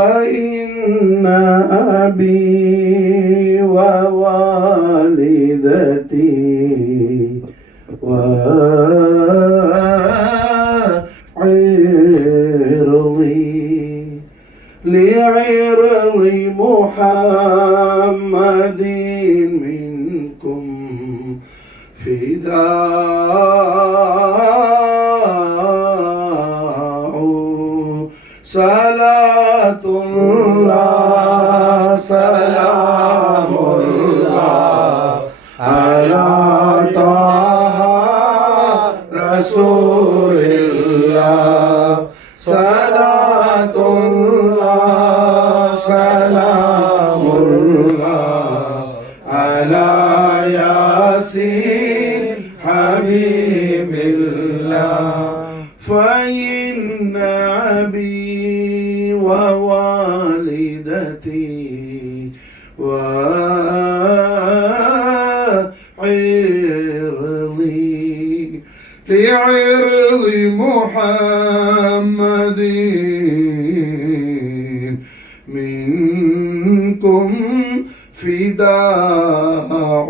فإن أبي ووالدتي وعرضي لعرض محمد منكم فداء صلاة الله سلام الله على طه رسول الله صلاة الله سلام الله على ياسين حبيب الله فإن أبي ووالدتي وعرضي لعرض محمد منكم فداء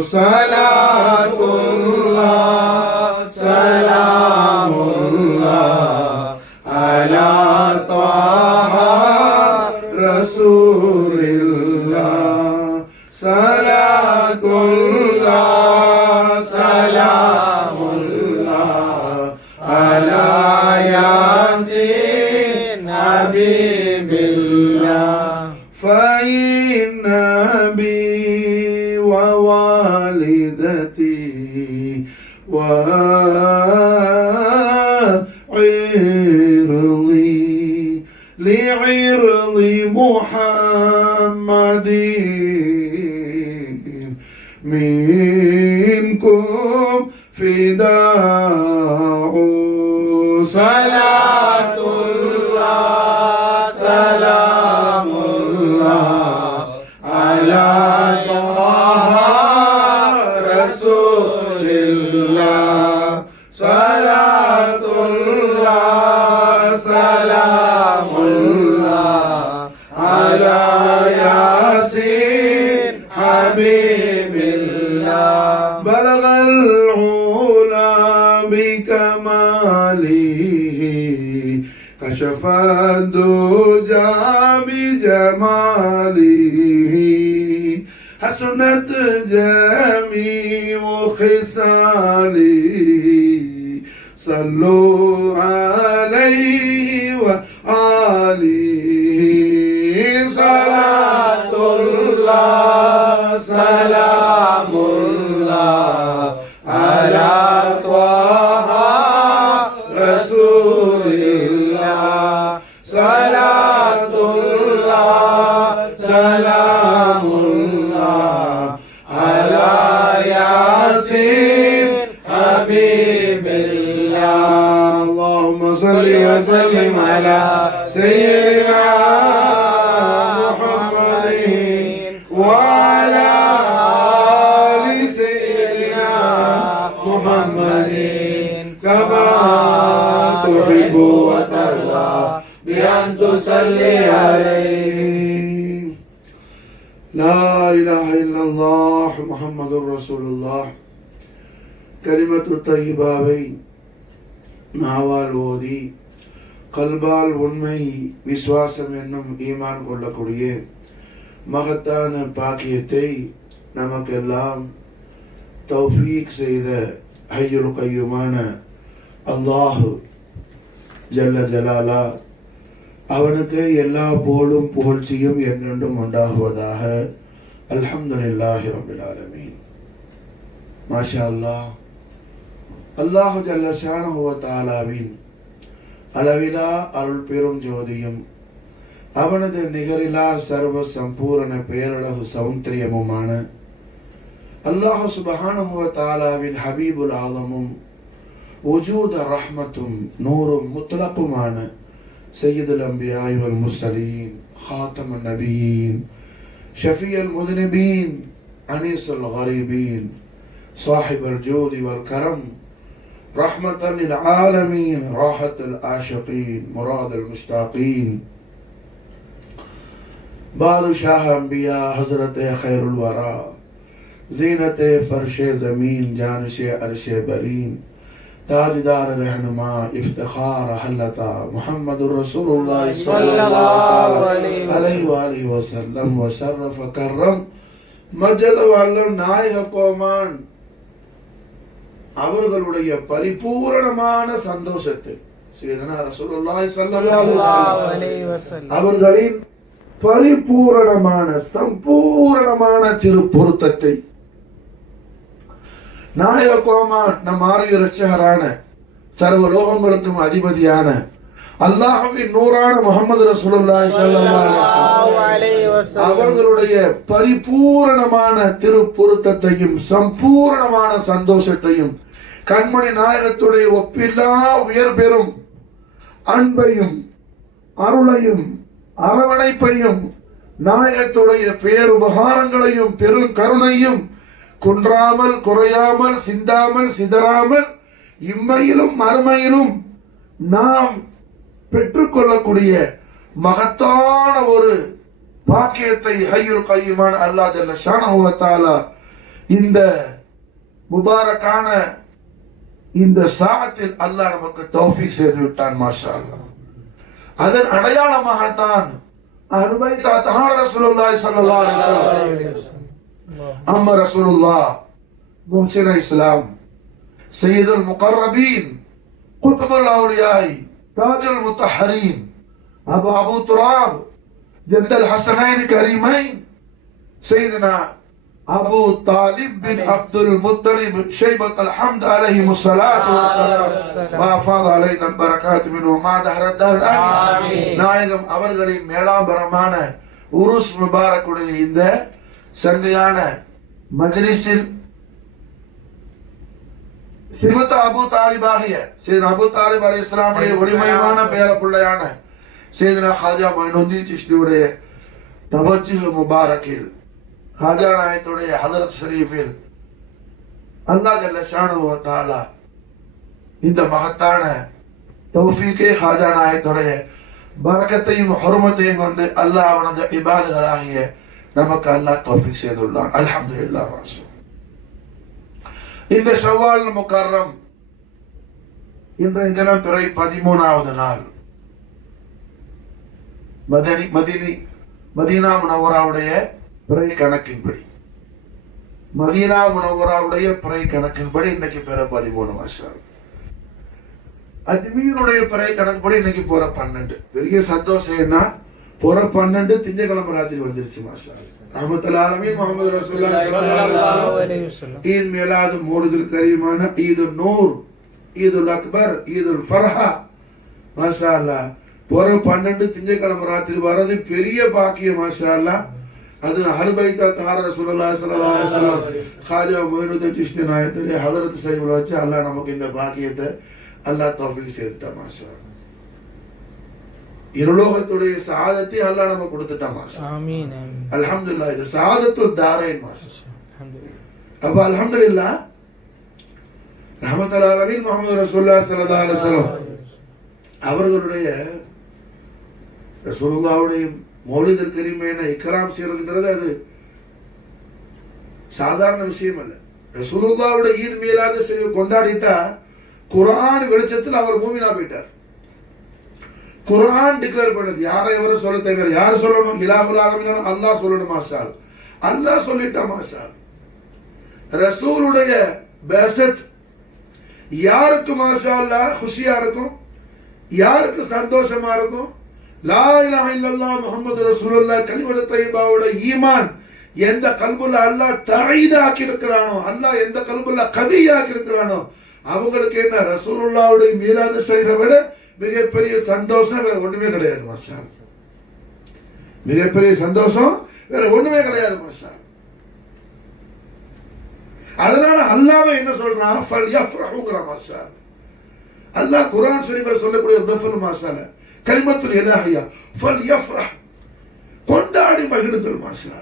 صلاة الله سلام الله على طه رسول الله صلاة الله سلام الله على ياسين حبيب الله فإن أبي ووالدتي وعرضي لعرض محمد منكم فداء صلاة الله سلام الله على طه رسول الله صلاة الله سلام الله على ياسين حبيب الله بلغ العلا بكماله كشف الدجى بجماله حسنت جميع خصاله صلوا عليه وآله صلاة الله سلام الله على طه رسول الله صلاة الله سلام الله على ياسين حبيب الله اللهم صل وسلم على سيدنا محمد وعلى آل سيدنا محمد كما تحب وترضى بأن تصلي عليه لا إله إلا الله محمد رسول الله கலிமத்து தய்யிபாவை நாவால் ஓதி கல்பால் உண்மை விசுவாசம் என்னும் ஈமான் கொள்ளக்கூடிய மகத்தான பாக்கியத்தை நமக்கெல்லாம் தௌஃபீக் செய்த ஹய்யுல் கய்யூமான அல்லாஹ் ஜல்ல ஜலாலா அவனுக்கு எல்லா புகழும் புகழ்ச்சியும் என்றென்றும் உண்டாகுவதாக. அல்ஹம்துலில்லாஹி ரப்பில் ஆலமீன். மாஷா அல்லாஹ். அல்லாஹு ஜல்ல ஷானஹு வ தஆலாவின் அளவிலா அருள் பெரும் ஜோதியும் அவனது நிகரிலா சர்வ சம்பூரண பேரழகு சௌந்தரியமுமான அல்லாஹ் சுப்ஹானஹு வ தஆலாவின் ஹபீபுல் ஆலமும் வஜூத ரஹ்மத்தும் நூரும் முத்லகுமான சய்யிதுல் அன்பியா வல் முர்சலீன் ஹாத்தமுன் நபியீன் ஷஃபீஉல் முذنبீன் அனீஸுல் கரீபீன் சாஹிபுல் ஜூதி வல் கரம் ரஹ்மத்தன் லில் ஆலமீன் ராஹத்துல் ஆஷிகீன் முராதுல் முஷ்தாகீன் बादशाह अंबिया हजरत खैरुल वरा ज़ीनत फर्श ज़मीन जानश अर्श बरीन ताजदार रहनुमा इफ्तिखार हल्लता मुहम्मदुर रसूलुल्लाह सल्लल्लाहु अलैहि वसल्लम व शर्रफ करम मज्जद வல்லம் நாயக கோமான் அவர்களுடைய பரிபூரணமான சந்தோஷத்தை சையதுனா ரசூலுல்லாஹி ஸல்லல்லாஹு அலைஹி வஸல்லம் அவர்களின் பரிபூரணமான சம்பூரணமான திருப்பொருத்தத்தை நாயக கோமான் நம் ஆரிய இரட்சகரான சர்வ லோகங்களுக்கும் அதிபதியான அல்லாஹ்வின் நூறான முஹம்மது ரசூலுல்லாஹி ஸல்லல்லாஹு அலைஹி வஸல்லம் அவர்களுடைய பரிபூரணமான திருப்பொருத்தத்தையும் சம்பூரணமான சந்தோஷத்தையும் கண்மணி நாயகத்துடைய ஒப்பில்லா உயர் பெறும் அன்பையும் அருளையும் அரவணைப்பையும் நாயகத்துடைய பேருபகாரங்களையும் பெரும் கருணையும் குன்றாமல் குறையாமல் சிந்தாமல் சிதறாமல் இம்மையிலும் மறுமையிலும் நாம் பெற்றுக்கொள்ளக்கூடிய மகத்தான ஒரு பாக்கியத்தை ஹய்யுல் கய்யூமான அல்லாஹ் ஜல்ல ஷானஹு வ தஆலா இந்த முபாரக்கான இந்த சாஅத்தில் அல்லாஹ் நமக்கு தௌஃபீக் செய்து விட்டான். மாஷா அல்லாஹ். அதன் அடையாளமாகத்தான் அருமை தாஹர் ரசூலுல்லாஹி ஸல்லல்லாஹு அலைஹி வஸல்லம் அம்மா ரசூலுல்லாஹ் முஹ்சின் இஸ்லாம் சய்யிதுல் முகர்ரபீன் குத்புல் அவுலியாய் தாஜுல் முத்தஹரீன் அபு துராப் ஜத்தல் ஹஸனைன் கரீமைன் சய்யிதுனா அபு தாலிப் பின் அப்துல் முத்தலிப் ஷைபத்துல் ஹம்த் அலைஹிம் ஸலாத்து வஸ்ஸலாம் வஃபாத அலைஹிம் பரகாத் மின்ஹு மா தஹரத் ஆமீன். நாயகம் அவர்களின் மேலாம்பரமான உருஸ் முபாரக்குடைய இந்த சங்கையான மஜ்லிஸில் சிமத்த அபு தாலிப் ஆகிய சையதுனா அபு தாலிப் அலைஹிஸ்ஸலாமுடைய ஒளிமயமான பேரப்பிள்ளையான சையதுனா ஹாஜா மொய்னுத்தீன் சிஷ்தியுடைய தவஜ்ஜுஹ் முபாரக்கில் ஹாஜா நாயகத்துடைய ஹதரத் ஷரீஃபில் அல்லாஹ் ஜல்ல ஷானஹு வ தஆலா இந்த மகத்தான தௌஃபீகை ஹாஜா நாயகத்துடைய பரக்கத்தையும் ஹுர்மத்தையும் கொண்டு அல்லாஹ் அவனது இபாதுகளாகிய நமக்கு அல்லாஹ் தௌஃபீக் செய்துள்ளான். அல்ஹம்துலில்லாஹ். இந்த ஷவ்வால் முகர்ரம் இன்றைய தினம் பிறை 13வது நாள் மதீனா முனவராவுடைய பிறை கணக்கின்படி மதீனா முனவராவுடைய பிறை கணக்கின்படி இன்னைக்கு பிற 13 வருஷம். அஜ்மீருடைய பிறை கணக்குப்படி இன்னைக்கு போற 12. பெரிய சந்தோஷம் என்ன, போற 12 திங்கட்கிழமை ராத்திரி வந்துருச்சு. மாஷா அல்லாஹ். ரஹ்மத்துல் ஆலமீன் முஹம்மது ரசூலுல்லாஹி ஸல்லல்லாஹு அலைஹி வஸல்லம் ஈத் மீலாது மௌலிதுல் கரீமான ஈதுன் நூர் ஈதுல் அக்பர் ஈதுல் ஃபர்ஹா. மாஷா அல்லாஹ். போற 12 திங்கட்கிழமை ராத்திரி வர்றது பெரிய பாக்கியம். மாஷா அல்லாஹ். அது அஹ்ல் பைத் தாஹர் ரசூலுல்லாஹி ஸல்லல்லாஹு அலைஹி வஸல்லம் ஹாஜா மொய்னுத்தீன் சிஷ்தி நாயகத்துடைய ஹதரத் ஷரீஃபில் வச்சு அல்லாஹ் நமக்கு இந்த பாக்கியத்தை அல்லாஹ் தௌஃபீக் செய்துட்டான். மாஷா அல்லாஹ். இருலோகத்துடைய சாதத்தை அல்லாஹ் நமக்கு கொடுத்துட்டான். மாஷா ஆமீன் ஆமீன். அல்ஹம்துலில்லாஹ். இது சாதத்து தாரைன். மாஷா அல்ஹம்துலில்லாஹ். அப்ப அல்ஹம்துலில்லாஹ் ரஹ்மத்துல் ஆலமீன் முஹம்மது ரசூலுல்லாஹி ஸல்லல்லாஹு அலைஹி வஸல்லம் அவர்களுடைய ரசூலுல்லாஹ்வுடைய மௌலிதுல் கரீமைன இக்ராம் செய்யறதுங்கிறது அது சாதாரண விஷயம் அல்ல. ரசூலுல்லாஹ்வுடைய ஈத் மீலாது ஷரீஃப் கொண்டாடிட்டா குர்ஆன் வெளிச்சத்தில் அவர் மூமினா போயிட்டார். குர்ஆன் டிக்ளேர் பண்ணது யாரை எவரை சொல்ல தேவை, யார் சொல்லணும், இலாஹுல் ஆலமீன் அல்லாஹ் சொல்லணும். மாஷா அல்லாஹ் சொல்லிட்டா. மாஷா ரசூலுடைய பேசத் யாருக்கு மாஷா அல்லாஹ் குஷியா இருக்கும், யாருக்கு சந்தோஷமா இருக்கும். லா இலாஹ இல்லல்லாஹ் முஹம்மது ரசூலுல்லாஹ் கலிமத்து தய்யிபாவோட ஈமான் எந்த கல்புல அல்லாஹ் தஈதாக்கி இருக்கிறானோ, அல்லாஹ் எந்த கல்புல கவியாக்கி இருக்கிறானோ அவங்களுக்கு என்ன ரசூலுல்லாஹ்வுடைய மீலாது ஷரீஃபை விட மிகப்பெரிய சந்தோஷம் வேற ஒண்ணுமே கிடையாது. மாஷா மிகப்பெரிய சந்தோஷம் வேற ஒண்ணுமே கிடையாது. மாஷா அதனால அல்லாஹ்வே என்ன சொல்றான், ஃபல் யஃப்ரஹுங்கற மாஷா. அல்லாஹ் குர்ஆன் ஷரீஃப்ல சொல்லக்கூடிய தஃபல் மாஷா கலிமத்துல் இலாஹியா ஃபல் யஃப்ரஹ், கொண்டாடி மகிழுங்கள் மாஷா.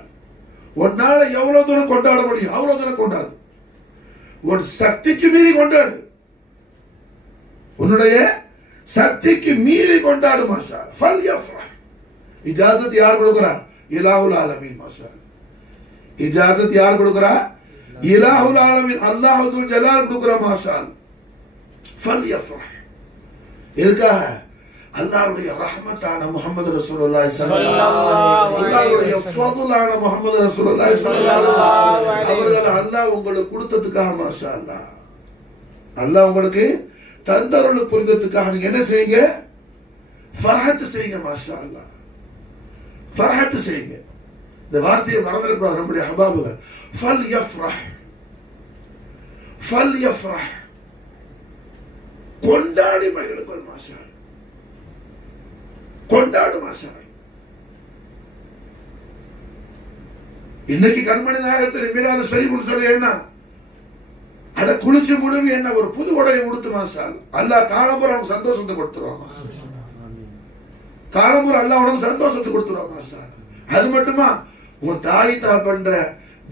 உன்னால எவ்வளவு தூரம் கொண்டாட முடியும் அவ்வளவு தூரம் கொண்டாடு. உன் சக்திக்கு மீறி கொண்டாடு, உன்னுடைய சக்திக்கு மீறி கொண்டாடு மாஷா. ஃபல் யஃப்ரஹ். இஜாசத் யார் கொடுக்கிறா? இலாஹுல் ஆலமீன் மாஷா. இஜாசத் யார் கொடுக்கிறா? இலாஹுல் ஆலமீன் அல்லாஹ் துல் ஜலால் கொடுக்கிறா மாஷா. ஃபல் யஃப்ரஹ். இதுக்காக அல்லாஹ்வுடைய ரஹ்மத்தான முஹம்மது ரசூலுல்லாஹி ஸல்லல்லாஹு அலைஹி வஸல்லம், அல்லாஹ்வுடைய ஃபضலான முஹம்மது ரசூலுல்லாஹி ஸல்லல்லாஹு அலைஹி வஸல்லம் அவர்கள் அல்லாஹ் உங்களுக்கு கொடுத்ததுக்காக மாஷா அல்லாஹ், அல்லாஹ் உங்களுக்கு தந்தருள் புரிந்ததுக்காக நீங்க என்ன செய்யுங்க? ஃபர்ஹத் செய்யுங்க மாஷா அல்லாஹ், ஃபர்ஹத் செய்யுங்க. இந்த வார்த்தையை மறந்துடக்கூடாது நம்முடைய ஹபாபுகள். ஃபல் யஃப்ரஹ், ஃபல் யஃப்ரஹ், கொண்டாடி மகிழுங்கள் மாஷா, கொண்டாடு மாஷா. இன்னைக்கு கண்மணி நாயகத்தின் மீதான ஷரீஃப்னு சொல்லி என்ன அட குளிச்சு முழுவி என்ன ஒரு புது உடையை உடுத்து மாஷா. அல்லாஹ் காலம்புற அவனுக்கு சந்தோஷத்தை கொடுத்துருவான், காலம்புற அல்லாஹ் உனக்கு சந்தோஷத்தை கொடுத்துருவான் மாஷா. அது மட்டுமா உன் தாய் பண்ற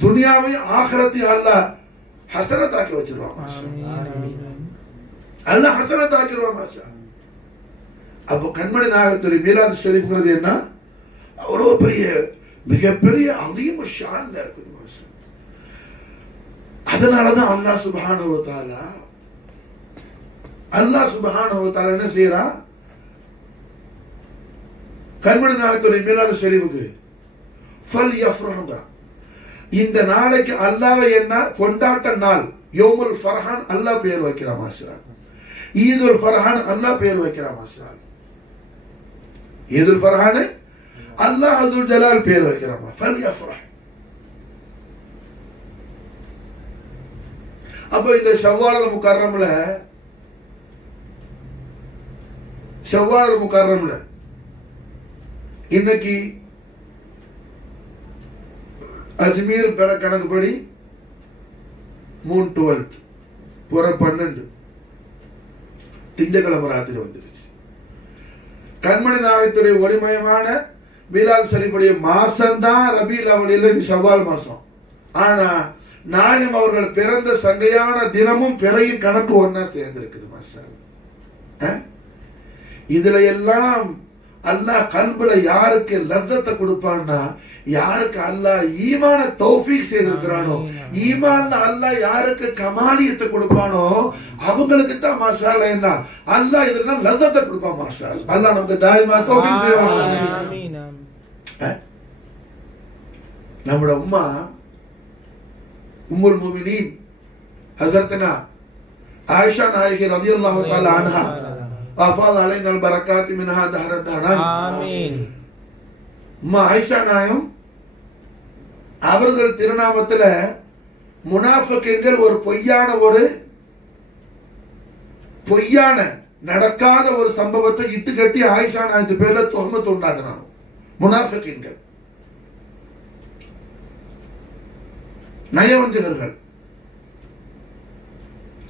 துனியாவையும் ஆகிரத்தையும் அல்லாஹ் ஹசனத்தாக்கி வச்சிருவான் மாஷா, அல்லாஹ் ஹசனத்தாக்கிடுவான் மாஷா. அப்போ கண்மணி நாயகத்துடைய மீலாது ஷரீஃப்ங்கிறது என்ன? அவ்வளோ பெரிய மிகப்பெரிய அதிகம ஷான் இருக்குது மாஷா. அதனாலதான் அல்லாஹ் சுப்ஹானஹு வ தஆலா என்ன செய்யறான்? கண்மணி நாயகத்துடைய மீலாது ஷரீஃபுக்கு ஃபல் யஃப்ரஹுங்கறான். இந்த நாளைக்கு அல்லாஹ்வை என்ன கொண்டாட்ட நாள், யௌமுல் ஃபர்ஹான் அல்லாஹ் பேர் வைக்கிறான் மாஷா. ஈதுல் ஃபர்ஹான் அல்லாஹ் பேர் வைக்கிறான் மாஷா. ஈதுல் ஃபர்ஹான் அல்லாஹ் துல் ஜலால் பேர் வைக்கிறான். ஃபல் யஃப்ரஹ். அப்போ இந்த ஷவ்வால் முகர்ரம்ல இன்னைக்கு அஜ்மீர் பெற கணக்குப்படி 3/12 புற 12 திங்கட்கிழமை ராத்திரி வந்துருச்சு. கண்மணி நாயகத்துடைய ஒளிமயமான மீலாது ஷரீஃபுடைய மாசம்தான் ரபீல் அவலில் இது ஷவ்வால் மாசம். ஆனா நாயம் அவர்கள் பிறந்த சங்கையான தினமும் பிறையும் கணக்கு ஒன்னா சேர்ந்திருக்குது மாஷா. இதுல எல்லாம் அல்லாஹ் கல்புல யாருக்கு லத்தத்தை கொடுப்பான்னா, யாருக்கு அல்லாஹ் ஈமான தௌஃபீக் செய்திருக்கிறானோ, ஈமான்ல அல்லாஹ் யாருக்கு கமாலியத்தை கொடுப்பானோ அவங்களுக்கு தான் மாஷா அல்லாஹ் என்ன அல்லாஹ் இதெல்லாம் லத்தத்தை கொடுப்பான் மாஷா. அல்லாஹ் நமக்கு தாயிமா தௌஃபீக் செய்வான். நம்முடைய உம்மா உம்முல் முஃமினீன் ஹஸரத்னா ஆயிஷா நாயகி ரலியல்லாஹு தஆலா அன்ஹா வஃபாத் அலைனல் பரக்காத் மின்ஹா தஹரத்தனா ஆமீன். உம்மா ஆயிஷா நாயம் அவர்கள் திருநாமத்துல முனாஃபிகீன்கள் ஒரு பொய்யான நடக்காத ஒரு சம்பவத்தை இட்டு கட்டி ஆயிஷா நாயத்து பேர்ல துஹமத் உண்டாக்குறாங்க. முனாஃபிகீன்கள் நயவஞ்சகர்கள்.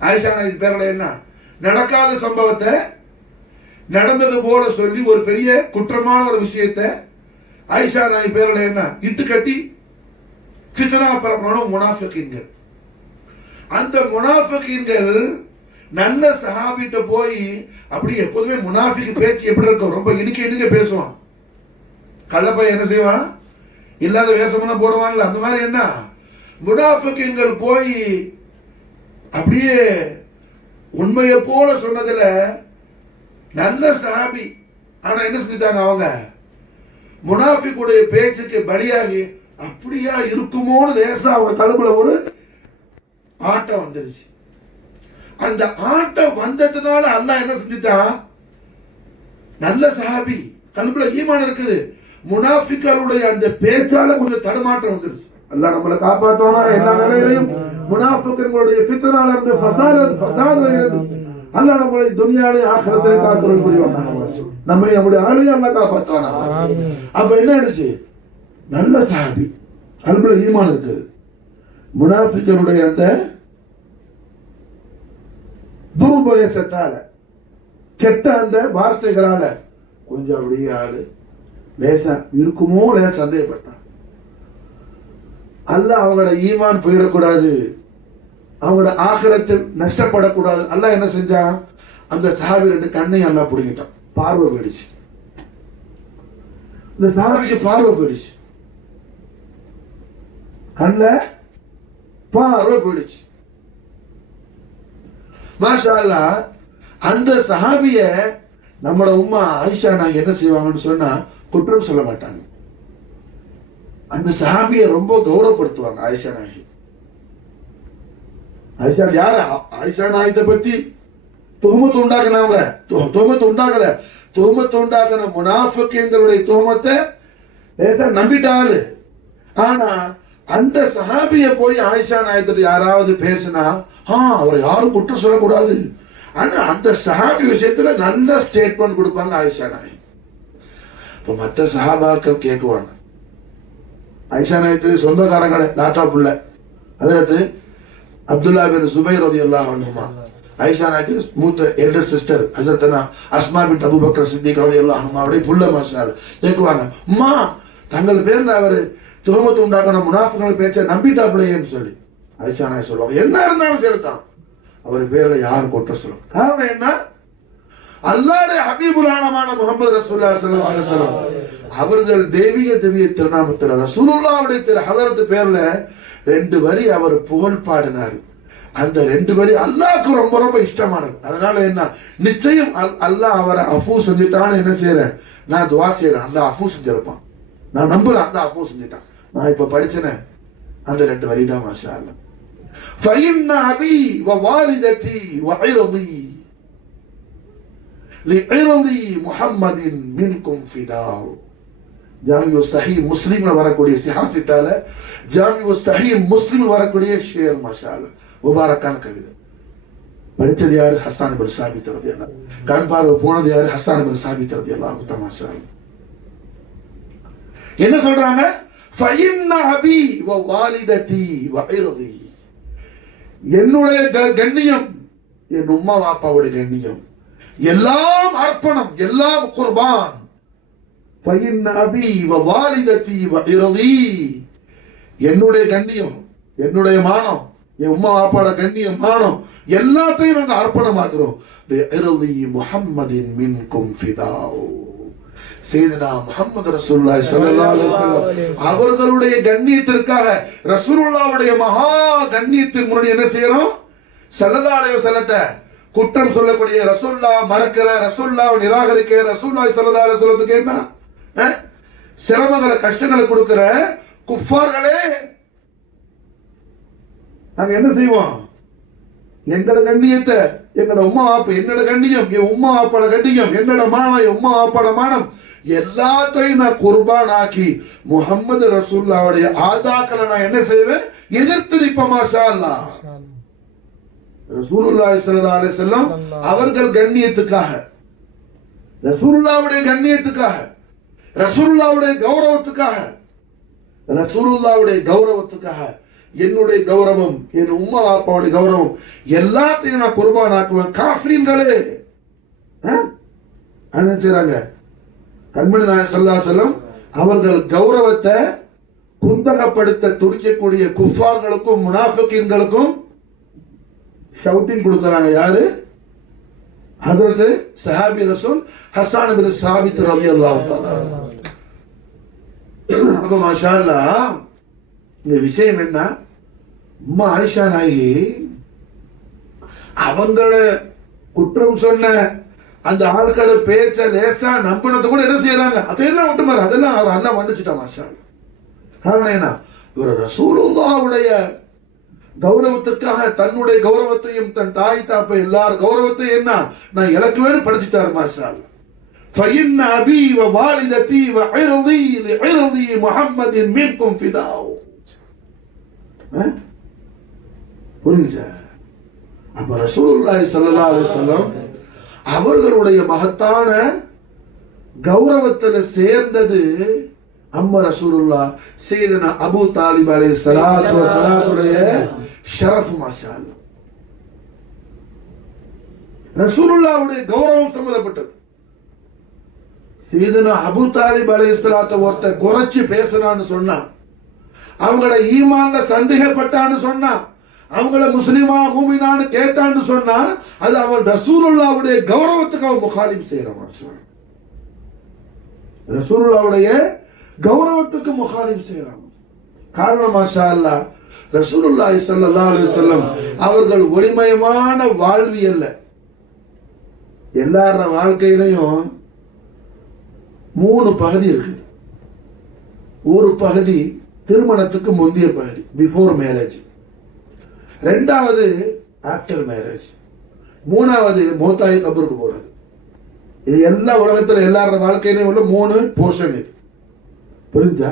ஆயிஷா நாயத்து பேர்ல என்ன நடக்காத சம்பவத்தை நடந்தது போல சொல்லி ஒரு பெரிய குற்றமான ஒரு விஷயத்தை ஆயிஷா நாய் பேர்ல என்ன இட்டு கட்டி ஃபித்னா பரப்பணும் முனாஃபிகீன்கள். அந்த முனாஃபிகீன்கள் நல்ல சஹாபிட்ட போய் அப்படி எப்போதுமே முனாஃபிக் பேச்சு எப்படி இருக்கும், ரொம்ப இனிக்க பேசுவான். கள்ளப்பையன் என்ன செய்வான், இல்லாத வேஷமெல்லாம் போடுவான்ல, அந்த மாதிரி என்ன முனாஃபிகீன்கள் போய் அப்படியே உண்மையை போல சொன்னதுல நல்ல சஹாபி. ஆனா என்ன செஞ்சிட்டாங்க, அவங்க முனாஃபிக்குடைய பேச்சுக்கு பலியாகி அப்படியா இருக்குமோன்னு லேசா அவங்க கல்புல ஒரு ஆட்டம் வந்துருச்சு. அந்த ஆட்டம் வந்ததுனால அல்லாஹ் என்ன செஞ்சிட்டான், நல்ல சஹாபி கல்புல ஈமான் இருக்குது, முனாஃபிக்களுடைய அந்த பேச்சால கொஞ்சம் தடுமாற்றம் வந்துருச்சு. அல்லாஹ் நம்மளை காப்பாத்துவானா எல்லா நிலையிலையும். முனாஃபிக்களுடைய ஃபித்னால இருந்து ஃபசாதுல இருந்து அல்லாஹ் நம்மளை துனியாவிலே ஆகிரத்திலே காத்துறல் புரிவானா. நம்மை நம்முடைய ஆளையும் அல்லாஹ் காப்பாத்துவானா. அப்ப என்ன ஆயிடுச்சு, நல்ல சஹாபி கல்புல ஈமான் இருக்குது, முனாஃபிக்களுடைய அந்த துருபதேசத்தால, கெட்ட அந்த வார்த்தைகளால கொஞ்சம் அப்படியே ஆளு லேசா இருக்குமோ லேசா சந்தேகப்பட்டான். அல்லாஹ் அவங்களோட ஈமான் போயிடக்கூடாது, அவங்களோட ஆகிரத்தை நஷ்டப்படக்கூடாது. அல்லாஹ் என்ன செஞ்சான், அந்த சஹாபி 2 கண்ணையும் அல்லாஹ் பிடிங்கிட்டான். பார்வை போயிடுச்சு, இந்த சஹாபிக்கு பார்வை போயிடுச்சு, கண்ல பார்வை போயிடுச்சு. மாஷா அல்லாஹ். அந்த சஹாபிய நம்மளோட உம்மா ஆயிஷா நாங்க என்ன செய்வாங்கன்னு சொன்னா குற்றம் சொல்ல மாட்டாங்க. அந்த சஹாபிய ரொம்ப கௌரவப்படுத்துவாங்க. ஆயிஷா நாயகி, ஆயிஷா யார, ஆயிஷா நாயகத்தை பத்தி துஹமத்து உண்டாக்குனவங்க, துஹமத்து உண்டாக்கல, துஹமத்து உண்டாக்குன முனாஃபிக்குகளுடைய துஹமத்தை நம்பிட்டாரு. ஆனா அந்த சஹாபிய போய் ஆயிஷா நாயகத்தை யாராவது பேசினா அவரை யாரும் குற்றம் சொல்லக்கூடாது. ஆனா அந்த சஹாபி விஷயத்துல நல்ல ஸ்டேட்மெண்ட் கொடுப்பாங்க ஆயிஷா நாயகி. இப்ப மற்ற சஹாபாக்கள் கேட்குவாங்க, ஆயிஷா நாயகத்துக்கு சொந்தக்காரங்களே தாத்தா புள்ள அதற்கு அப்துல்லா பின் சுபைர் ரலியல்லாஹு அன்ஹுமா, ஆயிஷா நாயகத்துக்கு மூத்த எல்டர் சிஸ்டர் ஹஸரத்னா அஸ்மா பின் அபூபக்கர் சித்திக் ரலியல்லாஹு அன்ஹுமாவுடைய புள்ள மாஷால் கேட்குவாங்க, அம்மா தங்கள் பேர்ல அவரு துஹமத்து உண்டாக்கணும் முனாஃபிக்குகள் பேச்சை நம்பிட்டாப்லையேன்னு சொல்லி ஆயிஷா நாயகி சொல்லுவாங்க, என்ன இருந்தாலும் சரிதான், அவர் பேர்ல யாரும் குற்றம் சொல்ல. காரணம் என்ன, அல்லாஹ்வுடைய ஹபீபுல்லாஹ்மான முஹம்மது ரசூலுல்லாஹி ஸல்லல்லாஹு அலைஹி வஸல்லம் அவர்கள் தெய்வீக திருநாமத்தில் ரசூலுல்லாஹ்வுடைய திரு ஹதரத் பேர்ல 2 வரி அவர் புகழ் பாடினார். அந்த 2 வரி அல்லாஹ்க்கு ரொம்ப ரொம்ப இஷ்டமானது. அதனால என்ன, நிச்சயம் அல்லாஹ் அவரை அஃபூ செஞ்சுட்டான்னு என்ன செய்யறேன், நான் துஆ செய்யறேன், அல்லாஹ் அஃபூ செஞ்சிருப்பான், நான் நம்புறேன் அல்லாஹ் அஃபூ செஞ்சுட்டான். நான் இப்ப படிச்சேனே அந்த 2 வரி தான் மாஷா அல்லாஹ். فإن أبي ووالدتي وعرضي لعرضي محمد منكم فداء. ஜாமிஉ ஸஹீஹ் முஸ்லிம்ல வரக்கூடிய சிஹாசித்தால ஜாமிஉ ஸஹீஹ் முஸ்லிம்ல வரக்கூடிய ஷேர் மாஷா அல்லாஹ் முபாரக்கான கவிதை. படிச்சது யாரு, ஹஸ்ஸான் இப்னு சாபித் ரலியல்லாஹு அன்ஹு. கண் பார்வை போனது யாரு, ஹஸ்ஸான் இப்னு சாபித் ரலியல்லாஹு அன்ஹு. மாஷா அல்லாஹ். என்ன சொல்றாங்க, فإن أبي ووالدتي وعرضي, என்னுடைய கண்ணியம், என் உம்மா வாப்பாவுடைய கண்ணியம், எல்லாம் அர்ப்பணம், எல்லாம் குர்பான். فإن أبي ووالدتي وعرضي, என்னுடைய கண்ணியம், என்னுடைய மானம், என் உம்மா வாப்பாவோட கண்ணியம் மானம் எல்லாத்தையும் நாங்கள் அர்ப்பணமாக்குறோம். بعرضي محمد منكم فداء. சையதுனா முஹம்மது ரசூலுல்லாஹி ஸல்லல்லாஹு அலைஹி வஸல்லம் அவர்களுடைய கண்ணியத்திற்காக, ரசூலுல்லாஹ்வுடைய மகா கண்ணியத்தின் முன்னாடி என்ன செய்யறோம், ஸல்லல்லாஹு அலைஹி வஸல்லத்தை குற்றம் சொல்லக்கூடிய, ரசூலுல்லாஹ் மறக்கிற, ரசூலுல்லாஹ் நிராகரிக்க, ரசூலுல்லாஹி ஸல்லல்லாஹு அலைஹி வஸல்லத்துக்கு என்ன சிரமங்களை கஷ்டங்களை கொடுக்கிற குஃபார்களே நாங்க என்ன செய்வோம், எங்களோட கண்ணியத்தை, எங்களோட உம்மா வாப்பா, என்னோட கண்ணியம், என் உம்மா வாப்பாட கண்ணியம், என்னோட மானம், என் உம்மா வாப்பாட மானம் எல்லாத்தையும் நான் குர்பான் ஆக்கி முஹம்மது ரசூலுல்லாஹ்வுடைய ஆதாக்களை நான் என்ன செய்வேன், எதிர்த்து நிற்பேன். மாஷா அல்லாஹ். ரசூலுல்லாஹி ஸல்லல்லாஹு அலைஹி வஸல்லம் அவர்கள் கண்ணியத்துக்காக, ரசூலுல்லாஹ்வுடைய கண்ணியத்துக்காக, ரசூலுல்லாஹ்வுடைய கௌரவத்துக்காக, ரசூலுல்லாஹ்வுடைய கௌரவத்துக்காக என்னுடைய கௌரவம், என் உம்மா வாப்பாவுடைய கௌரவம் எல்லாத்தையும் நான் குர்பான் ஆக்குவேன். காஃபிரீன்களே செய்றாங்க. கண்மணி நாயகம் ஸல்லல்லாஹு அலைஹி வஸல்லம் அவர்கள் கௌரவத்தை குந்தகப்படுத்த துடிக்கக்கூடிய குஃபார்களுக்கும் முனாஃபிகீன்களுக்கும் ஷவுட்டிங் கொடுக்கறாங்க. யாரு, ஹஜ்ரத் சஹாபி ரசூல் ஹஸ்ஸான் இப்னு சாபித் ரலியல்லாஹு தஆலா. அப்ப மாஷா அல்லாஹ், இந்த விஷயம் என்ன, அம்மா ஆயிஷா நாயகி அவங்கள குற்றம் சொன்ன அந்த ஆட்களை பேச்ச லேசா நம்பினது கூட என்ன செய்யறாங்க, அதெல்லாம் விட்டு மாற, அதெல்லாம் அவர் அண்ணா மன்னிச்சுட்டா. மாஷா அல்லாஹ். காரணம் என்ன, இவர் ரசூலுல்லாஹ்வுடைய கௌரவத்துக்காக தன்னுடைய கௌரவத்தையும் தன் தாய் தாப்ப எல்லார் கௌரவத்தையும் என்ன நான் எனக்கு வேணும் படிச்சுட்டாரு. மாஷா அல்லாஹ். فإن أبي ووالدتي وعرضي لعرضي محمد منكم فداء. புரிஞ்சா? அப்ப ரசூலுல்லாஹி ஸல்லல்லாஹு அலைஹி வஸல்லம் அவர்களுடைய மகத்தான கௌரவத்துல சேர்ந்தது அம்மா ரசூலுல்லாஹ் சையதுனா அபூ தாலிப் அலைஹிஸ்ஸலாத்து வஸலாத்துடைய ஷரஃப் மாஷா அல்லாஹ். ரசூலுல்லாஹ்வுடைய கௌரவம் சம்பந்தப்பட்டது. சையதுனா அபூ தாலிப் அலைஹிஸ்ஸலாத்து ஒருத்தர் குறைச்சு பேசுறான்னு சொன்னா, அவங்கள ஈமான்ல சந்தேகப்பட்டான்னு சொன்னா, அவங்கள முஸ்லிமா மூமினான்னு கேட்டான்னு சொன்னா, அது அவன் ரசூலுல்லாஹ்வுடைய கௌரவத்துக்கு அவன் முகாலிப் செய்யறான். ரசூலுல்லாஹ்வுடைய கௌரவத்துக்கு முகாலிப் செய்யறான். காரணம் மாஷா அல்லாஹ், ரசூலுல்லாஹி ஸல்லல்லாஹு அலைஹி வஸல்லம் அவர்கள் ஒளிமயமான வாழ்வியல்ல, எல்லார வாழ்க்கையிலையும் 3 பகுதி இருக்குது. ஒரு பகுதி திருமணத்துக்கு முந்தைய பகுதி, பிஃபோர் மேரேஜ். 2வது ஆஃப்டர் மேரேஜ். 3வது மௌத்தாயி கபருக்கு போறது. இது எல்லா உலகத்துல எல்லார வாழ்க்கையிலையும் உள்ள 3 போர்ஷன். இது புரிஞ்சா?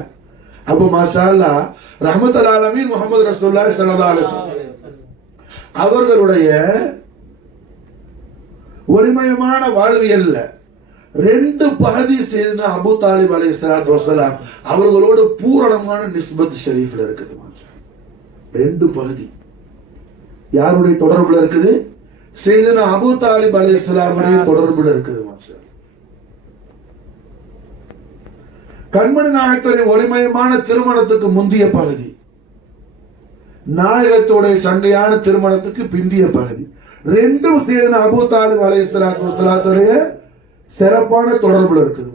அப்போ மாஷா அல்லாஹ் ரஹ்மத்துல் ஆலமீன் முஹம்மது ரசூலுல்லாஹி ஸல்லல்லாஹு அலைஹி வஸல்லம் அவர்களுடைய ஒளிமயமான வாழ்வியல்ல 2 பகுதி செய்த அபூ தாலிப் அலைஹிஸ்ஸலாத்து வஸலாம் அவர்களோடு பூரணமான நிஸ்பத் ஷரீஃப்ல இருக்குது. 2 பகுதி யாருடைய தொடர்புல இருக்குது? செய்தனா அபூ தாலிப் அலைஹிஸ்ஸலாமுடைய தொடர்புல இருக்குது. கண்மணி நாயகத்துடைய ஒளிமயமான திருமணத்துக்கு முந்திய பகுதி, நாயகத்துடைய சங்கையான திருமணத்துக்கு பிந்திய பகுதி, 2 செய்தனா அபூ தாலிப் அலைஹிஸ்ஸலாத்து வஸலாத்துடைய சிறப்பான தொடர்புல இருக்குது.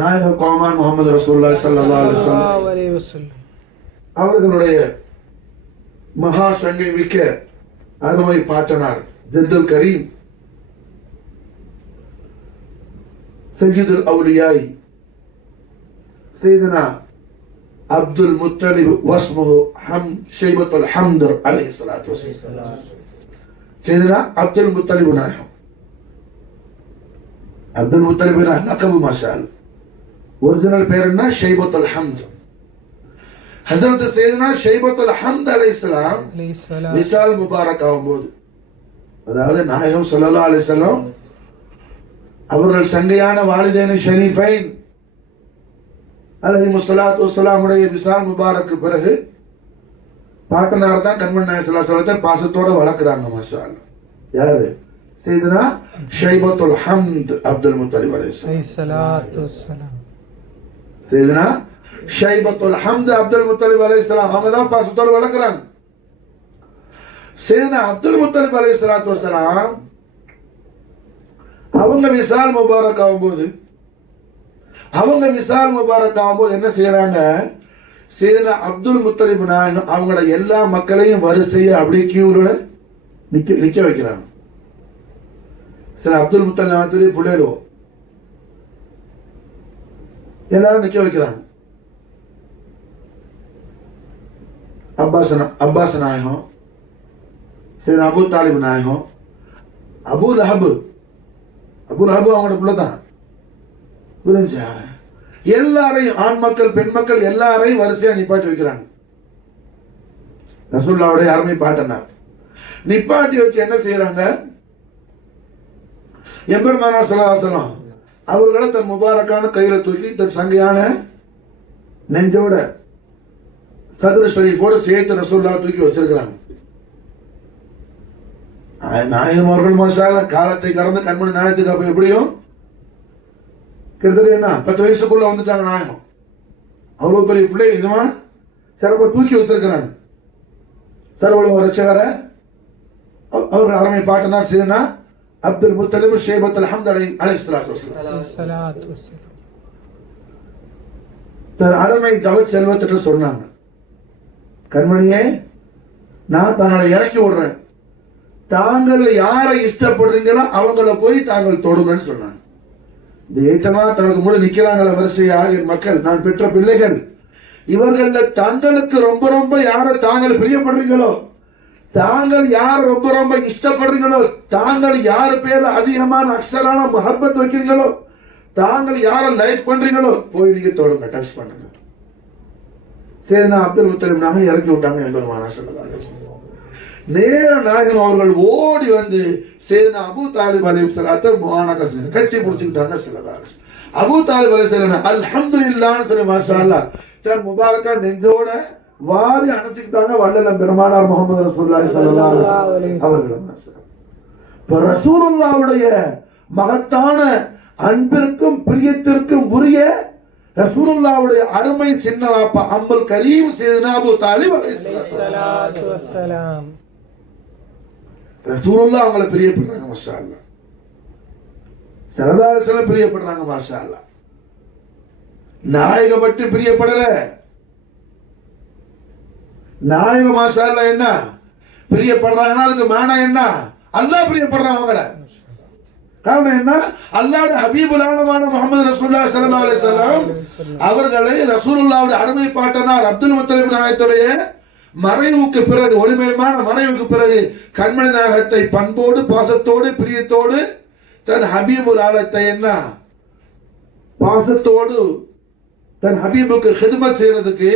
நாயக கோமான் முஹம்மது ரசூலுல்லாஹி ஸல்லல்லாஹு அலைஹி வஸல்லம் அவர்களுடைய மகா சங்கை மிக்க அருமை பாட்டனார் ஜத்துல் கரீம் சையதுல் அவுலியாய் சையதுனா அப்துல் முத்தலிப் வஸ்முஹு ஷைபத்துல் ஹம்தர் அலைஹிஸ்ஸலாத்து வஸலாம். சையதுனா அப்துல் முத்தலிப் நாயகம், அப்துல் முத்தலிப் லகபு மாஷா அல்லாஹ். ஒரிஜினல் பேர் என்ன? ஷைபத்துல் ஹம்த். ஹஸரத் சையதுனா ஷைபத்துல் ஹம்த் அலைஹிஸ்ஸலாம் விசால் முபாரக் ஆகும்போது, அதாவது நாயகம் ஸல்லல்லாஹு அலைஹி வஸல்லம் அவர்கள் சங்கையான வாலிதைன் ஷரீஃபைன் அலைஹிமுஸ்ஸலாத்து வஸ்ஸலாமுடைய விசால் முபாரக்கு பிறகு பாட்டனார் தான் கண்மணி நாயகம் ஸல்லல்லாஹு அலைஹி வஸல்லம் பாசத்தோட வளர்க்குறாங்க. மாஷா அல்லாஹ். யாரு? சையதுனா ஷைபத்துல் ஹம்த் அப்துல் முத்தலிப் அலைஹிஸ்ஸலாத்து வஸ்ஸலாம். சையதுனா ஷைபத்துல் ஹம்த் அப்துல் முத்தலிப் அலைஹிஸ்ஸலாம் அவங்க தான் பாசத்தோட வளர்க்குறாங்க. சையதுனா அப்துல் முத்தலிப் அலைஹிஸ்ஸலாத்து வஸ்ஸலாம் அவங்க விசால் முபாரக் ஆகும்போது என்ன செய்யறாங்க? சையதுனா அப்துல் முத்தலிப் நாயகம் அவங்கள எல்லா மக்களையும் வரிசையை அப்படியே கியூல நிக்க வைக்கிறாங்க. சரி, அப்துல் முத்தலிப் நாயகத்துடைய பிள்ளைகளோ எல்லாரும் நிக்க வைக்கிறாங்க. அப்பாஸ் நாயகம், சரி, அபூ தாலிப் நாயகம், அபூ லஹப் அவங்களோட பிள்ளைதான். புரிஞ்சா? எல்லாரையும் ஆண் மக்கள் பெண் மக்கள் எல்லாரையும் வரிசையா நிப்பாட்டி வைக்கிறாங்க. ரசூலுல்லாஹ்வுடைய அருமை பாட்டனார் நிப்பாட்டி வச்சு என்ன செய்யறாங்க? எம்பெருமானார் ஸல்லல்லாஹு அலைஹி வஸல்லம் அவர்களை தன் முபாரக்கான கையில தூக்கி தன் சங்கையான நெஞ்சோட சதுர ஷரீஃபோட சேர்த்து ரசூலுல்லாஹ் தூக்கி வச்சிருக்கிறாங்க. நாயகம் அவர்கள் மாஷா அல்லாஹ் காலத்தை கடந்து கண்மணி நாயகத்துக்கு அப்ப எப்படியும் கிட்டத்தட்ட 10 வயசுக்குள்ள வந்துட்டாங்க நாயகம். அவ்வளவு பெரிய பிள்ளை இதுமா சிறப்ப தூக்கி வச்சிருக்கிறாங்க. சர்வலோக ரட்சகர அவர்கள் அருமை பாட்டனார் சையதுனா அப்துல் முத்தலிப் ஷைபத்துல் ஹம்த் அலைஹிஸ்ஸலாத்து வஸலாம் தன் அருமை தவச் செல்வத்திட்ட சொன்னாங்க, கண்மணியே, நான் தங்களை இறக்கி விடுறேன், தாங்கள் யாரை இஷ்டப்படுறீங்களோ அவங்கள போய் தாங்கள் தொடுங்கன்னு சொன்னாங்க. இந்த ஏற்றமா தனக்கு முழு நிக்கிறாங்கள வரிசையா என் மக்கள், நான் பெற்ற பிள்ளைகள், இவர்கள் தங்களுக்கு ரொம்ப ரொம்ப யாரை தாங்கள் பிரியப்படுறீங்களோ, தாங்கள் யார் ரொம்ப ரொம்ப இஷ்டப்படுறீங்களோ, தாங்கள் யாரு பேர்ல அதிகமான அக்ஸரான முஹப்பத் வைக்கிறீங்களோ, தாங்கள் யாரை லைக் பண்றீங்களோ போய் நீங்க தொடுங்க, டச் பண்ணுங்க. சரி, நான் அப்துல் முத்தலிப் நாயகம் இறக்கி விட்டாங்க. எம்பெருமானார் ஸல்லல்லாஹு அலைஹி வஸல்லம் நேர நாயகம் அவர்கள் ஓடி வந்து சேனா அபூ தாலிப் அலைஹிஸ்ஸலாத்தை முஆனகஸ் கட்டி பிடிச்சிக்கிட்டாங்க. ஸல்லல்லாஹு அபூ தாலிப் அலைஹிஸ்ஸலாம் அல்ஹம்துலில்லாஹ்னு சொல்லி மாஷா அல்லாஹ் தன் முபாரக்கா நெஞ்சோட வாரி அணைச்சிக்கிட்டாங்க. வல்லலம் பெருமானார் முஹம்மது ரசூலுல்லாஹி ஸல்லல்லாஹு அலைஹி அவர்கள். இப்ப ரசூலுல்லாஹ்வுடைய மகத்தான அன்பிற்கும் பிரியத்திற்கும் உரிய ரசூலுல்லாஹ்வுடைய அருமை சின்ன வாப்பா அம்புல் கரீம் சையதுனா அபூ தாலிப் அலைஹிஸ்ஸலாத்து வஸ்ஸலாம். ரசூலுல்லாஹ் அவங்கள பிரியப்படுறாங்க மாஷா அல்லாஹ். ஸல்லல்லாஹு அலைஹி வஸல்லம் பிரியப்படுறாங்க மாஷா அல்லாஹ். நாயகம் மட்டும் பிரியப்படல. நாயகம் மாஷா அல்லாஹ் என்ன பிரியப்படுறாங்கன்னா அதுக்கு மானா என்ன? அல்லாஹ் பிரியப்படுறாங்க அவங்கள. காரணம் என்ன? அல்லாஹ்வுடைய ஹபீபுல்லாஹ்வான முஹம்மது ரசூலுல்லாஹி ஸல்லல்லாஹு அலைஹி வஸல்லம் அவர்களை ரசூலுல்லாஹ்வுடைய அருமை பாட்டனார் அப்துல் முத்தலிப் நாயகத்துடைய மறைவுக்கு பிறகு, ஒளிமயமான மறைவுக்கு பிறகு கண்மணி நாயகத்தை பண்போடு பாசத்தோடு பிரியத்தோடு தன் ஹபீபுல் ஆலத்தை என்ன பாசத்தோடு தன் ஹபீபுக்கு ஹிதமத் செய்யறதுக்கு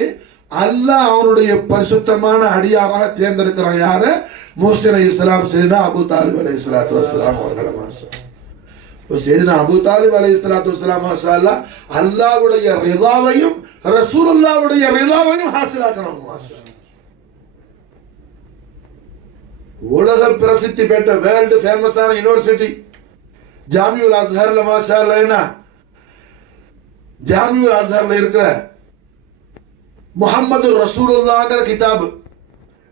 அல்லாஹ் அவனுடைய பரிசுத்தமான அடியாராக தேர்ந்தெடுக்கிறான். யாரு? மூசா அலைஹிஸ்ஸலாம் சையதுனா அபூ தாலிப் அலைஹிஸ்ஸலாத்து வஸ்ஸலாம் அவர்கள். சையதுனா அபூ தாலிப் அலைஹிஸ்ஸலாத்து வஸ்ஸலாம் மாஷா அல்லாஹ் அல்லாஹ்வுடைய ரிதாவையும் ரசூலுல்லாஹ்வுடைய ரிதாவையும் ஹாசிலாக்கணும். மாஷா உலக பிரசித்தி பெற்ற வேர்ல்டு ஃபேமஸான யூனிவர்சிட்டி ஜாமியுல் அஸ்ஹர்ல மாஷா அல்லாஹ் என்ன ஜாமியுல் அஸ்ஹர்ல இருக்கிற முஹம்மது ரசூலுல்லாஹ்ங்கற கிதாப்.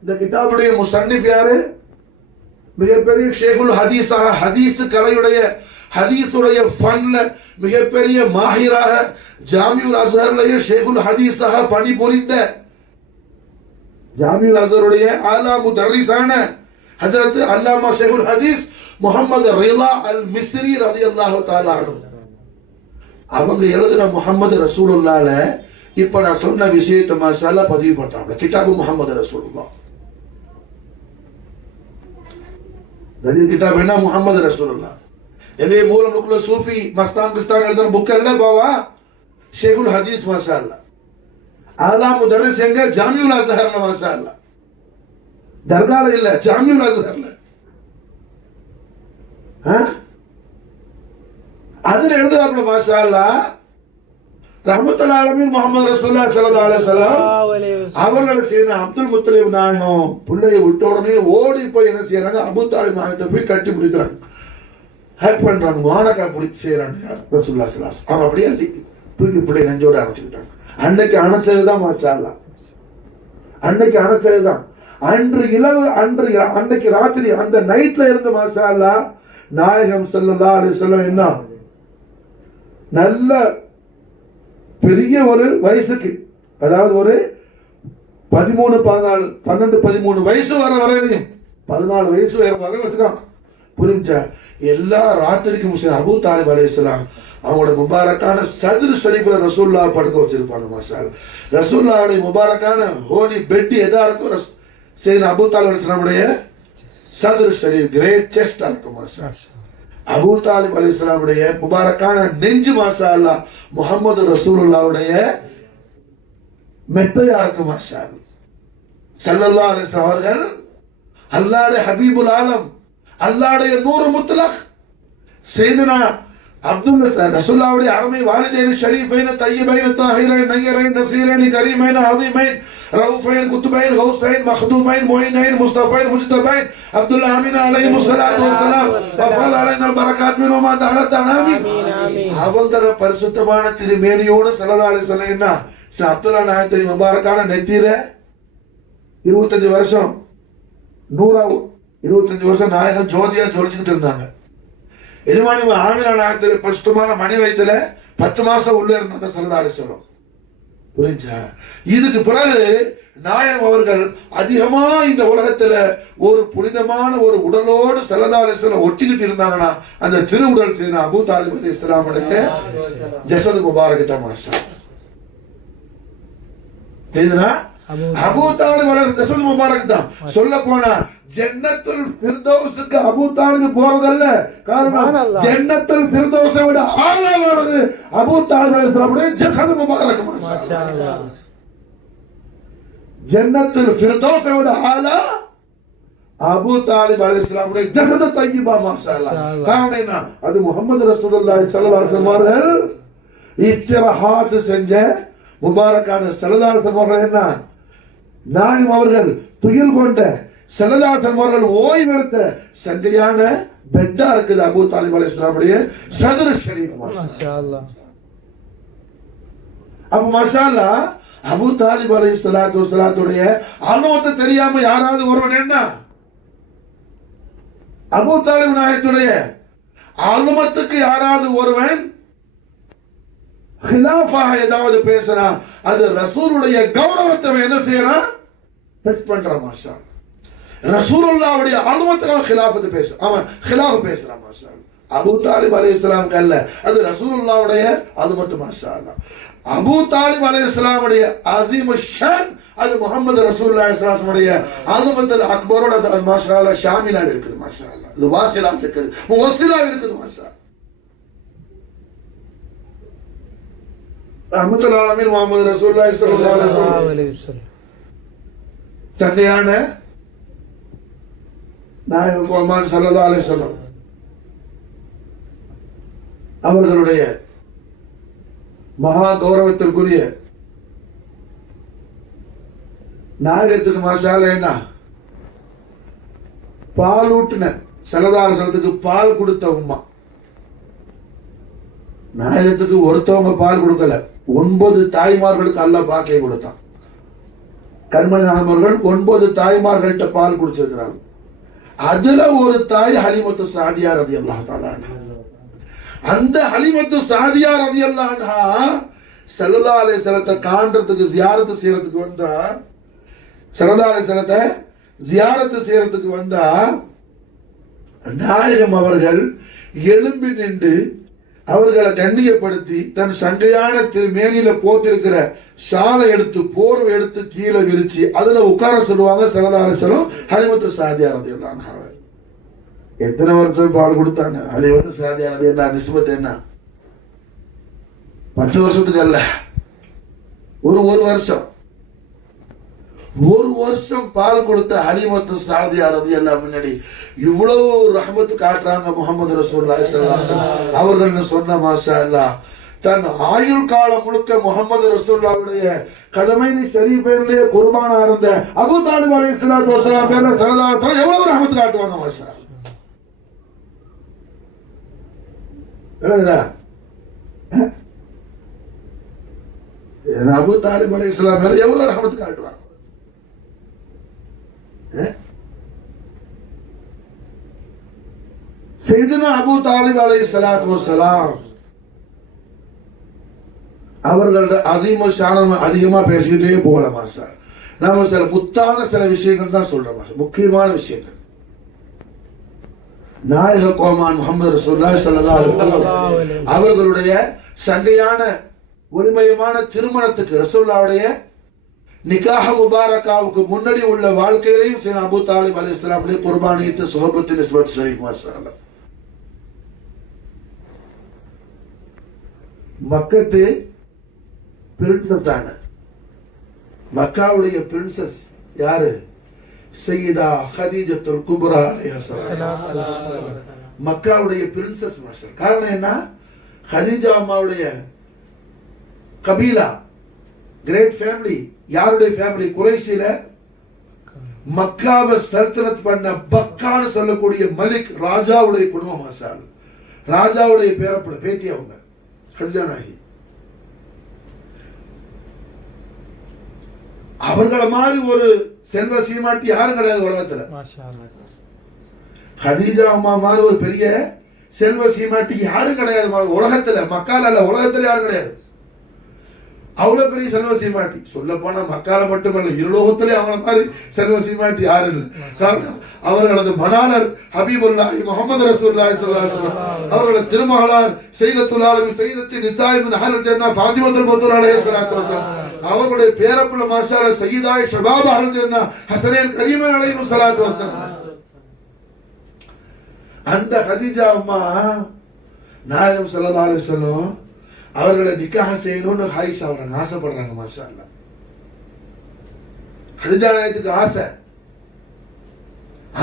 இந்த கிதாபுடைய முஸன்னிஃப் யாரு? மிகப்பெரிய ஷேகுல் ஹதீஸாக ஹதீஸ் கலையுடைய ஹதீஸுடைய ஃபன்ல மிகப்பெரிய மாஹிராக ஜாமியுல் அஸ்ஹர்லயே ஷேகுல் ஹதீஸாக பணிபுரிந்த ஜாமியுல் அஸ்ஹருடைய ஆலா முதர்ரிஸான ஹஜ்ரத் அல்லாமா ஷேகுல் ஹதீஸ் முஹம்மது ரிலா அல் மிஸ்ரி ரலியல்லாஹு தஆலா அன்ஹு அவங்க எழுதின முஹம்மது ரசூலுல்லாஹ்ல இப்ப நான் சொன்ன விஷயத்தை மாஷா அல்லாஹ் பதிவு பண்றாங்க. கிதாபு முஹம்மது ரசூலுல்லாஹ். தலீல் கிதாப் என்ன? முஹம்மது ரசூலுல்லாஹ். எனவே மூலமுக்குள்ள சூஃபி மஸ்தான் கிஸ்தான் எழுதின புக் அல்ல பாவா ஷேகுல் ஹதீஸ் மாஷா அல்லாஹ். ஆலா முதர்ரிஸ் எங்க? ஜாமியுல் அஸ்ஹர்ல மாஷா அல்லாஹ். தர்கால இல்ல, ஜாமியுல் அஸ்ஹர்ல. அதுல எழுதுறாங்க மாஷா அல்லாஹ் ரஹ்மத்துல் ஆலமீன் முஹம்மது ரசூலுல்லாஹி ஸல்லல்லாஹு அலைஹி வஸல்லம் அவர்கள் செய்த அப்துல் முத்தலிப் நாயகம் பிள்ளையை விட்ட உடனே ஓடி போய் என்ன செய்யறாங்க? அபூ தாலிப் நாயகத்தை போய் கட்டி பிடிக்கிறாங்க, ஹேக் பண்றாங்க, மானக்கா பிடிச்சி செய்யறாங்க ரசூலுல்லாஹி ஸல்லல்லாஹு அலைஹி வஸல்லம். அவங்க அப்படியே தூக்கி பிள்ளை நெஞ்சோட அணைச்சுக்கிட்டாங்க. அன்னைக்கு அணைச்சதுதான் மாஷா அல்லாஹ். அன்னைக்கு அணைச்சதுதான். அன்னைக்கு ராத்திரி அந்த நைட்ல இருந்து மாஷா அல்லாஹ் நாயகம் ஸல்லல்லாஹு அலைஹி வஸல்லம் என்ன நல்ல பெரிய ஒரு வயசுக்கு, அதாவது ஒரு 13, 14, 12, 13 வயசு வர வரையிலையும் 14 வயசு வரை வச்சுக்கலாம். புரிஞ்சா? எல்லா ராத்திரிக்கும் அபூ தாலிப் அலைஹிஸ்ஸலாம் அவங்களோட முபாரக்கான சதுர் ஷரீஃப்ல ரசூலுல்லாஹ் படுக்க வச்சிருப்பாங்க. மாஷா அல்லாஹ். ரசூலுல்லாஹ்வுடைய முபாரக்கான ஹோலி பெட் எதா இருக்கும்? சையதுனா அபூ தாலிப் அலைஹிஸ்ஸலாமுடைய சதுர் ஷரீஃப் கிரேட் செஸ்டா இருக்கும். மாஷா அல்லாஹ். அபூ தாலிப் அலைஹிஸ்ஸலாமுடைய முபாரக்கான நெஞ்சு மாஷா அல்லாஹ் முஹம்மது ரசூலுல்லாஹ்வுடைய மெத்தையா இருக்கு. மாஷா அல்லாஹ். ஸல்லல்லாஹு அலைஹி வஸல்லம் அவர்கள் அல்லாஹ்வுடைய ஹபீபுல் ஆலம், அல்லாஹ்வுடைய நூர் முத்லக் சையதுனா அப்துல் ரசூலுல்லாஹ்வுடைய அருமை வாலிதைன் ஷரீஃபைன் தய்யிபைன் தாஹிரைன் நய்யரைன் நஸீரைன் கரீமைன் ஆஸீமைன் ரவுஃபைன் குத்துபைன் கௌஸைன் மக்தூமைன் முயினைன் முஸ்தஃபைன் முஜ்தபைன் அப்துல்லா அமீன் அலைஹிஸ் ஸலாத்து வஸ்ஸலாம் வஃபல் அலைனா பரகாத் மின்ஹுமா தஹரத் ஆமீன். அவங்கள பரிசுத்தமான திருமேனியோடு ஸல்லல்லாஹு அலைஹி வஸல்லம் என்ன அப்துல்லா நாயகத்தின் முபாரக்கான நெத்தியில 25 வருஷம் 25 வருஷம் நாயகம் ஜோதியா ஜொலிச்சுக்கிட்டு இருந்தாங்க. எஜமானி ஆமினா நாயகத்துல பரிசுத்தமான மணி வயத்துல 10 மாசம் உள்ள இருந்தாங்க ஸல்லல்லாஹு அலைஹி வஸல்லம். புரிஞ்சா? இதுக்கு பிறகு நாயகம் அவர்கள் அதிகமா இந்த உலகத்துல ஒரு புனிதமான ஒரு உடலோடு ஸல்லல்லாஹு அலைஹி வஸல்லம் ஒட்டிக்கிட்டு இருந்தாங்கன்னா அந்த திருவுடல் செய்த அபூ தாலிப் அலைஹிஸ்ஸலாமுடைய ஜஸத் முபாரக் தான். மாஷா தெரியுதா? அபூ தாலிப் அலைஹி ஜஸத் முபாரக் தான். சொல்ல போனா ஜன்னத்துல் ஃபிர்தௌஸ்க்கு அபூ தாலிப் போறதல்ல, காரணம் ஜன்னத்துல் ஃபிர்தௌஸை விட ஆழமானது அபூ தாலிப் அலைஹிஸ்ஸலாமுடைய ஜஸத் முபாரக். மாஷா அல்லாஹ். ஜன்னத்துல் ஃபிர்தௌஸை விட ஆழ அபூ தாலிப் அலைஹிஸ்ஸலாமுடைய ஜஹத தய்யிபா மாஷா அல்லாஹ். காரணம் என்ன? அது முஹம்மது ரசூலுல்லாஹி ஸல்லல்லாஹு அலைஹி வஸல்லம் அவர்கள் இஸ்திராஹத் செஞ்ச முபாரக்கான ஸல்லல்லாஹு அலைஹி வஸல்லம் அவர்கள் என்ன நாயம் அவர்கள் துயில் கொண்ட ஸல்லல்லாஹு அலைஹி வஸல்லம் அவர்கள் ஓய்வெடுத்த சங்கையான பெட்டா இருக்குது அபூ தாலிப் அலைஹிஸ்ஸலாமுடைய சதுர ஷரீஃப் மாஷா அல்லாஹ். அப்ப மாஷா அல்லாஹ் அபூ தாலிப் அலைஹிஸ்ஸலாத்து வஸலாத்துடைய அனுமதி தெரியாம யாராவது ஒருவன் என்ன அபூ தாலிப் நாயகத்துடைய அனுமதிக்கு யாராவது ஒருவன் ஹிலாஃபாக ஏதாவது பேசுறான், அது ரசூலுடைய கௌரவத்தை என்ன செய்யறான்? டச் பண்றான் மாஷா அல்லாஹ். ரசூலுல்லாஹ்வுடைய அனுமதிக்கு ஹிலாஃபத் பேசுறான், அவன் ஹிலாஃப் பேசுறான் மாஷா அல்லாஹ். அபூ தாலிப் அலைஹிஸ்ஸலாம் அல்ல, அது ரசூலுல்லாஹ்வுடைய அனுமதி மாஷா அல்லாஹ். அபூ தாலிப் அலைஹிஸ்ஸலாமுடைய அஸீமு ஷான் அது முஹம்மது ரசூலுல்லாஹி ஸல்லல்லாஹு அலைஹி வஸல்லம் அனுமதி அக்பரோட மாஷா அல்லாஹ் ஷாமிலா இருக்குது மாஷா அல்லாஹ். இது வாசிலா இருக்குது, முவஸ்ஸிலா இருக்குது மாஷா அல்லாஹ். ரஹ்மத்துல் ஆலமீன் முஹம்மது ரசூலுல்லாஹி ஸல்லல்லாஹு அலைஹி வஸல்லம் தந்தையான நாயகம் முஹம்மது ஸல்லல்லாஹு அலைஹி வஸல்லம் அவர்களுடைய மகா கௌரவத்திற்குரிய நாயகத்துக்கு மாஷா அல்லாஹ் என்ன பால் ஊட்டின ஸல்லல்லாஹு அலைஹி வஸல்லத்துக்கு பால் கொடுத்த உம்மா. நாயகத்துக்கு ஒருத்தவங்க பால் கொடுக்கல, 9 தாய்மார்களுக்கு அல்லாஹ் பாக்கியம் கொடுத்தான். கண்மணி அவர்கள் 9 தாய்மார்கள்ட்ட பால் குடிச்சிருக்கிறாங்க. அதுல ஒரு தாய் ஹலிமத்து சாதியா ரலியல்லாஹு தஆலா அன்ஹா. அந்த ஹலிமத்து சாதியா ரலியல்லாஹு அன்ஹா ஸல்லல்லாஹு அலைஹி வஸல்லத்தை காண்றதுக்கு ஜியாரத் செய்யறதுக்கு வந்தா, ஸல்லல்லாஹு அலைஹி வஸல்லத்தை ஜியாரத் செய்யறதுக்கு வந்தா நாயகம் அவர்கள் எழும்பி நின்று அவர்களை கண்ணியப்படுத்தி தன் சங்கையான திருமேனியில போத்திருக்கிற ஷாலை எடுத்து போர்வை எடுத்து கீழே விரிச்சு அதுல உட்கார சொல்லுவாங்க ஸல்லல்லாஹு அலைஹி வஸல்லம் ஹலிமத்து சாதியா ரலியல்லாஹு அன்ஹா. எத்தனை வருஷம் பால் கொடுத்தாங்க? ஹலிமத்து சாதியா ரலியல்லாஹு நிஸ்பத் என்ன? 10 வருஷத்துக்கு அல்ல, ஒரு வருஷம். ஒரு வருஷம் பால் கொடுத்த ஹலிமத்து சாதியா ரலியல்லாஹு முன்னாடி இவ்வளவு ரஹ்மத் காட்டுறாங்க முஹம்மது ரசூலுல்லாஹி ஸல்லல்லாஹு அலைஹி வஸல்லம் அவர்கள் சொன்ன மாஷா அல்லாஹ். தன் ஆயுள் காலம் முழுக்க முஹம்மது ரசூலுல்லாஹ்வுடைய கதமைனி ஷரீஃபைனிலே குர்பானா இருந்த அபூ தாலிப் அலைஹிஸ்ஸலாத்து வஸலாம் பேர்ல ஸல்லல்லாஹு அலைஹி வஸல்லம் எவ்வளவு ரஹ்மத் காட்டுவாங்க மாஷா அல்லாஹ். அபூ தாலிப் அலைஹிஸ்ஸலாம் பேர்ல எவ்வளவு ரஹ்மத் காட்டுவாங்க. சையதுனா அபூ தாலிப் அலைஹிஸ்ஸலாத்து வஸலாம் அவர்கள் அஸீமு ஷான் அதிகமா பேசிக்கிட்டே போகலாம் மாஷா. நாம சில முத்தான சில விஷயங்கள் தான் சொல்றோம் மாஷா, முக்கியமான விஷயங்கள். நாயக கோமான் முஹம்மது ரசூலுல்லாஹி ஸல்லல்லாஹு அலைஹி வஸல்லம் அவர்களுடைய சங்கையான ஒளிமயமான திருமணத்துக்கு ரசூலுல்லாஹ்வுடைய நிக்காஹ முபாரக்காவுக்கு முன்னாடி உள்ள வாழ்க்கையிலையும் சையதுனா அபூ தாலிப் அலைஹிஸ்ஸலாமுடைய குர்பானியத்து சுஹபத்து நிஸ்பத் ஷரீஃப் மாஷா அல்லாஹ். மக்கத்து பிரின்சஸ் ஆன மக்காவுடைய பிரின்சஸ் யாரு? சையதா ஹதீஜத்துல் குப்ரா அலைஹிஸ்ஸலாம் மக்காவுடைய பிரின்சஸ் மாஷா. காரணம் என்ன? ஹதீஜா அம்மாவுடைய கபீலா கிரேட் ஃபேமிலி. யாருடைய ஃபேமிலி? குறைஷில மக்காவை சல்தனத் பண்ண பக்கான்னு சொல்லக்கூடிய மலிக் ராஜாவுடைய குடும்பம் மாஷா. ராஜாவுடைய பேரப்பட பேத்தி அவங்க ஹதீஜா நாயகி. அவர்கள மாதிரி ஒரு செல்வ சீமாட்டி யாரும் கிடையாது உலகத்துல. ஹதீஜா அம்மா மாதிரி ஒரு பெரிய செல்வ சீமாட்டி யாரும் கிடையாது உலகத்துல. மக்கால அல்ல, உலகத்துல யாரும் கிடையாது. அவ்வளவு பெரிய செல்வ சீமாட்டி. சொல்ல போனா மக்கால மட்டுமல்ல, இருலோகத்திலே அவங்கள மாதிரி செல்வ சீமாட்டி யாரும் இல்லை. காரணம் அவர்களது மணாளர் ஹபீபுல்லாஹி முஹம்மது ரசூலுல்லாஹி ஸல்லல்லாஹு அலைஹி வஸல்லம் அவர்களது திருமகளார் சையதத்துல் ஆலமீன் சையதத்தி நிசாஇ மின் அஹ்லில் ஜன்னah ஃபாத்திமத்துல் பத்தூல் அலைஹிஸ்ஸலாத்து வஸலாம் அவர்களுடைய பேரப்புள்ள மாஷா அல்லாஹ் சய்யிதாய் ஷபாப் அஹ்லில் ஜன்னah ஹஸனைன் கரீமன் அலைஹிஸ்ஸலாத்து வஸலாம். அந்த ஹதீஜா அம்மா நாயகம் ஸல்லல்லாஹு அலைஹி வஸல்லம் அவர்களை நிக்காஹ் செய்யணும்னு ஆயிஷா அவர்கள் ஆசைப்படுறாங்க மாஷா அல்லாஹ். ஹதீஜா நாயகத்துக்கு ஆசை.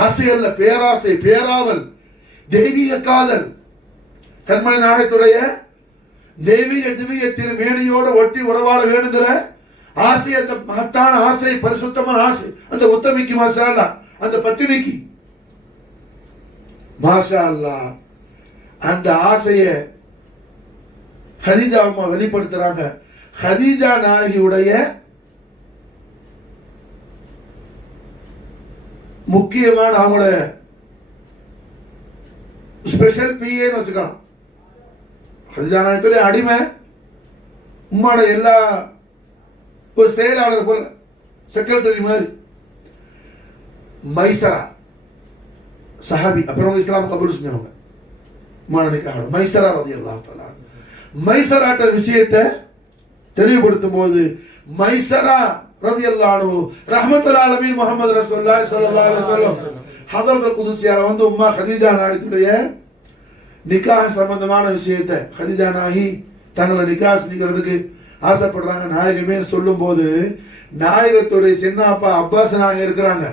ஆசை அல்ல, பேராசை, பேராவல், தெய்வீக காதல். கண்மணி நாயகத்துடைய தெய்வீக திவ்ய திருமேனியோட ஒட்டி உறவாட வேணுங்கிற ஆசை, அந்த மகத்தான ஆசை, பரிசுத்தமான ஆசை அந்த உத்தமிக்கு மாஷா அல்லாஹ், அந்த பத்தினிக்கு மாஷா அல்லாஹ் அந்த ஆசைய ஹதீஜா அம்மா வெளிப்படுத்துறாங்க. ஹதீஜா நாயகியுடைய முக்கியமான அவங்களோட ஸ்பெஷல் பிஏன்னு வச்சுக்கலாம். ஹதீஜா நாயகத்துடைய அடிமை, உம்மாட எல்லா ஒரு செயலாளர் போல, செக்ரட்டரி மாதிரி. மைசரா சஹாபி, அப்புறம் இஸ்லாம் கபூல் செஞ்சவங்க. மைசரா ரலியல்லாஹு தஆலா மைசராட்ட விஷயத்தை தெளிவுபடுத்தும் போது, மைசரா ரலியல்லாஹு அன்ஹு ரஹ்மத்துல் ஆலமீன் முஹம்மது ரசூலுல்லாஹி ஸல்லல்லாஹு அலைஹி வஸல்லம் ஹதரத் குதுஸியால வந்து உம்மா ஹதீஜா நாயகியுடைய நிக்காஹ் சம்பந்தமான விஷயத்தை, ஹதீஜா நாயகி தங்களை நிக்காஹ் செஞ்சுக்கிறதுக்கு ஆசைப்படுறாங்க நாயகமே சொல்லும் போது, நாயகத்துடைய சின்ன அப்பா அப்பாஸ் நாயகம் இருக்கிறாங்க.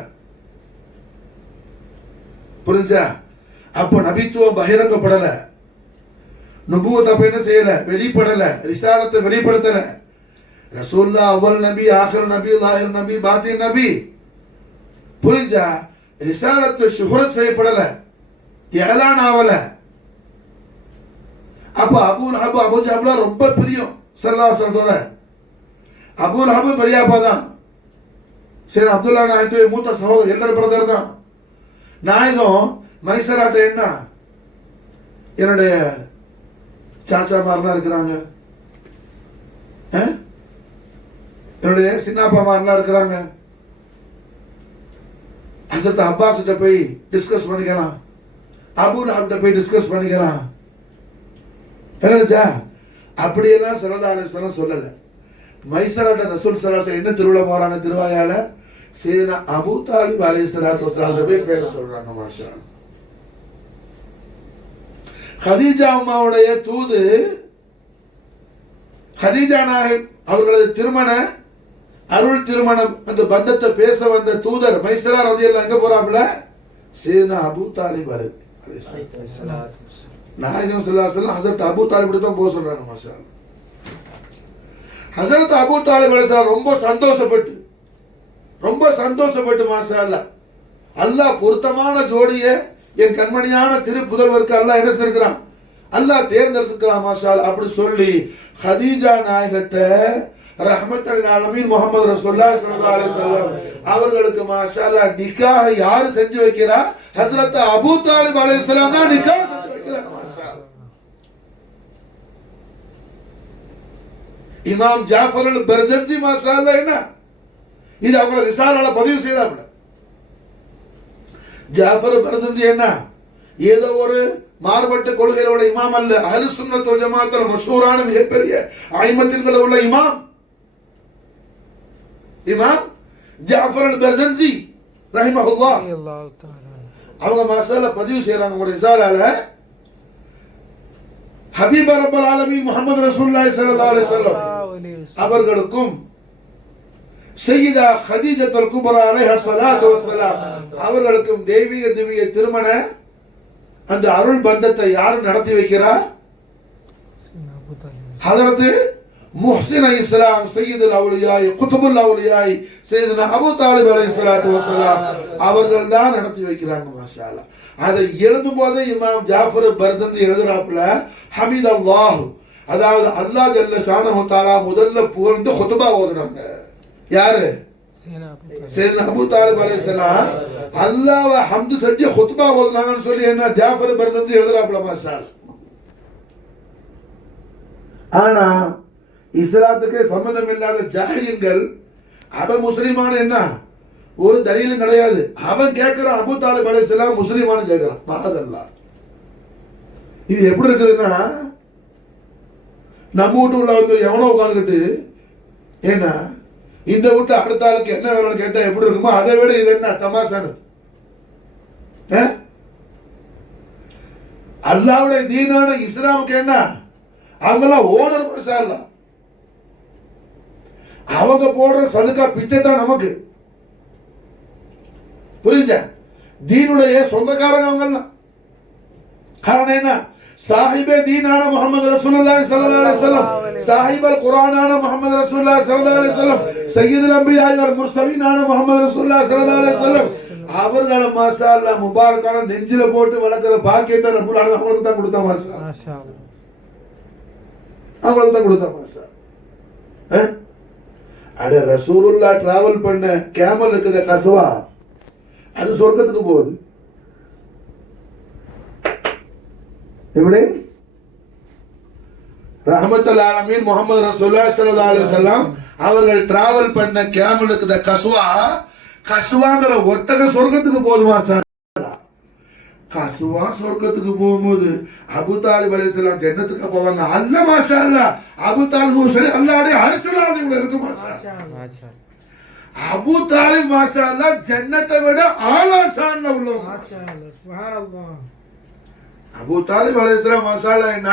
புரிஞ்சா? அப்போ நபித்துவம் பகிரங்கப்படல, நுபுவத் அப்ப என்ன செய்யல, வெளிப்படல, ரிசாலத்தை வெளிப்படுத்தல. ரசூலுல்லாஹ் அவ்வல் நபி, ஆகிர் நபி, லாஹிர் நபி, பாத்தின் நபி. புரிஞ்சா? ரிசாலத்தை ஷுஹரத் செய்யப்படல, ஏலான் ஆவல. அப்ப அபூ ஜஹல் ரொம்ப பிரியம் ஸல்லல்லாஹு அலைஹி வஸல்லம். அபூ லஹப் பெரியாப்பா தான், சரி அப்துல்லா நாயகத்துடைய மூத்த சகோதரர், எல்டர் பிரதர் தான். நாயகம் மைசராட்ட என்ன, என்னுடைய சாச்சா மாதிரிலாம் இருக்கிறாங்க, என்னுடைய சின்னப்பா மாதிரிலாம் இருக்கிறாங்க, ஹஸரத் அப்பாஸ் கிட்ட போய் டிஸ்கஸ் பண்ணிக்கலாம், அபூ லஹப் கிட்ட போய் டிஸ்கஸ் பண்ணிக்கலாம். அப்படியெல்லாம் ஸல்லல்லாஹு அலைஹி வஸல்லம் சொல்லல. மைசராட்ட ரசூல் ஸல்லல்லாஹு அலைஹி வஸல்லம் என்ன திருவிழா போறாங்க, திருவாயால சேனா அபூ தாலிப் அலைஹிஸ்ஸலாத்து வஸலாம் போய் பேச சொல்றாங்க. மாஷா அல்லாஹ். ஹதீஜா அம்மாவுடைய தூது, ஹதீஜா நாயகம் அவர்களது திருமண அருள் திருமணம் அந்த பந்தத்தை பேச வந்த தூதர் மைசரா ரலியல்லாஹு எங்க போறாப்ல, சேனா அபூ தாலிப் அலைஹிஸ்ஸலாம். நாயகம் ஸல்லல்லாஹு அலைஹி வஸல்லம் ஹஸரத் அபூ தாலிப் தான் போக சொல்றாங்க. மாஷா அல்லாஹ். ஹஸரத் அபூ தாலிப் அலைஹிஸ்ஸலாம் ரொம்ப சந்தோஷப்பட்டு மாஷா அல்லாஹ், அல்லாஹ் பொருத்தமான ஜோடியை என் கண்மணியான திரு புதல்வருக்கு அல்லாஹ் என்ன செஞ்சிருக்கிறான், அல்லாஹ் தேர்ந்தெடுத்துக்கிறான். மாஷா அல்லாஹ் அப்படி சொல்லி ஹதீஜா நாயகத்தை ரஹ்மத்துல் ஆலமீன் முஹம்மது ரசூலுல்லாஹி ஸல்லல்லாஹு அலைஹி வஸல்லம் அவர்களுக்கு மாஷா அல்லாஹ் நிக்காஹ் யார் செஞ்சு வைக்கிறா, ஹஸரத் அபூ தாலிப் அலைஹிஸ்ஸலாம் தான் நிக்காஹ் செஞ்சு வைக்கிறாங்க. மாஷா அல்லாஹ். இமாம் ஜாஃபர் அல் பர்ஜன்சி மாஷா அல்லாஹ் என்ன இது அவங்க ரிசாலால பதிவு செய்யறாங்க. ஜாஃபர் பர்ஜன்சி என்ன ஏதோ ஒரு மாறுபட்ட கொள்கையோட இமாம் அல்ல, அஹ்லுஸ் சுன்னத் வல் ஜமாஅத்துல மஷூரான மிகப்பெரிய ஐமத்தின்கள உள்ள இமாம் ஜாஃபர் அல் பர்ஜன்சி ரஹிமஹுல்லாஹ். அவங்க மசாலா பதிவு செய்யறாங்க உங்களுடைய ரிசாலால. ஹபீப் ரப்பல் ஆலமீன் முஹம்மது ரசூலுல்லாஹி ஸல்லல்லாஹு அலைஹி வஸல்லம் அவர்களுக்கும் சையதா ஹதீஜத்துல் குப்ரா அலைஹா ஸலாத்து வஸ்ஸலாம் அவர்களுக்கும் தெய்வீக திவ்ய திருமண அந்த அருள் பந்தத்தை யார் நடத்தி வைக்கிறார், ஹதரத் முஹ்சின் இஸ்லாம் சையதுல் அவுலியாய் குதுபுல் அவுலியாய் சையதுனா அபூ தாலிப் அலைஹிஸ்ஸலாத்து வஸ்ஸலாம் அவர்கள் தான் நடத்தி வைக்கிறாங்க. மாஷா அல்லாஹ். அதை எழுதும் போதே இமாம் ஜாஃபர் பர்ஜன்சி எழுதுறாப்புல, ஹமீத் அல்லாஹ், அதாவது அல்லாஹ் ஜல்ல ஷானஹு தஆலா முதல்ல புகழ்ந்து குத்பா ஓதுறாங்க. யாரு? சையதுனா அபூ தாலிப் அலைஹிஸ்ஸலாம் அல்லாஹ்வை ஹம்து செஞ்சு குத்பா ஓதுனாங்கன்னு சொல்லி என்ன ஜாஃபர் பர்ஜன்சி எழுதுறாப்புல. மாஷா அல்லாஹ். ஆனா இஸ்லாத்துக்கு சம்பந்தம் இல்லாத ஜாஹில்கள் அவன் முஸ்லிமான என்ன ஒரு தலீலும் கிடையாது, அவன் கேட்கிறான் அபூ தாலிப் அலைஹிஸ்ஸலாம் முஸ்லிமான கேட்கிறான். மஹதல்லாஹ். இது எப்படி இருக்குதுன்னா, நம்ம வீட்டுல வந்து எவனோ உட்கார்ந்துட்டு ஏன்னா இந்த வீட்டு அடுத்த ஆளுக்கு என்ன வேணும்னு கேட்டா எப்படி இருக்குமோ அதை விட இது என்ன தமாஷானது. அல்லாஹ்வுடைய தீனான இஸ்லாமுக்கு என்ன அவங்கெல்லாம் ஓனர். மாஷா அல்லாஹ். அவங்க போடுற சதுக்கா பிச்சை தான் நமக்கு. புரியுதா? தீனுடைய சொந்தக்காரங்க அவங்க. காரணம் என்ன? சாஹிபே தீனான முஹம்மது ரசூலுல்லாஹி ஸல்லல்லாஹு அலைஹி வஸல்லம், சாஹிபல் குர்ஆனான முஹம்மது ரசூலுல்லாஹி ஸல்லல்லாஹு அலைஹி வஸல்லம், சய்யிதுல் அன்பியா வல் முர்சலீனான முஹம்மது ரசூலுல்லாஹி ஸல்லல்லாஹு அலைஹி வஸல்லம் அவர்களை மாஷா அல்லாஹ் முபாரக்கான நெஞ்சில போட்டு வளர்க்கிற பாக்கியத்தை ரப்பல் ஆலமீன் அவங்களுக்கு தான் கொடுத்தா. மாஷா அல்லாஹ் அவங்களுக்கு தான் கொடுத்தா. மாஷா அட ரசூலுல்லாஹ் டிராவல் பண்ண கேமல் இருக்குது கஸ்வா, அது சொர்க்கத்துக்கு போகுது. எப்படி? ரஹ்மத்துல் ஆலமீன் முஹம்மது ரசூலுல்லாஹி ஸல்லல்லாஹு அலைஹி வஸல்லம் அவர்கள் டிராவல் பண்ண கேமலுக்கு த கஸ்வா, கஸ்வாங்கற ஒட்டக சொர்க்கத்துக்கு போகுமா? கஸ்வா சொர்க்கத்துக்கு போகும்போது அபூ தாலிப் அலைஹிஸ்ஸலாம் ஜன்னத்துக்கு போவாங்க. அல்ல மாஷா அல்லாஹ் அபூ தாலிப் சரி அல்லாஹ்வுடைய அரசுல அவங்க இருக்கு. மாஷா அல்லாஹ் அபூ தாலிப் மாஷா அல்லாஹ் ஜன்னத்தை விட ஆலாசான்ல உள்ளவங்க. மாஷா அல்லாஹ் சுப்ஹானல்லாஹ். அபூ தாலிப் அலைஹிஸ்ஸலாம் மாஷா அல்லாஹ் என்ன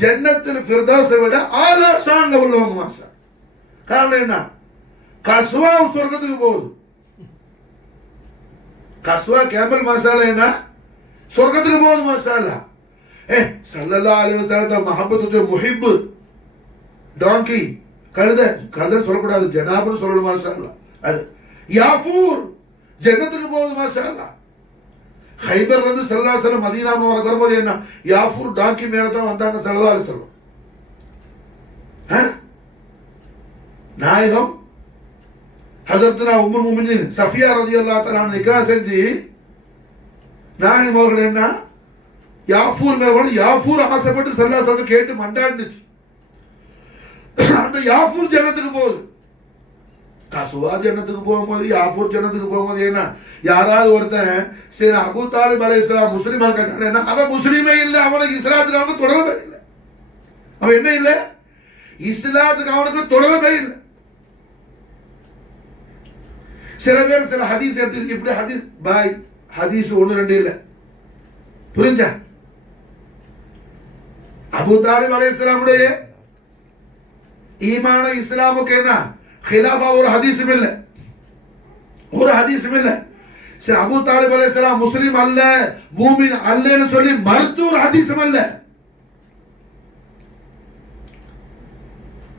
ஜன்னத்துல் ஃபிர்தௌஸை விட ஆலாசான்ல உள்ளவங்க. மாஷா காரணம் என்ன? கஸ்வா சொர்க்கத்துக்கு போகுது. கஸ்வா கேமல் மாஷா அல்லாஹ் என்ன சொர்க்கத்துக்கு போகுது. மாஷா அல்லாஹ் ஸல்லல்லாஹு அலைஹி வஸல்லம் மஹப்பத் முஹிப் டாங்கி கழுத, கழுத சொல்லக்கூடாது, ஜனாப்னு சொல்லணும். மாஷா அல்லாஹ் அது யாஃபூர் ஜன்னத்துக்கு போகுது. மாஷா அல்லாஹ் ஹைபர் வந்து ஸல்லல்லாஹு அலைஹி வஸல்லம் மதீனா முனவரா வரும்போது என்ன யாஃபூர் டாங்கி மேல தான் வந்தாங்க ஸல்லல்லாஹு அலைஹி வஸல்லம். நாயகம் ஹஜரத்னா உம்முல் முஃமினீன் சஃபியா ரலியல்லாஹு தஆலா நிக்காஹ் செஞ்சு நாயகம் அவர்கள் என்ன யாஃபூர் மேல வந்து யாஃபூர் ஆசைப்பட்டு ஸல்லல்லாஹு அலைஹி வஸல்லம் கேட்டு மண்டாண்டுச்சு. அந்த யாஃபூர் ஜன்னத்துக்கு போகுது. கஸ்வா ஜன்னத்துக்கு போகும்போது யாஃபூர் ஜன்னத்துக்கு போகும்போது என்ன யாராவது ஒருத்தன் சரி அபூ தாலிப் அலைஹிஸ்ஸலாம் முஸ்லிமா கேட்டான், என்ன அவன் முஸ்லிமே இல்லை, அவனுக்கு இஸ்லாத்துக்கு அவனுக்கு தொடர்பே இல்லை. அவன் என்ன இல்லை? இஸ்லாத்துக்கு அவனுக்கு தொடர்பே இல்லை. சில பேர் சில ஹதீஸ் எடுத்து இப்படி ஹதீஸ் பாய் ஹதீஸ் 1 2 இல்லை. புரிஞ்சா? அபூ தாலிப் அலைஹிஸ்ஸலாமுடைய ஈமான இஸ்லாமுக்கு என்ன خلافه ஒரு ஹதீஸும் இல்லை, ஒரு ஹதீஸும் இல்லை. சரி அபூ தாலிப் அலைஹிஸ்ஸலாம் முஸ்லிம் அல்ல மூமின் அல்லன்னு சொல்லி மறுத்து ஒரு ஹதீஸும் அல்ல.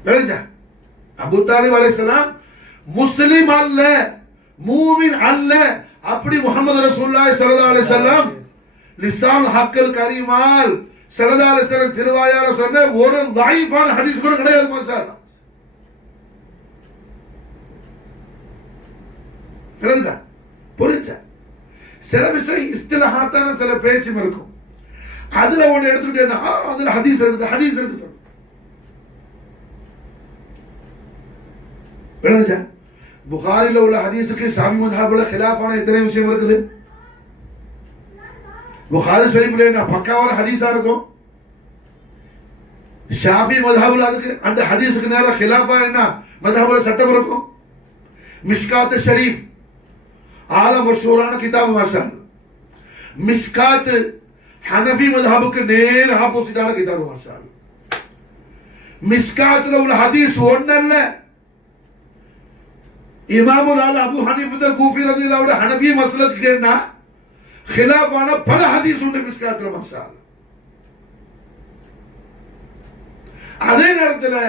விளங்குச்சா? அபூ தாலிப் அலைஹிஸ்ஸலாம் முஸ்லிம் அல்ல மூமின் அல்ல அப்படி முஹம்மது ரசூலுல்லாஹி ஸல்லல்லாஹு அலைஹி வஸல்லம் லிசான் ஹக்கல் கரீமால் ஸல்லல்லாஹு அலைஹி வஸல்லம் திருவாயால சொன்ன ஒரு ضعيفான ஹதீஸ் கூட கிடையாது. மாஷா அல்லாஹ் விளங்குதா? புரிஞ்சா? சில விஷயம் இஸ்திலாஹாத்தான சில பேச்சும் இருக்கும். அதுல ஒன்று எடுத்துக்கிட்டேன்னா அதுல ஹதீஸ் இருக்குது, ஹதீஸ் இருக்கு சொல்ல. விளங்குச்சா? புகாரில உள்ள ஹதீஸுக்கு ஷாஃபி மذஹபுல خلافான எத்தனை விஷயம் இருக்குது? புகாரி ஷரீஃப்ல என்ன பக்காவான ஹதீஸா இருக்கும். ஷாஃபி மذஹபுல அதுக்கு அந்த ஹதீஸுக்கு நேரா خلافா என்ன மذஹபுல சட்டம் இருக்கும். மிஷ்காத் ஷரீஃப் ஆல மஷூரான கிதாப். மாஷா அல்லாஹ் மிஷ்காத் ஹனஃபி மذஹபுக்கு நேர் ஆப்போசிட்டான கிதாப். மாஷா அல்லாஹ் மிஷ்காத்ல உள்ள ஹதீஸ் ஒண்ணல்ல. இமாமுல் ஆல அபூ ஹனீஃபா கூஃபி ரலியல்லாஹு அன்ஹு ஹனஃபி மஸ்லக்கு என்ன خلافான பல ஹதீஸ் உண்டு மிஷ்காத்ல. மாஷா அல்லாஹ் அதே நேரத்தில்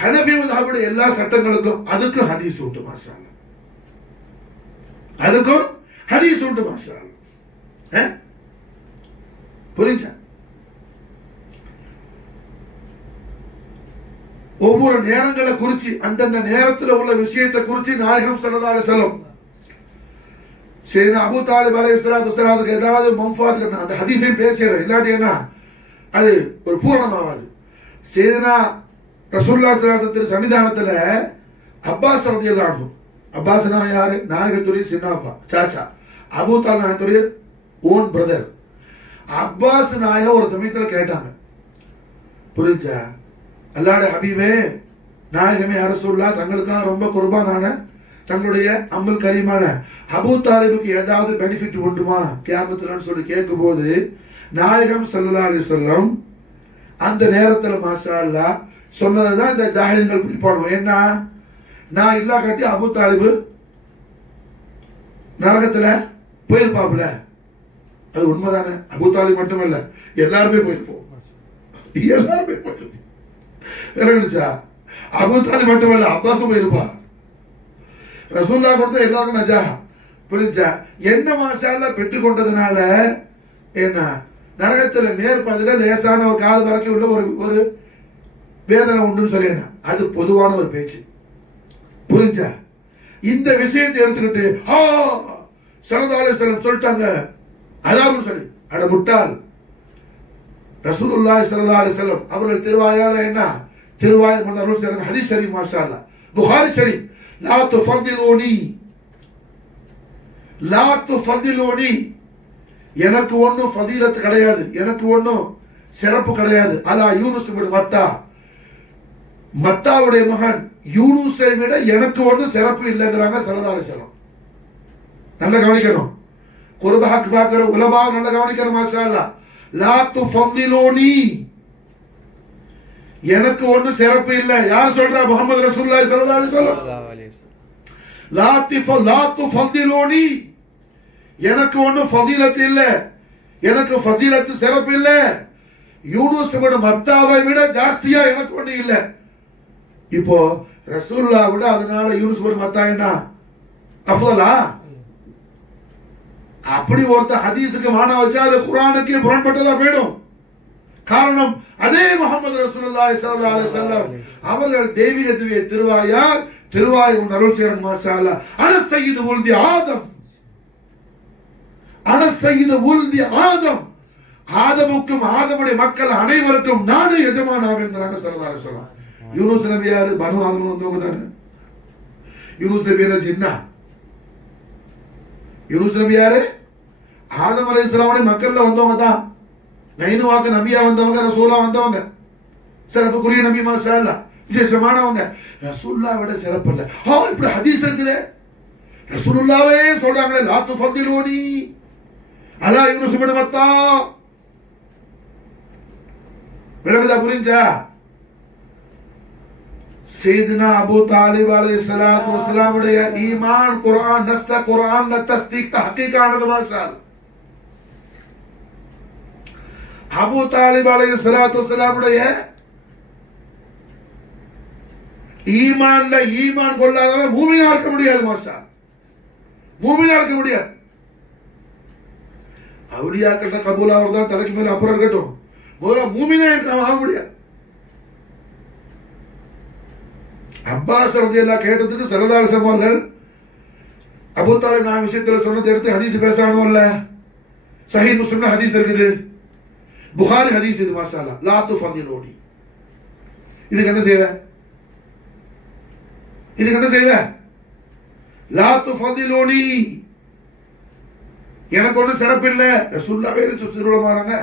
ஹனஃபி மذஹபுடைய எல்லா சட்டங்களுக்கும் அதுக்கு ஹதீஸ் உண்டு. மாஷா அல்லாஹ் அதுக்கும் ஹதீஸ் உண்டு. மாஷா அல்லாஹ் புரிஞ்சா? ஒவ்வொரு நேரங்களை குறிச்சு அந்தந்த நேரத்தில் உள்ள விஷயத்தை குறிச்சு நாயகம் ஸல்லல்லாஹு அலைஹி வஸல்லம் சரி அபூ தாலிப் அலைஹிஸ்ஸலாத்து வஸலாத்துக்கு ஏதாவது மன்ஃபாத் அந்த ஹதீஸையும் பேசுறேன், இல்லாட்டி என்ன அது ஒரு பூரணமாகாது. சையதுனா ரசூலுல்லாஹி ஸல்லல்லாஹு அலைஹி வஸல்லம் சன்னிதானத்துல அப்பாஸ் ரலியல்லாஹு அன்ஹு, அப்பாஸ்னா யாரு? நாயகத்துடைய சின்னப்பா சாச்சா. அபூ தாலிப் நாயகத்துடைய ஓன் பிரதர். அப்பாஸ் நாயகம் ஒரு சமயத்துல கேட்டாங்க, புரிஞ்சா அல்லாஹ்வுடைய ஹபீபே நாயகமே யா ரசூலுல்லாஹ் தங்களுக்காக ரொம்ப குர்பானான தங்களுடைய அமல் கரீமான அபூ தாலிபுக்கு ஏதாவது பெனிஃபிட் உண்டுமா கியாமத்துலன்னு சொல்லி கேட்கும்போது நாயகம் ஸல்லல்லாஹு அலைஹி வஸல்லம் அந்த நேரத்தில் மாஷா அல்லாஹ் சொன்னதுதான் இந்த ஜாஹில்கள் பிடிப்பாடுவோம். என்ன நான் இல்லா கட்டி அபூ தாலிபு நரகத்தில் போயிருப்பாப்புல. அது உண்மைதானே? அபூ தாலிப் மட்டுமல்ல, எல்லாருமே போயிருப்போம். எல்லாருமே போயிருப்போம். விளங்குச்சா? அபூ தாலிப் மட்டுமல்ல, அப்பாஸும் போயிருப்பா. ரசூலுல்லாஹ் கொடுத்த எல்லாருக்கும் நஜா. புரிஞ்சா? என்ன மாஷால்ல பெற்றுக்கொண்டதுனால என்ன நரகத்துல மேற்பதில லேசான ஒரு கால் வரைக்கும் உள்ள ஒரு வேதனை உண்டுன்னு சொல்லினா அது பொதுவான ஒரு பேச்சு. புரிஞ்சா? இந்த விஷயத்தை எடுத்துக்கிட்டு ஸல்லல்லாஹு அலைஹி வஸல்லம் சொல்லிட்டாங்க அதாவுன்னு சொல்லி அட முட்டாள். ரசூலுல்லாஹி ஸல்லல்லாஹு அலைஹி வஸல்லம் அவர்கள் திருவாயால என்ன திருவாய் மன்னர்கள் சொல்றாங்க ஹதீஸ் ஷரீஃப் மாஷாஅல்லாஹ் புகாரி ஷரீஃப் லா துஃபதிலூனி எனக்கு ஒன்றும் ஃபதீலத் கிடையாது, எனக்கு ஒன்றும் சிறப்பு கிடையாது. அலா யூனுஸ் இப்னு மத்தா, மத்தாவுடைய மகன் யூனுஸை விட எனக்கு ஒன்றும் சிறப்பு இல்லைங்கிறாங்க ஸல்லல்லாஹு அலைஹி வஸல்லம். நல்ல கவனிக்கணும். குர்பாக் பாக்குற உலமா நல்ல கவனிக்கணும். மாஷாஅல்லாஹ் லா துஃபதிலூனி எனக்கு ஒன்றும் சிறப்பு இல்லை. யார் சொல்றா? முஹம்மது ரசூலுல்லாஹி ஸல்லல்லாஹு அலைஹி வஸல்லம். லா துஃபதிலூனி எனக்கு ஒன்றும் ஃபதீலத் இல்லை, எனக்கு ஃபசீலத்து சிறப்பு இல்லை. யூனுஸ் இப்னு மத்தாவை விட ஜாஸ்தியா எனக்கு ஒண்ணு இல்லை. இப்போ ரசூலுல்லாஹ் விட அதனால யூனுஸ் இப்னு மத்தா என்ன அஃதலா? அப்படி ஒருத்த ஹதீஸுக்கு மானா வச்சா அது குர்ஆனுக்கு புறம்பட்டதா போயிடும். காரணம் அதே முஹம்மது ரசூலுல்லாஹி ஸல்லல்லாஹு அலைஹி வஸல்லம் அவர்கள் தெய்வீக திவ்ய திருவாயால் திருவாயூர் அருள் செய்யறாங்க. மாஷாஅல்லாஹ் அன சய்யிது உல்தி ஆதம், அன சய்யிது உல்தி ஆதம், ஆதமுக்கும் ஆதமுடைய மக்கள் அனைவருக்கும் நானே எஜமானாவேன் என்றாங்க ஸல்லல்லாஹு அலைஹி வஸல்லம். யூனுஸ் நபி யாரு? பனு ஆதம்ல வந்தவங்க தானே. யூனுஸ் நபி என்ன ஜின்னா? யூனுஸ் நபி யாரு? ஆதம் அலைஹிஸ்ஸலாமுடைய மக்கள்ல வந்தவங்க தான். நைனுவாக்கு நபியா வந்தவங்க, ரசூலா வந்தவங்க, சிறப்புக்குரிய நபி மாஷாஅல்லாஹ், விசேஷமானவங்க. ரசூலுல்லாஹ் விட சிறப்பு இல்ல. இப்படி ஹதீஸ் இருக்குது. ரசூலுல்லாஹ்வே சொல்றாங்களே லா துஃபதிலூனி அலா யூனுஸ் இப்னு மத்தா. விளங்குதா? புரிஞ்சா? சையதுனா அபூ தாலிப் அலைஹிஸ்ஸலாத்து வஸ்ஸலாம் உடைய ஈமான் குர்ஆன் நஸ்ஸ குர்ஆன்ல தஸ்தீக் தஹ்கீக் ஆனது. மாஷாஅல்லாஹ் அபூ தாலிப் அலைஹிஸ்ஸலாத்து வஸ்ஸலாம் உடைய ஈமான்ல ஈமான் கொள்ளாதவன் மூமினா இருக்க முடியாது. மாஷாஅல்லாஹ் மூமினா இருக்க முடியாது. அவுலியாக்கள கபூல் ஆவறதா தலைக்கு மேல அப்புறம் இருக்கட்டும், முதல்ல மூமினா இருக்க ஆக முடியாது. அப்பாஸ் ரலியல்லாஹு கேட்டதுக்கு ஸல்லல்லாஹு அலைஹி வஸல்லம் அவர்கள் அபூ தாலிப் நான் விஷயத்துல சொன்னதை எடுத்து ஹதீஸ் பேசறானோல்ல, சஹீஹ் முஸ்லிம்ல ஹதீஸ் இருக்குது, புகாரி ஹதீஸ் இது. மாஷாஅல்லாஹ் லா துஃபதிலூனி. இதுக்கு என்ன செய்வே? இதுக்கு என்ன செய்வே? லா துஃபதிலூனி எனக்கு ஒன்றும் சிறப்பு இல்லை. ரசூலுல்லாஹ்வே திருவிழமாறாங்க,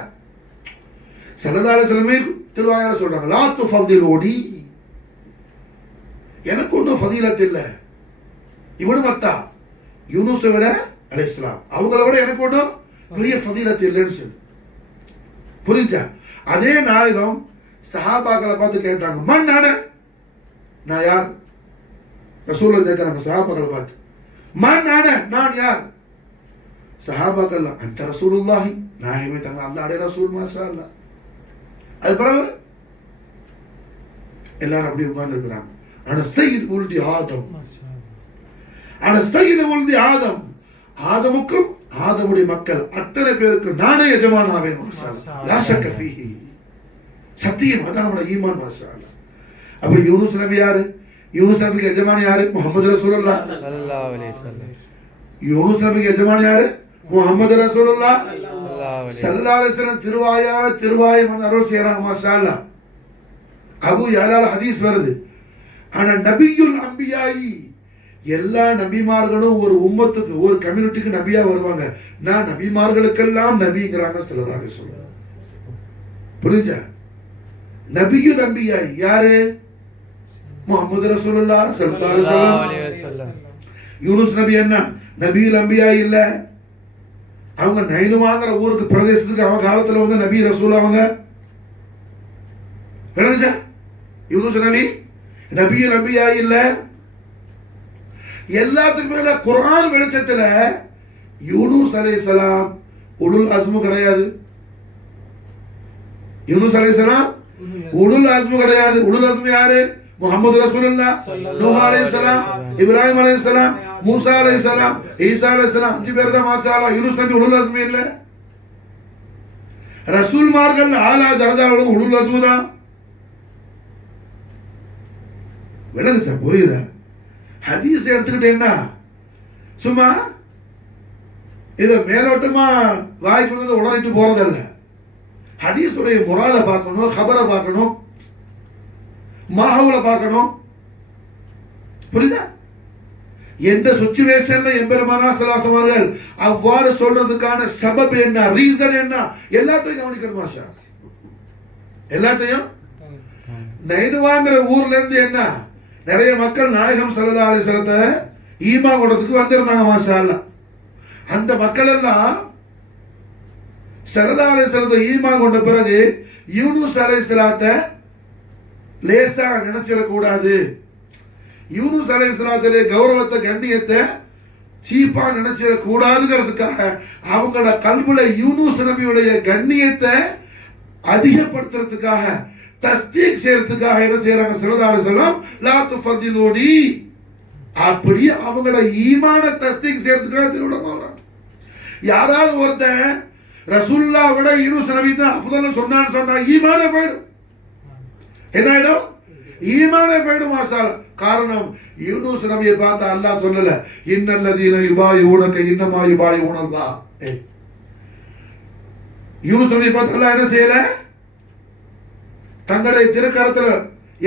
ஸல்லல்லாஹு அலைஹி வஸல்லம் திருவாயால சொல்றாங்க லா துஃபதிலூனி எனக்கு ஒன்றும் ஃபதீலத் இல்லை. இவனு மத்தா யூனுஸை விட அலைஹிஸ்ஸலாம் அவங்கள விட எனக்கு ஒன்றும் பெரிய ஃபதீலத் இல்லைன்னு சொல்லு. புரிஞ்சா? அதே நாயகம் சஹாபாக்களை பார்த்து கேட்டாங்க மன் நானே, நான் யார்? ரசூலுல்லாஹ் கேட்கிறாங்க சஹாபாக்களை பார்த்து மன் நானே, நான் யார்? சஹாபாக்கள் அந்த ரசூலுல்லாஹி நாயகமே தங்க அல்லாஹ்வுடைய ரசூல். மாஷாஅல்லாஹ். அது பிறகு எல்லாரும் அப்படி உட்கார்ந்து இருக்கிறாங்க. அன சய்யிது உல்தி ஆதம், அன சய்யிது உல்தி ஆதம், ஆதமுக்கும் ஆதமுடைய மக்கள் அத்தனை பேருக்கு நானே எஜமான் ஆவேன். மாஷாஅல்லாஹ் லா ஷக்க ஃபீஹி. சத்தியம், அதான் நம்முடைய ஈமான். மாஷாஅல்லாஹ். அப்ப யூனுஸ் நபி யாரு? யூனுஸ் நபிக்கு எஜமான் யாரு? முஹம்மது ரசூலுல்லாஹ் ஸல்லல்லாஹு அலைஹி வஸல்லம். யூனுஸ் நபிக்கு எஜமான் யாரு? முஹம்மது ரசூலுல்லாஹ் ஸல்லல்லாஹு அலைஹி வஸல்லம் திருவாயால திருவாய் அருள் செய்யறாங்க. மாஷாஅல்லாஹ். அபூ யலால ஹதீஸ் வருது, ஆனா நபியுல் அம்பியாயி எல்லா நபிமார்களும் ஒரு உம்மத்துக்கு ஒரு கம்யூனிட்டிக்கு நபியா வருவாங்க, நான் நபிமார்களுக்கெல்லாம் நபிங்கிறாங்க ஸல்லல்லாஹு அலைஹி வஸல்லம். புரிஞ்சா? நபியுல் அம்பியாயி யாரு? முஹம்மது ரசூலுல்லாஹ் ஸல்லல்லாஹு அலைஹி வஸல்லம். யூனுஸ் நபி என்ன நபியுல் அம்பியாயி இல்ல. அவங்க நைனுவாங்கிற ஊருக்கு பிரதேசத்துக்கு அவங்க காலத்துல வந்து நபி ரசூல் அவங்க. விளங்குச்சா? யூனுஸ் நபி நபியுல் அம்பியாயி இல்ல. எல்லாத்துக்கும் மேல குர்ஆன் வெளிச்சத்துல யூனுஸ் அலைஹிஸ்ஸலாம் உலுல் அஸ்மு கிடையாது. யூனுஸ் அலைஹிஸ்ஸலாம் உலுல் அஸ்மு கிடையாது. உலுல் அஸ்மு யாரு? முஹம்மது ரசூலுல்லாஹ், நூஹ் அலைஹிஸ்ஸலாம், இப்ராஹிம் அலைஹிஸ்ஸலாம், மூசா அலைஹிஸ்ஸலாம், ஈசா அலைஹிஸ்ஸலாம், 5 பேர் தான் மாஷா அல்லாஹ். யூனுஸ் நபி உலுல் அஸ்மு இல்ல. ரசூல்மார்கள் ஆலா தரஜாவுல உலுல் அஸ்மு தான். விளங்குச்சா? புரியுதா? ஹதீஸ் எடுத்துக்கிட்டேன்னா சும்மா இதை மேலோட்டமா வாய்க்குள்ளதை உடனிட்டு போறதல்ல. ஹதீஸுடைய முராத பார்க்கணும், ஹபரை பார்க்கணும், மாஹவுல பார்க்கணும். புரியுதா? எந்த சிச்சுவேஷன்ல எம்பெருமானா ஸல்லல்லாஹு அவர்கள் அவ்வாறு சொல்றதுக்கான சபப் என்ன, ரீசன் என்ன, எல்லாத்தையும் கவனிக்கணும் மாஷா. எல்லாத்தையும் நைனுவாங்கிற ஊர்ல இருந்து என்ன நிறைய மக்கள் நாயகம் ஸல்லல்லாஹு அலைஹி வஸல்லத்தை ஈமா கொண்டதுக்கு வந்திருந்தாங்க மாஷா அல்லாஹ். அந்த மக்கள் எல்லாம் ஸல்லல்லாஹு அலைஹி வஸல்லத்தை ஈமா கொண்ட பிறகு யூனுஸ் அலைஹிஸ்ஸலாத்தை லேசா நினைச்சிடக்கூடாது. யூனுஸ் அலைஹிஸ்ஸலாத்துடைய கௌரவத்தை, கண்ணியத்தை சீப்பா நினைச்சிடக்கூடாதுங்கிறதுக்காக அவங்களோட கல்புல யூனுஸ் நபியுடைய கண்ணியத்தை அதிகப்படுத்துறதுக்காக, தஸ்தீக் செய்யறதுக்காக என்ன செய்யறாங்க? ஸல்லல்லாஹு அலைஹி வஸல்லம் லா துஃபதிலூனி, அப்படி அவங்களோட ஈமான தஸ்தீக் செய்யறதுக்காக திருவிழா வர்றாங்க. யாராவது ஒருத்தன் ரசூலுல்லாஹ் விட யூனுஸ் நபி தான் அஃதல்னு சொன்னா ஈமானே போயிடும். என்ன ஆயிடும்? ஈமானே போயிடும் மாஷா. காரணம், யூனுஸ் நபியை பார்த்து அல்லாஹ் சொல்லல இன்னல்லதீன யுபாயிஊனக இன்னமா யுபாயிஊனல்லாஹ். யூனுஸ் நபியை பார்த்து அல்லாஹ் என்ன செய்யல? தங்களுடைய திருக்கரத்துல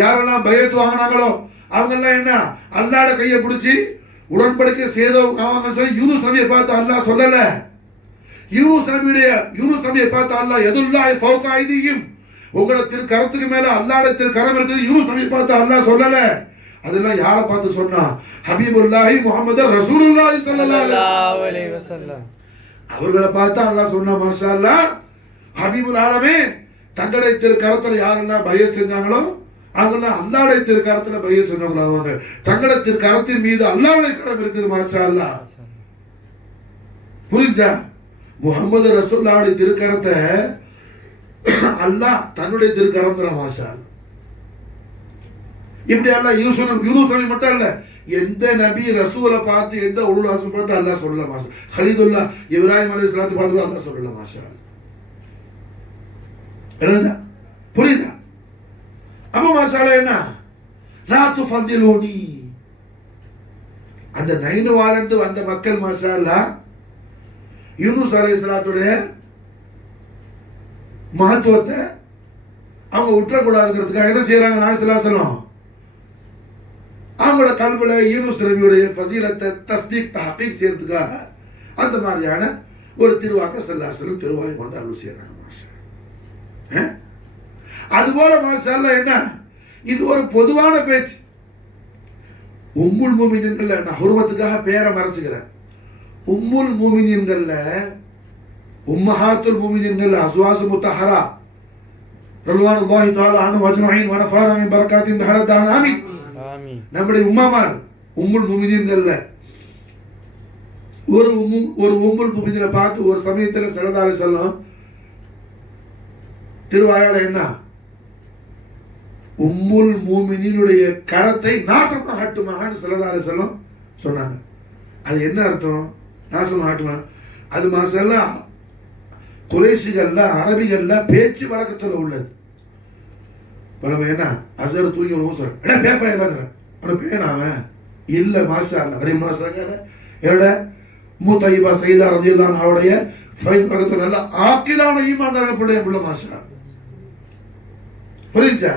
யாரெல்லாம் பயத்து வாங்கினாங்களோ அவங்க எல்லாம் என்ன அல்லாஹ்ட கையை பிடிச்சி உடன்படிக்கை செய்தவங்க சொல்லி யூனுஸ் நபியை பார்த்து அல்லாஹ் சொல்லல. யூனுஸ் நபியை பார்த்து அல்லாஹ் யதுல்லாஹி ஃபௌக ஐதிஹிம், உங்களோட திருக்கரத்துக்கு மேல அல்லாஹ்ட திருக்கரம் இருக்குது, யூனுஸ் நபியை பார்த்து அல்லாஹ் சொல்லல. அதெல்லாம் யாரை பார்த்து சொன்னா? ஹபீபுல்லாஹி முஹம்மது ரசூலுல்லாஹி ஸல்லல்லாஹு அலைஹி வஸல்லம் அவர்களை பார்த்து அல்லாஹ் சொன்னா மாஷா அல்லாஹ். ஹபீபுல் ஆலமீன் தங்களுடைய திருக்கரத்துல யாரெல்லாம் பையத் செஞ்சாங்களோ அவங்கெல்லாம் அல்லாஹ்வுடைய திருக்கரத்துல பையத் செஞ்சவங்க. தங்களுடைய திருக்கரத்தின் மீது அல்லாஹ்வுடைய கரம் இருக்குது மாஷா அல்லாஹ். புரிஞ்சா? முஹம்மது ரசூலுல்லாஹ்வுடைய திருக்கரத்தை அல்லாஹ் தன்னுடைய திருக்கரம்ங்கிற மாஷா. இப்படி அல்லாஹ் யூனுஸ் நபி மட்டும் இல்ல, எந்த நபி ரசூலை பார்த்து எந்த உலுல் அஸ்ம பார்த்து அல்லாஹ் சொல்லல மாஷா. கலீலுல்லாஹ் இப்ராஹிம் அலைஹிஸ்ஸலாத்து பார்த்து அல்லாஹ் சொல்லல மாஷா. புரியுதா? அப்ப மாஷா அல்லாஹ் என்ன லா துஃபதிலூனி, அந்த நைனுவாலந்து வந்த மக்கள் மாஷா அல்லாஹ் யூனுஸ் அலைஹிஸ்ஸலாத்துடைய மகத்துவத்தை அவங்க விட்டுறக்கூடாதுங்கிறதுக்காக என்ன செய்யறாங்க? நாயகம் ஸல்லல்லாஹு அலைஹி வஸல்லம் அவங்களோட கல்புல யூனுஸ் நபியுடைய ஃபஸீலத்தை தஸ்தீக் தஹ்கீக் செய்யறதுக்காக அந்த மாதிரியான ஒரு திருவாக்க ஸல்லல்லாஹு அலைஹி வஸல்லம் திருவாய் கொண்டு அருள் செய்யறாங்க மாஷா. அதுபோல மாஷா அல்லாஹ் என்ன, இது ஒரு பொதுவான பேச்சு. உம்முல் மூமினீன்கள்ல நான் ஹுர்மத்துக்காக பேரை மறைச்சுக்கிறேன். உம்முல் மூமினீன்கள்ல உம்மஹாத்துல் மூமினீன்கள்ல அஸ்வாசு முத்தஹரா ரலியல்லாஹு தஆலா அன்ஹு அஜ்மஈன் வ நஃபஅனா மின் பரக்காத்தின் தஹரத் ஆமீன். நம்முடைய உம்மாமார் உம்முல் மூமினீன்கள்ல ஒரு உம்முல் மூமினீனை பார்த்து ஒரு சமயத்துல ஸல்லல்லாஹு அலைஹி வஸல்லம் திருவாயால என்ன உம்முல் மூமினீனுடைய கரத்தை நாசமாகட்டுமான்னு ஸல்லல்லாஹு அலைஹி வஸல்லம் சொன்னாங்க. அது என்ன அர்த்தம்? நாசமாகட்டுமா? அது மாஷா குறைஷிகள்ல அரபிகள்ல பேச்சு வழக்கத்துல உள்ளது. என்ன அசர் தூங்கி சொல்ற பேப்பா எல்லாங்கிறேன் பேனாவன் இல்ல மாஷா அல்ல கரீம் என்னோட மூத்தையபா சைதா ரலியல்லாஹு அன்ஹாவுடைய ஃபைத் வழக்கத்துல நல்ல ஆக்கிலான ஈமான்தார பிள்ளை மாஷா. புரிஞ்சா?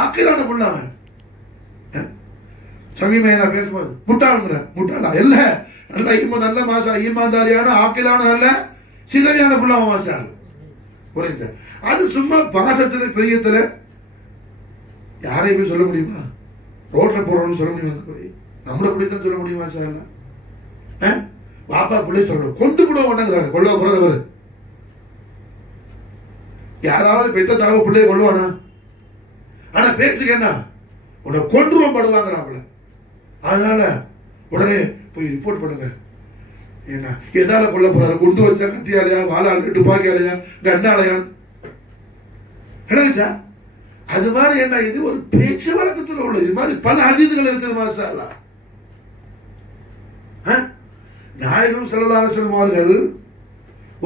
ஆக்கிலான புள்ள அவன். சமீப நான் பேசும்போது முட்டாளா இல்ல, நல்ல நல்ல மாஷா ஈமான்தாரியான ஆக்கிலான நல்ல சிதறியான புள்ள மாஷா. புரிஞ்சா? அது சும்மா பாசத்துல பெரியத்துல யாரையும் போய் சொல்ல முடியுமா? ரோட்ல போறோம்னு சொல்ல முடியுமா? நம்மள பிடித்தான் சொல்ல முடியுமா? சார் பாப்பா பிள்ளை சொல்லணும் கொண்டு கூட மாட்டாங்கிறாரு கொள்ள போறவர். யாராவது பெத்த தாவ பிள்ளைய கொள்ளுவானா? ஆனா பேச்சுக்கு என்ன உன்னை கொன்றுவம் படுவாங்கிறாப்புல. அதனால உடனே போய் ரிப்போர்ட் பண்ணுங்க, என்ன எதால கொல்ல போறாரு? குண்டு வச்சா, கத்தியாலையா, வாழாலையா, துப்பாக்கியாலையா, கண்டாலையா? என்னச்சா அது மாதிரி என்ன, இது ஒரு பேச்சு வழக்கத்தில் உள்ளது. இது மாதிரி பல ஹதீஸ்கள் இருக்குது மாஷா அல்லாஹ். நாயகம் ஸல்லல்லாஹு அலைஹி வஸல்லம் அவர்கள்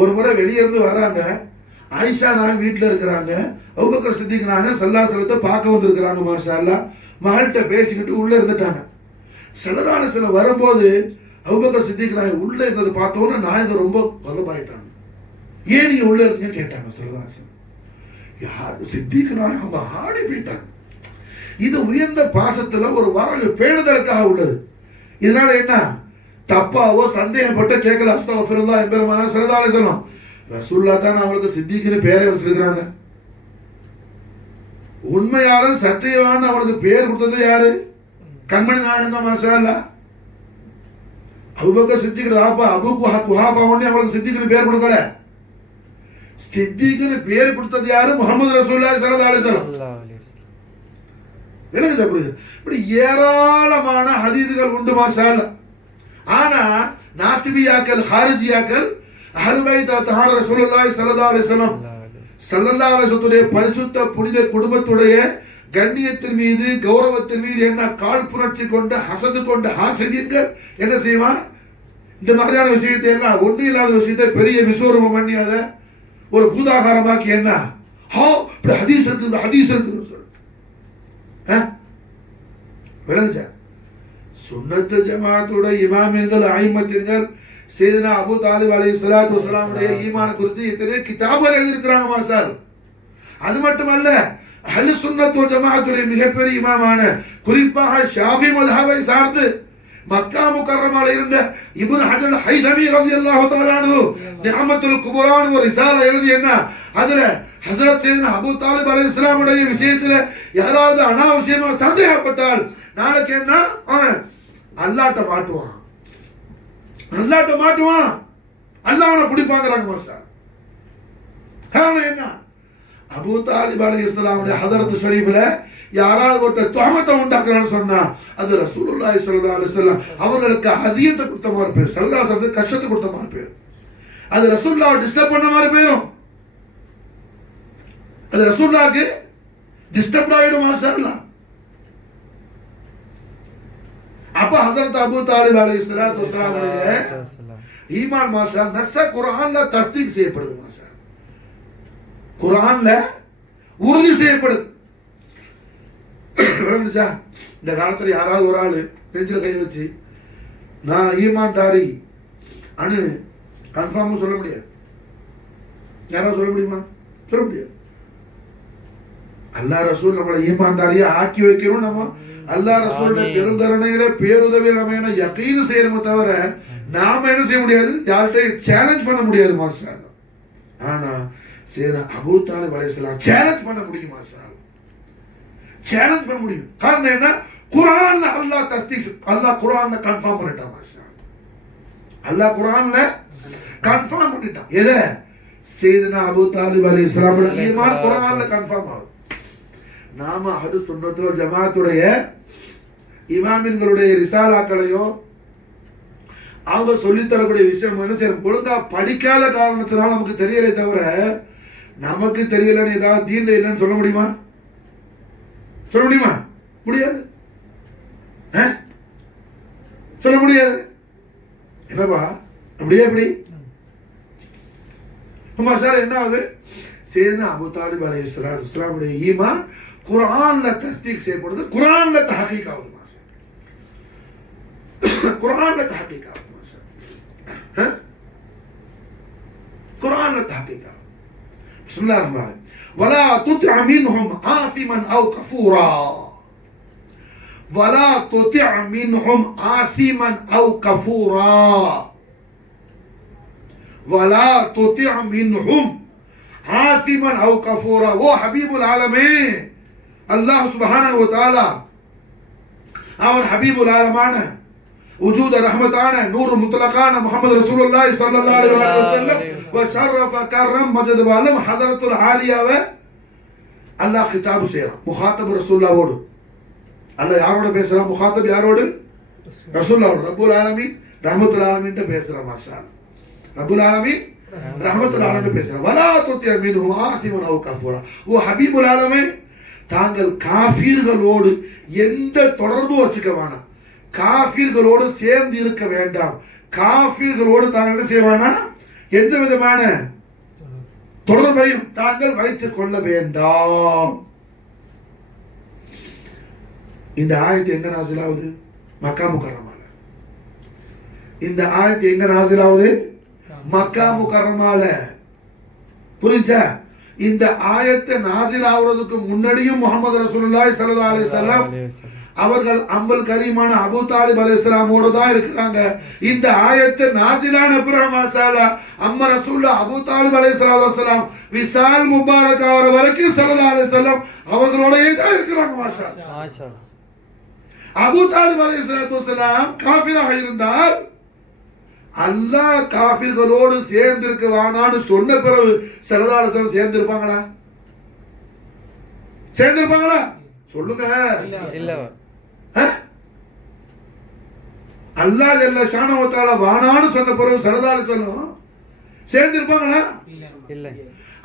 ஒரு முறை வெளியே இருந்து வர்றாங்க. ஆயிஷா நாயகம் வீட்டில் இருக்கிறாங்க. அபூபக்கர் சித்திக் நாயகம் ஸல்லல்லாஹு அலைஹி வஸல்லம் பார்க்க வந்திருக்கிறாங்க. மாஷா அல்லாஹ் மகள்கிட்ட பேசிக்கிட்டு உள்ள இருந்துட்டாங்க. ஸல்லல்லாஹு அலைஹி வஸல்லம் வரும்போது அபூபக்கர் சித்திக் நாயகம் உள்ள இருந்தது பார்த்தோன்னா நாயகம் ரொம்ப பதப்பாயிட்டாங்க. ஏன் நீங்க உள்ள இருக்கீங்கன்னு கேட்டாங்க. ஸல்லல்லாஹு அலைஹி வஸல்லம் யாரு சித்திக் நாயகம் அவங்க ஆடி போயிட்டாங்க. இது உயர்ந்த பாசத்துல ஒரு வரகு பேணுதலுக்காக உள்ளது. இதனால என்ன தப்பாவோ சந்தேகப்பட்ட கேட்கல. அஸ்தக்ஃபிருல்லாஹ் எம்பெருமானார் ஸல்லல்லாஹு அலைஹி வஸல்லம் ரசூலுல்லாஹ் தான் அவங்களுக்கு சித்திக்னு பேரை வச்சிருக்கிறாங்க. உண்மையாளர் சத்தியவான் அவனுக்கு பேர் கொடுத்தது யாரு? கண்மணி நாயகம் தான். மாஷா அல்லாஹ் அபூபக்கர் சித்திக் ராப்பா அபூ குஹாஃபா ஒண்ணே அவங்களுக்கு சித்திக்னு பேர் கொடுக்கல. சித்திக்னு பேர் கொடுத்தது யாரு? முஹம்மது ரசூலுல்லாஹி ஸல்லல்லாஹு அலைஹி வஸல்லம். விளங்குதா? புரியுது? இப்படி ஏராளமான ஹதீஸ்கள் உண்டு மாஷா அல்லாஹ். ஆனா நாசிபியாக்கள், ஹாரிஜியாக்கள் அஹ்லுல் பைத் தஹார் ரசூலுல்லாஹி ஸல்லல்லாஹு அலைஹி வஸல்லம் ஸல்லல்லாஹு அலைஹி வஸல்லம் பரிசுத்த புனித குடும்பத்துடைய கண்ணியத்தின் மீது, கௌரவத்தின் மீது என்ன கால் புணர்ச்சி கொண்ட ஹசது கொண்ட ஹாசதியன்கள் என்ன செய்வான்? இந்த மாதிரியான விஷயத்தை எல்லாம் ஒண்ணு இல்லாத விஷயத்தை பெரிய விஸ்வரூபம் பண்ணி அதை ஒரு பூதாகாரமாக்கி என்ன ஹதீஸ் இருக்குது, ஹதீஸ் இருக்குன்னு சொல்லு. விளங்குச்சா? சுன்னத்து ஜமாத்துடைய இமாமியங்கள், ஐமத்தின்கள் சையதுனா அபூ தாலிப் அலைஹிஸ்ஸலாத்து வஸலாமுடைய ஈமான குறித்து எத்தனை கிதாபுகள் எழுதியிருக்கிறாங்க மாஷால். அது மட்டுமல்ல, அஹ்லுஸ் சுன்னத் வல் ஜமாஅத்துடைய மிகப்பெரிய இமாமான, குறிப்பாக ஷாஃபி மذஹபை சார்ந்து மக்கா முக்கர்ரமால இருந்த இப்னு ஹஜர் ஹைதமி ரலியல்லாஹு தஆலா அன்ஹு நிஅமத்துல் குபரான் ஒரு ரிசாலா எழுதி என்ன அதுல ஹஜ்ரத் சையதுனா அபூ தாலிப் அலைஹிஸ்ஸலாமுடைய விஷயத்துல யாராவது அனாவசியமா சந்தேகப்பட்டால் நாளைக்கு என்ன அவன் அல்லாஹ்ட்ட மாட்டுவான், அல்லாஹ்ட்ட மாட்டுவான், அல்லாஹ் அவனை பிடிப்பாங்கறாங்க மாஷா. காரணம் என்ன? அபூ தாலிப் அலைஹிஸ்ஸலாமுடைய ஹதரத் ஷரீஃப்ல யாராவது ஒருத்தர் துஹமத்தை உண்டாக்குறான்னு சொன்னா அது ரசூலுல்லாஹி ஸல்லல்லாஹு அலைஹி வஸல்லம் அவர்களுக்கு ஹதியத்தை கொடுத்த மாதிரி பேர், ஸல்லல்லாஹு அலைஹி வஸல்லம் கஷ்டத்தை கொடுத்த மாதிரி பேர். அது ரசூலுல்லாஹ் டிஸ்டர்ப் பண்ண மாதிரி பேரும், அது ரசூலுல்லாஹ்க்கு டிஸ்டர்ப் ஆயிடும் மாஷா அல்லாஹ். அப்ப ஹதரத் அபூ தாலிப் அலைஹிஸ்ஸலாத்து வஸலாமுடைய ஈமான் மாஷா நஸ்ஸ குர்ஆன்ல தஸ்தீக் செய்யப்படுது. மாஷா குர்ஆன்ல உறுதி செய்யப்படுது. இந்த காலத்துல யாராவது ஒரு ஆளு நெஞ்சில கை வச்சு நான் ஈமான் தாரி அனு கன்ஃபார்மா சொல்ல முடியாது. யாராவது சொல்ல முடியுமா? சொல்ல முடியாது. அல்லாஹ் ரசூல் நம்மளை ஈமான் தாரியா ஆக்கி வைக்கிறோம். நம்ம அல்லாஹ் ரசூலுடைய பெருங்கருணையில பேருதவியில் நம்ம என்ன யகீன் செய்யணுமே தவிர நாம என்ன செய்ய முடியாது, யார்கிட்டையும் சேலஞ்ச் பண்ண முடியாது மாஷா அல்லாஹ். ஆனா சரி அபூ தாலிப் அலைஹிஸ்ஸலாம் சேலஞ்ச் பண்ண முடியும் மாஷா அல்லாஹ், சேலஞ்ச் பண்ண முடியும். காரணம் என்ன? குர்ஆன்ல அல்லாஹ் தஸ்தீக், அல்லாஹ் குர்ஆன்ல கன்ஃபார்ம் பண்ணிட்டான் மாஷா அல்லாஹ். அல்லாஹ் குர்ஆன்ல கன்ஃபார்ம் பண்ணிட்டான். எதை? சையதுனா அபூ தாலிப் அலைஹிஸ்ஸலாமுடைய ஈமான் குர்ஆன்ல கன்ஃபார்ம் ஆகுது. நாம அஹ்லுஸ் சுன்னத் வல் ஜமாஅத்துடைய இமாமின்களுடைய ரிசாலாக்களையோ அவங்க சொல்லித் தரக்கூடிய விஷயம் என்ன செய்யணும், ஒழுங்கா படிக்காத காரணத்தினால நமக்கு தெரியலே தவிர நமக்கு தெரியலன்னு ஏதாவது தீன்ல இல்லைன்னு சொல்ல முடியுமா? சொல்ல முடியுமா? முடியாது. சொல்ல முடியாது. என்னப்பா அப்படியே எப்படி சார் என்ன ஆகுது? சையதுனா அபூ தாலிப் அலைஹிஸ்ஸலாத்து வஸலாமுடைய ஈமான் குர்ஆன்ல தஸ்தீக் செய்யப்படுது, குர்ஆன்ல தஹகீக் ஆகுது. குர்ஆன்ல தஹகீக் ஆகுது. குர்ஆன்ல தஹகீக் ஆகுது. பிஸ்மில்லாஹிர் ரஹ்மானிர் ரஹீம். ولا تطع منهم آثما أو كفورا ولا تطع منهم آثما أو كفورا ولا تطع منهم آثما أو كفورا. वो حبيب العالمين الله سبحانه وتعالى அவன் ஹபீபுல் ஆலமான وجود رحمتانا نور مطلقانا محمد رسول الله صلى الله عليه وسلم وشرف كرم مجد والم حضرة العالية الله خطاب செய்யறான். முகாத்தப் ரசூலுல்லாஹோடு. அல்லாஹ் யாரோட பேசுறான்? முகாத்தப் யாரோடு? ரசூலுல்லாஹோடு. ரப்புல் ஆலமீன் ரஹ்மத்துல் ஆலமீன் பேசுறான். மாஷா ரப்புல் ஆலமீன் ரஹ்மத்துல் ஆலமீன் பேசுறான். வலா துத்தி மின்ஹும் ஆசிமன் அவ் கஃபூரா. ஓ ஹபீபுல் ஆலமீன், தாங்கள் காஃபிர்களோடு எந்த தொடர்பு வச்சுக்க வேணாம், காஃபிர்களோடு சேர்ந்து இருக்க வேண்டாம், காஃபிர்களோடு தாங்கள் செய்ய வேணாம், எந்த விதமான தொடர்பையும் தாங்கள் வைத்துக் கொள்ள வேண்டாம். இந்த ஆயத்து எங்க நாசிலாவது? மக்கா முக்கர்ரமால. இந்த ஆயத்து எங்க நாசிலாவது? மக்கா முக்கர்ரமால. புரிஞ்சா? இந்த ஆயத்தை நாசில் ஆகுறதுக்கு முன்னாடியும் முஹம்மது ரசூலுல்லாஹி ஸல்லல்லாஹு அலைஹி வஸல்லம் அவர்கள் அம்பல் கரீமான அபூ தாலிப் அலைஹிஸ்ஸலாமோட தான் இருக்கிறாங்க. இந்த ஆயத்தை நாசிலான பிறகு மாஷாஅல்லாஹ் அம்மா ரசூலுல்லாஹ் அபூ தாலிப் அலைஹிஸ்ஸலாம் விசால் முபாரக் ஆகிற வரைக்கும் ஸல்லல்லாஹு அலைஹி வஸல்லம் அவர்களோடயே தான் இருக்கிறாங்க. மாஷாஅல்லாஹ். அபூ தாலிப் அலைஹிஸ்ஸலாம் காஃபிராக இருந்தால் அல்லாஹ் காஃபிர்களோடு சேர்ந்திருக்க வேணான்னு சொன்ன பிறகு ஸல்லல்லாஹு அலைஹி வஸல்லம் சேர்ந்திருப்பாங்களா? சேர்ந்திருப்பாங்களா? சொல்லுங்க. இல்ல. அல்லாஹ் ஜல்ல ஷானஹு வ தஆலா வானான்னு சொன்ன பிறகு ஸல்லல்லாஹு அலைஹி வஸல்லம் சேர்ந்திருப்பாங்களா? இல்ல.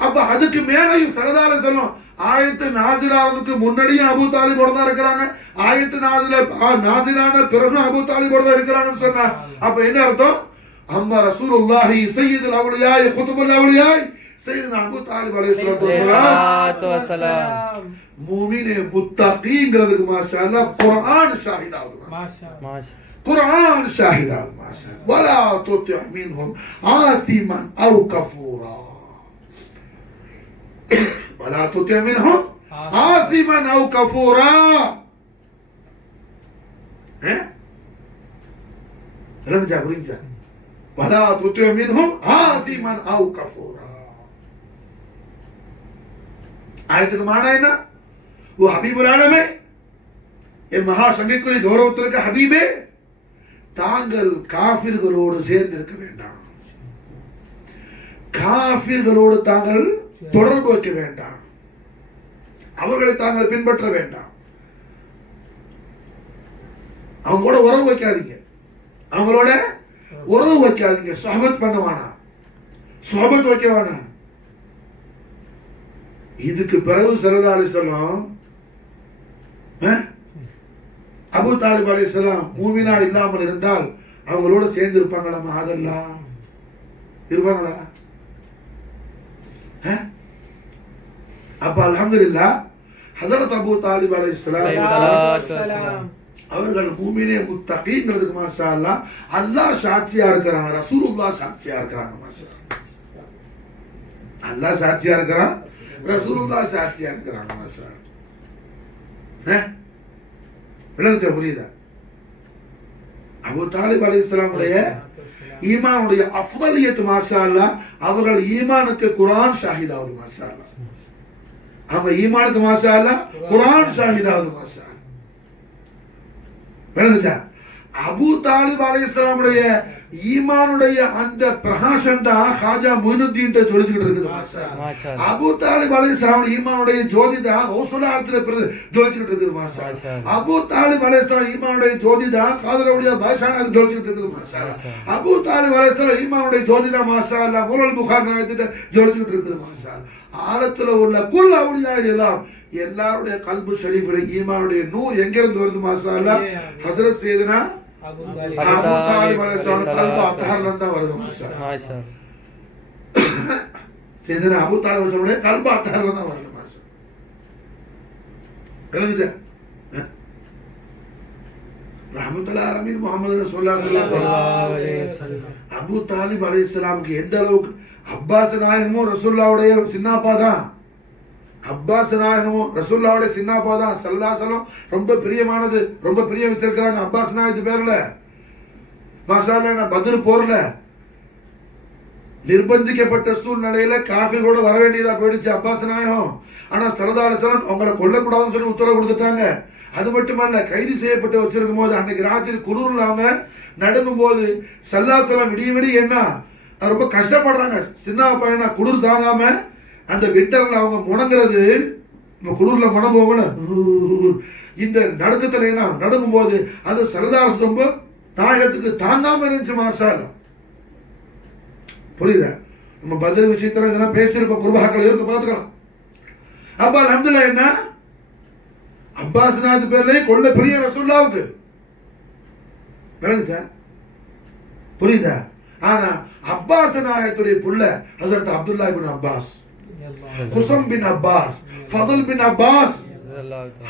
அப்ப அதுக்கு மேலையும் ஸல்லல்லாஹு அலைஹி வஸல்லம் ஆயத்து நாசிலானதுக்கு முன்னாடியும் அபூ தாலிபோட தான் இருக்கிறாங்க, ஆயத்து நாசிலான பிறகு அபூ தாலிபோட தான் இருக்கிறாங்கன்னு சொன்னா அப்ப என்ன அர்த்தம்? அம்மா ரசூலுல்லாஹி சய்யிதுல் அவுலியாய் குதுபுல் அவுலியாய் சய்யிதுனா அபூ தாலிப் அலைஹிஸ்ஸலாத்து வஸலாம் மூமினே முத்தகீங்கிறதுக்கு மாஷாஅல்லாஹ் குர்ஆன் ஷாஹிதாவுது. மாஷா குர்ஆன் ஷாஹிதாவுது. மாஷா வலா துத்தி மின்ஹும் ஆதிமன் அவ் கஃபூரா. ولا تطع منهم آثما أو كفورا. رمجا برمجا ولا تطع منهم آثما أو كفورا. ஆயத்துக்கு மானா என்ன? ஓ ஹபீபுல் ஆலமே, என் மகா சங்கைக்குரிய கௌரவத்திற்கு ஹபீபே, தாங்கள் காஃபிர்களோடு சேர்ந்திருக்க வேண்டாம், காஃபிர்களோடு தாங்கள் தொடர்பு வைக்க வேண்டாம், அவர்களை தாங்கள் பின்பற்ற வேண்டாம், அவங்களோட உறவு வைக்காதீங்க, அவங்களோட உறவு வைக்காதீங்க, சுஹபத் பண்ண வேணாம், சுஹபத் வைக்க வேணாம். இதுக்கு பிறகு ஸல்லல்லாஹு அலைஹி வஸல்லம் அபூ தாலிப் அலைஹிஸ்ஸலாம் மூமினா இல்லாமல் இருந்தால் அவங்களோட சேர்ந்து இருப்பாங்களா? அதெல்லாம் இருப்பாங்களா? அப்ப அல்ஹம்துலில்லாஹ் ஹஜ்ரத் அபூ தாலிப் அலைஹிஸ்ஸலாம் அவர்கள் மூமினே முத்தகீங்கிறதுக்கு மாஷாஅல்லாஹ் அல்லாஹ் சாட்சியா இருக்கிறாங்க, ரசூலுல்லாஹ் சாட்சியா இருக்கிறாங்க. மாஷாஅல்லாஹ் அல்லாஹ் சாட்சியா இருக்கிறான், ரசூலுல்லாஹ் சாட்சியா இருக்கிறாங்க. மாஷாஅல்லாஹ் விளங்குச்சா? புரியுதா? அபூ தாலிப் அலைஹிஸ்ஸலாமுடைய ஈமானுடைய அஃதலியத் மாஷாஅல்லாஹ், அவர்கள் ஈமானுக்கு குர்ஆன் ஷாஹிதாவுது. மாஷாஅல்லாஹ் அவங்க ஈமானுக்கு மாஷாஅல்லாஹ் குர்ஆன் ஷாஹிதாவுது. மாஷாஅல்லாஹ் விளங்குச்சா? அபூ தாலிப் அலைஹிஸ்ஸலாமுடைய ஈமானுடைய அந்த பிரகாசம் தான் ஹாஜா மொய்னுத்தீன் ஜொலிச்சுக்கிட்டு இருக்குது. மாஷாஅல்லாஹ் அபூ தாலிப் அலைஹிஸ்ஸலாம் ஈமானுடைய ஜோதி தான் ஹவுசுல்லாஹ்ல ஜொலிச்சுக்கிட்டு இருக்குது. மாஷாஅல்லாஹ் அபூ தாலிப் அலைஹிஸ்ஸலாம் ஈமானுடைய ஜோதி தான் காதரவுலியா பாஷானா ஜொலிச்சுக்கிட்டு இருக்குது. மாஷாஅல்லாஹ் அபூ தாலிப் அலைஹிஸ்ஸலாம் ஈமானுடைய ஜோதி தான் மாஷாஅல்லாஹ் மூலல் புகார் நாயத்திட்ட ஜொலிச்சுக்கிட்டு இருக்குது. மாஷாஅல்லாஹ் ஆலத்துல உள்ள குல் அவுலியா எல்லாம் எல்லாருடைய கல்பு ஷரீஃபுடைய ஈமானுடைய நூர் எங்க இருந்து வருது? மாஷாஅல்லாஹ் ஹஜ்ரத் சையதுனா அபூ தாலிப் அலைஹிஸ்ஸலாம் கல்பு அத்ஹர்ல இருந்து வருது. மாஷாஅல்லாஹ் சையதுனா அபூ தாலிப் அலைஹிஸ்ஸலாம் கல்பு அத்ஹர்ல இருந்து வருது. மாஷாஅல்லாஹ் கலங்க ரஹ்மத்துல்லாஹி அலைஹி முஹம்மது ரசூலுல்லாஹி ஸல்லல்லாஹு அலைஹி வஸல்லம் அபூ தாலிப் அலைஹிஸ்ஸலாமுக்கு எந்த அளவுக்கு அப்பாஸ் நாயகமும் ரசூலுல்லாஹ்வுடைய சின்னப்பா தான், அப்பாஸ் நாயகமும் ரசூலுல்லாஹ்வுடைய சின்னப்பா தான். ஸல்லல்லாஹு அலைஹி வஸல்லம் ரொம்ப பிரியமானது, ரொம்ப பிரியம் வச்சிருக்காங்க அப்பாஸ் நாயகத்து பேர்ல. மாஷாஅல்லாஹ் பத்ர் போர்ல நிர்பந்திக்கப்பட்ட சூழ்நிலையில காஃபிர்களோட வர வேண்டியதா போயிடுச்சு அப்பாஸ் நாயகம். ஆனா ஸல்லல்லாஹு அலைஹி வஸல்லம் அவங்களை கொல்லக்கூடாதுன்னு சொல்லி உத்தரவு கொடுத்துட்டாங்க. அது மட்டுமல்ல, கைது செய்யப்பட்டு வச்சிருக்கும் போது அன்னைக்கு ராத்திரி குளிர் இல்லாம நடுங்கும் போது ஸல்லல்லாஹு அலைஹி வஸல்லம் விடிய விடிய என்ன ரொம்ப கஷ்டப்படுறாங்க. சின்ன பையனா குளிர் தாங்காம அந்த விண்டர்ல அவங்க முணங்குறது, குளிர்ல முணங்குவோம்ல, இந்த நடுக்கத்துல என்ன நடுங்கும் போது அது ஸல்லல்லாஹு அலைஹி வஸல்லம் ரொம்ப நாயகத்துக்கு தாங்காம இருந்துச்சு மாஷா அல்லாஹ். புரியுதா? நம்ம பத்ர் விஷயத்துல இதெல்லாம் பேசியிருப்போம், குர்பாக்கள் இருக்க பார்த்துக்கலாம். அப்ப அல்ஹம்துலில்லாஹ் என்ன அப்பாஸ் நாயத்து பேர்லயே கொள்ள பெரிய ரசூலுல்லாஹ்வுக்கு விளங்குச்சா? புரியுதா? ஆனா அப்பாஸ் நாயத்துடைய புள்ள Hazrat Abdullah ibn Abbas, Qutham bin Abbas, Fadl bin Abbas,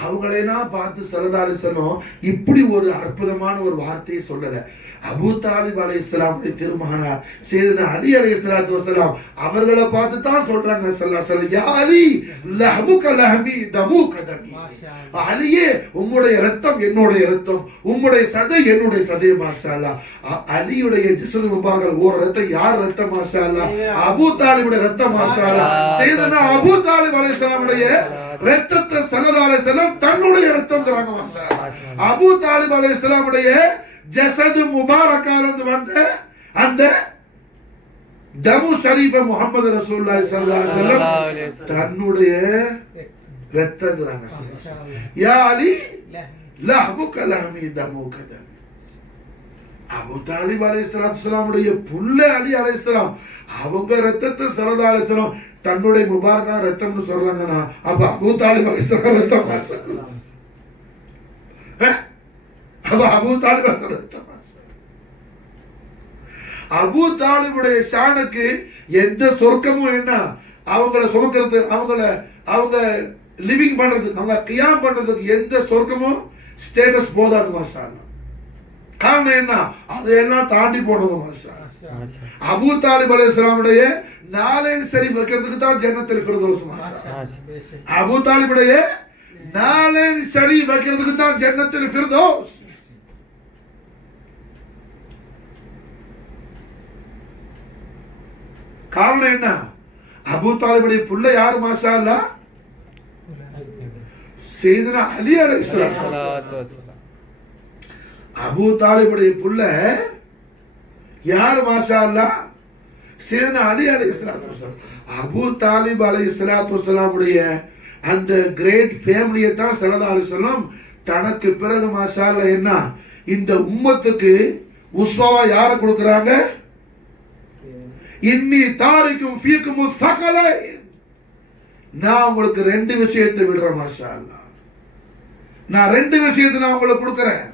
அவங்களெல்லாம் பார்த்து ஸல்லல்லாஹு அலைஹி வஸல்லம் இப்படி ஒரு அற்புதமான ஒரு வார்த்தையை சொல்லல. அபூ தாலிப் அலைஹிஸ்ஸலாமுடைய திருமகனார் சையதுனா அலி அலைஹிஸ்ஸலாத்து வஸலாம் அவர்களை பார்த்து தான் சொல்றாங்க ஸல்லல்லாஹு அலைஹி வஸல்லம், யா அலி லஹ்முக லஹ்மி தமுக தமி. அலியே, உம்முடைய இரத்தம் என்னுடைய இரத்தம், உம்முடைய சதை என்னுடைய சதை. மாஷா அல்லாஹ். அலியுடைய ஜிஸ்து முபாரக் ஒரு இரத்தம், யார் இரத்தம்? மாஷா அல்லாஹ், அபூ தாலிபுடைய இரத்தம். மாஷா அல்லாஹ். சையதுனா அபூ தாலிப் அலைஹிஸ்ஸலாமுடைய இரத்தத்தை ஸல்லல்லாஹு அலைஹி வஸல்லம் தன்னுடைய இரத்தம்ங்கறாங்க. மாஷா அல்லாஹ். அபூ தாலிப் அலைஹிஸ்ஸலாமுடைய ஜஸது முபாரக்காலிருந்து வந்த அந்த தமு ஷரீஃப முஹம்மது ரசூலுல்லாஹி ஸல்லல்லாஹு அலைஹி வஸல்லம் தன்னுடைய இரத்தம்ங்கறாங்க. யா அலி லஹ்முக லஹ்மி தமுக தமி. அபூ தாலிப் அலைஹிஸ்ஸலாத்து வஸலாமுடைய புள்ள அலி அலைஹிஸ்ஸலாம் அவங்க இரத்தத்தை ஸல்லல்லாஹு அலைஹி வஸல்லம் தன்னுடைய முபாரக்கான இரத்தம்னு சொல்றாங்கன்னா அப்ப அபூ தாலிப் அலைஹிஸ்ஸலாம் இரத்தம். அபூ தாலிப் அபூ தாலிபுடைய ஷானுக்கு எந்த சொர்க்கமும் என்ன அவங்கள சுமக்கிறது, அவங்க லிவிங் பண்றதுக்கு, அவங்க கியாம் பண்றதுக்கு எந்த சொர்க்கமும் ஸ்டேட்டஸ் போதாது. மாஷா அல்லாஹ். காரணம் என்ன? அதையெல்லாம் தாண்டி போனது. மாஷா அல்லாஹ். அபூ தாலிப் அலைஹிஸ்ஸலாமுடைய நாலைன் ஷரீஃப் வைக்கிறதுக்கு தான் ஜன்னத்துல் ஃபிர்தௌஸ். மாஷா அல்லாஹ். அபூ தாலிபுடைய நாலைன் ஷரீஃப் வைக்கிறதுக்கு தான் ஜன்னத்துல் ஃபிர்தௌஸ். காரணம் என்ன? அபூ தாலிபுடைய புள்ள யார்? மாஷா அல்லாஹ், சையதுனா அலி அலைஹிஸ்ஸலாம். அபூ தாலிபுடைய புள்ள யார்? மாஷா அல்லாஹ், சையதுனா அலி அலைஹிஸ்ஸலாம். அபூ தாலிப் அலைஹிஸ்ஸலாத்து வஸலாமுடைய அந்த கிரேட் ஃபேமிலியை தான் ஸல்லல்லாஹு அலைஹி வஸல்லம் தனக்கு பிறகு மாஷா அல்லாஹ் என்ன இந்த உம்மத்துக்கு உஸ்வாவா யாரை கொடுக்கறாங்க? இன்னி தாரிக்கும் ஃபீக்கும் ஸகலை. நான் உங்களுக்கு ரெண்டு விஷயத்தை விடுறேன். மாஷா அல்லாஹ், நான் ரெண்டு விஷயத்தை நான் உங்களுக்கு கொடுக்கிறேன்.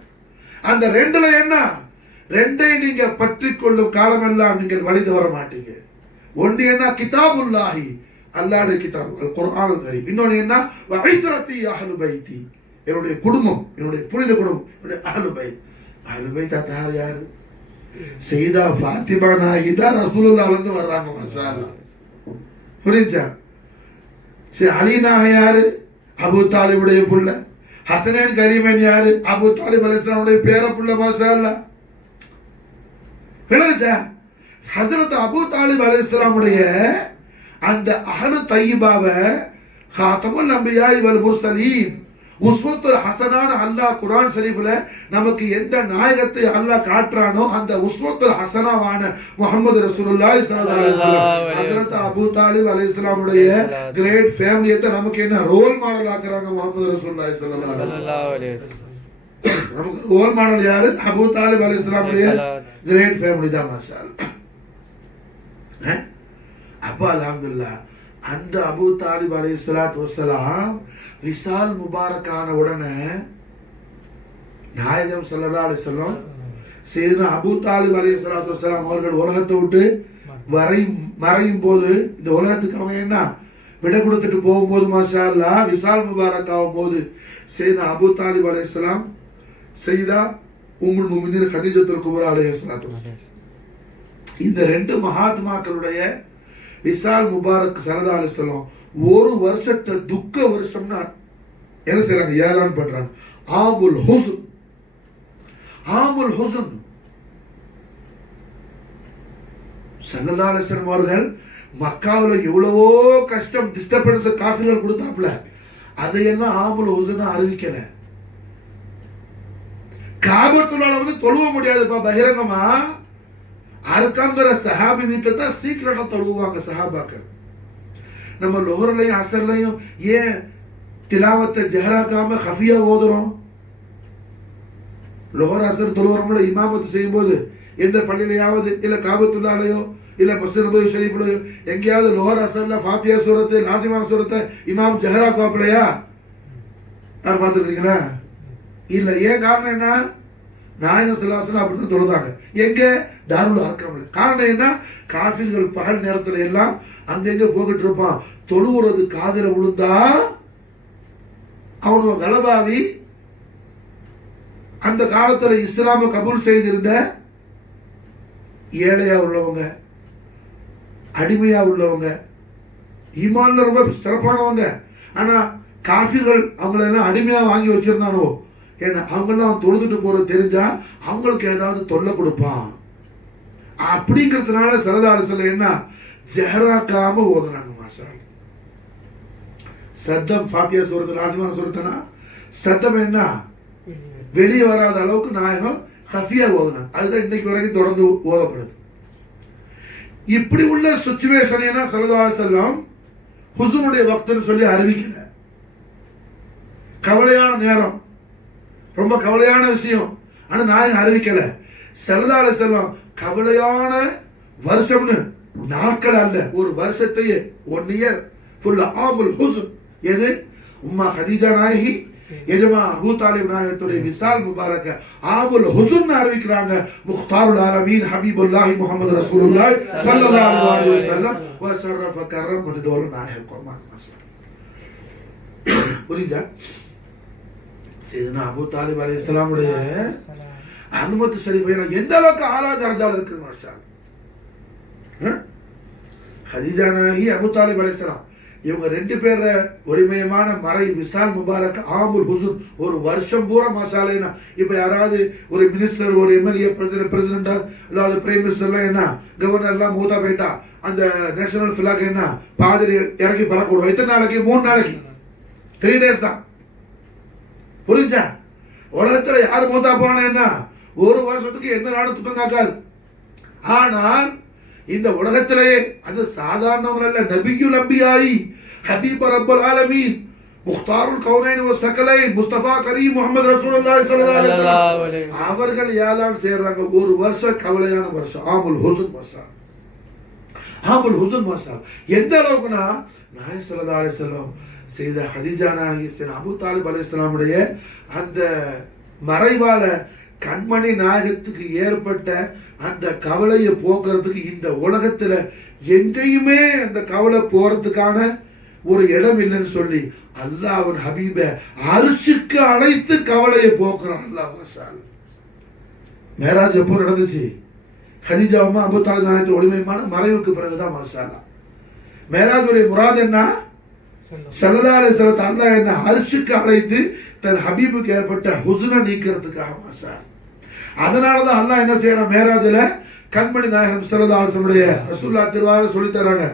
அந்த ரெண்டுல என்ன? ரெண்டை நீங்க பற்றிக் கொள்ளும் காலமெல்லாம் நீங்கள் வழி தவற மாட்டீங்க. ஒன்று என்ன? கிதாபுல்லாஹி, அல்லாஹ்வுடைய கிதாப் அல் குர்ஆனுல் கரீம். இன்னொன்று என்ன? வஇத்ரதி அஹ்லு பைத்தி, என்னுடைய குடும்பம், என்னுடைய புனித குடும்பம், என்னுடைய அஹ்லு பைத். அஹ்லு பைத் அத்தார் யாரு? சையதா ஃபாத்திமா நாயிதா ரசூலுல்லாஹ் வந்து வர்றாங்க. மாஷா அல்லாஹ். புரியுதா? சரி, அலி நாயக யாரு? அபூ தாலிபுடைய புள்ள. ஹசனைன் கரீமன் யாரு? அபூ தாலிப் அலைஹிஸ்ஸலாமுடைய பேர புள்ள. மாஷா அல்லாஹ். புரியுதா? ஹஜ்ரத் அபூ தாலிப் அலைஹிஸ்ஸலாமுடைய அந்த அஹ்லு தய்யிபாவை காத்தமுல் அன்பியா வல் முர்சலீன் உஸ்வத்துல் ஹசனான அல்லாஹ் குர்ஆன் ஷரீஃப்ல நமக்கு எந்த நாயகத்தை அல்லாஹ் காட்டுறானோ அந்த உஸ்வத்துல் ஹசனாவான முஹம்மது ரசூலுல்லாஹி ஸல்லல்லாஹு அலைஹி வஸல்லம் ஹஜ்ரத் அபூ தாலிப் அலைஹிஸ்ஸலாமுடைய கிரேட் ஃபேமிலியை நமக்கு என்ன ரோல் மாடல் ஆக்குறாங்க. முஹம்மது ரசூலுல்லாஹி ஸல்லல்லாஹு அலைஹி வஸல்லம் நமக்கு ரோல் மாடல் யாரு? அபூ தாலிப் அலைஹிஸ்ஸலாமுடைய கிரேட் ஃபேமிலி தான். மாஷா அல்லாஹ். அப்ப அல்ஹம்துலில்லாஹ் அந்த அபூ தாலிப் அலைஹிஸ்ஸலாத்து வஸலாம் விசால் முபாரக்கான உடனே நாயகம் ஸல்லல்லாஹு அலைஹி வஸல்லம் சையதுனா அபூ தாலிப் அலைஹிஸ்ஸலாத்து வஸலாம் அவர்கள் உலகத்தை விட்டு மறையும் போது இந்த உலகத்துக்கு அவங்க என்ன விட கொடுத்துட்டு போகும்போது மாஷா அல்லாஹ் விசால் முபாரக் ஆகும் போது சையதுனா அபூ தாலிப் அலைஹிஸ்ஸலாம் சையதா உம்முல் முஃமினீன் கதீஜத்துல் குப்ரா அலைஹிஸ்ஸலாத்து வஸலாம் இந்த ரெண்டு மகாத்மாக்களுடைய விசால் முபாரக் ஸல்லல்லாஹு அலைஹி வஸல்லம் ஒரு வருஷத்தை துக்க வருஷம்னா என்ன செய்றாங்க? ஏலான் பண்றாங்க. ஆமுல் ஹுஸ்ன், ஆமுல் ஹுஸ்ன். ஸல்லல்லாஹு அலைஹி வஸல்லம் அவர்கள் மக்காவுல எவ்வளவோ கஷ்டம் டிஸ்டர்பன்ஸ் காஃபிர்கள் கொடுத்தாப்ல, அதையெல்லாம் ஆமுல் ஹுஸ்ன் அறிவிக்கல. காபத்துல்லாஹ் வந்து தொழுவ முடியாதுப்பா பகிரங்கமா. அர்கம்ங்கிற சஹாபி வீட்டில் தான் சீக்கிரட்டா தொழுவாங்க சஹாபாக்கள். நம்ம லோஹர்லையும் அசர்லையும் ஏன் திலாவத்தை ஜஹராக்காம ஹஃபியா ஓதுறோம்? லோஹர் அசர் தொழுவரங்கள இமாமத்து செய்யும் போது எந்த பள்ளியிலையாவது இல்ல காபத்துல்லாலையோ இல்ல மஸ்ஜித் நபவி ஷரீஃப்லயோ எங்கேயாவது லோஹர் அசர்ல ஃபாத்தியா சூரத்து லாசிமான சூரத்தை இமாம் ஜஹரா கோப்பலையா யார் பார்த்துருக்கீங்களா? இல்ல. ஏன் காரணம் என்ன? நாயகம் ஸல்லல்லாஹு அப்படித்தான் தொழுதாங்க. எங்க? தாருல் அர்கம்ல. காரணம் என்ன? காஃபிர்கள் பகல் நேரத்துல எல்லாம் அங்கெங்க போகிட்டு இருப்பான். தொழுவுறது காதுல விழுந்தா அவனு கலபாவி. அந்த காலத்துல இஸ்லாம கபூல் செய்திருந்த ஏழையா உள்ளவங்க, அடிமையா உள்ளவங்க, ஈமான்ல ரொம்ப சிறப்பானவங்க, ஆனா காஃபிர்கள் அவங்களெல்லாம் அடிமையா வாங்கி வச்சிருந்தானோ, ஏன்னா அவங்கெல்லாம் தொழுதுட்டு போறது தெரிஞ்சா அவங்களுக்கு ஏதாவது தொல்லை கொடுப்பான் அப்படிங்கிறதுனால சரதாரசில என்ன ஜஹராக்காம ஓதுனாங்க. மாஷா சத்தம் ஃபாத்தியா சூரத்து லாசிமான சூரத்துனா சத்தம் என்ன வெளியே வராத அளவுக்கு நாயகம் ஹஃபியா ஓதுனாங்க. அதுதான் இன்னைக்கு வரைக்கும் தொடர்ந்து ஓதப்படுது. இப்படி உள்ள சுச்சுவேஷன் என்ன சல்லல்லாஹு ஹுஸ்னுடைய வக்துன்னு சொல்லி அறிவிக்கல. கவலையான நேரம், ரொம்ப கவலையான விஷயம், ஆனா நாயகம் அறிவிக்கல. ஸல்லல்லாஹு அலைஹி வஸல்லம் கவலையான வருஷம்னு நாட்கள் அல்ல, ஒரு வருஷத்தையே 1 இயர் ஃபுல்லா ஆமுல் ஹுஸ்ன். எது? உம்மா கதீஜா நாயகி எஜமா அபூ தாலிப் நாயகத்துடைய விசால் முபாரக்க ஆமுல் ஹுஸ்ன் அறிவிக்கிறாங்க. முக்தாருல் ஆலமீன் ஹபீபுல்லாஹி முஹம்மது ரசூலுல்லாஹி ஸல்லல்லாஹு அலைஹி வஸல்லம் வ ஷரஃப கர்ரம் மததுல் நாயகம் குர்ஆன். புரியுதா? சையதுனா அபூ தாலிப் அலைஹிஸ்ஸலாம் உடைய அனுமதி ஷரீஃபை எந்த அளவுக்கு ஆலா தரஜால இருக்கு. மாஷா அல்லாஹ். கதீஜா நாயகி அபூ தாலிப் அலைஹிஸ்ஸலாம் இவங்க 2 பேர் ஒளிமயமான மறை விசால் முபாரக் ஆமுல் ஹுஸ்ன் ஒரு வருஷம் பூரா மாஷாலேனா. இப்ப யாராவது ஒரு மினிஸ்டர், ஒரு எம்எல்ஏ, பிரசிடென்ட், அதாவது பிரைம் மினிஸ்டர்லாம் என்ன கவர்னர்லாம் மூத்தா போயிட்டா அந்த நேஷனல் ஃபிளாக் என்ன பாதிரி இறக்கி பறக்க எத்தனை நாளைக்கு? 3 நாளைக்கு, 3 டேஸ் தான். புரிஞ்சா? உலகத்துல யாரு மூத்தா போனா என்ன 1 வருஷத்துக்கு எந்த நாடும் துக்கம் காக்காது. ஆனால் இந்த உலகத்திலேயே அது சாதாரணவர் அல்ல, நபியுல் அம்பியாயி ஹபீப் ரப்பல் ஆலமீன் முக்தாருல் கௌனைன் வ ஸகலைன் முஸ்தபா கரீம் முஹம்மது ரசூலுல்லாஹி ஸல்லல்லாஹு அலைஹி வஸல்லம் அவர்கள் யாலாம் சேர்றாங்க. 1 வருஷம் கவலையான வருஷம் ஆமுல் ஹுஸ்ன் மாஷா. ஆமுல் ஹுஸ்ன் மாஷா எந்த அளவுக்குனா நாயகம் ஸல்லல்லாஹு அலைஹி வஸல்லம் செய்த ஹதீஜா நாயகி அபூ தாலிப் அலைஹிஸ்ஸலாம் உடைய அந்த மறைவால கண்மணி நாயகத்துக்கு ஏற்பட்ட அந்த கவலையை போக்குறதுக்கு இந்த உலகத்துல எங்கேயுமே அந்த கவலை போறதுக்கான ஒரு இடம் இல்லைன்னு சொல்லி அல்லாஹ் அவன் ஹபீப அர்ஷுக்கு அழைத்து கவலையை போக்குறான். அல்லாஹ் மாஷா அல்லாஹ். மேராஜ் எப்போ நடந்துச்சு? ஹதீஜாவுமா அபூ தாலிப் நாயகத்து ஒளிமயமான மறைவுக்கு பிறகுதான் மாஷா அல்லாஹ். மேராஜுடைய முராத் என்ன? ஸல்லல்லாஹு அலைஹி வஸல்லம் அல்லாஹ் என்ன அர்ஷுக்கு அழைத்து தன் ஹபீபுக்கு ஏற்பட்ட ஹுஸ்னை நீக்கிறதுக்காக. மாஷா அதனாலதான் அல்லாஹ் என்ன செய்யறான்? மேராஜ்ல கண்மணி நாயகம் ஸல்லல்லாஹு அலைஹி வஸல்லம் ரசூலுல்லாஹ் திருவாயால சொல்லி தராங்க.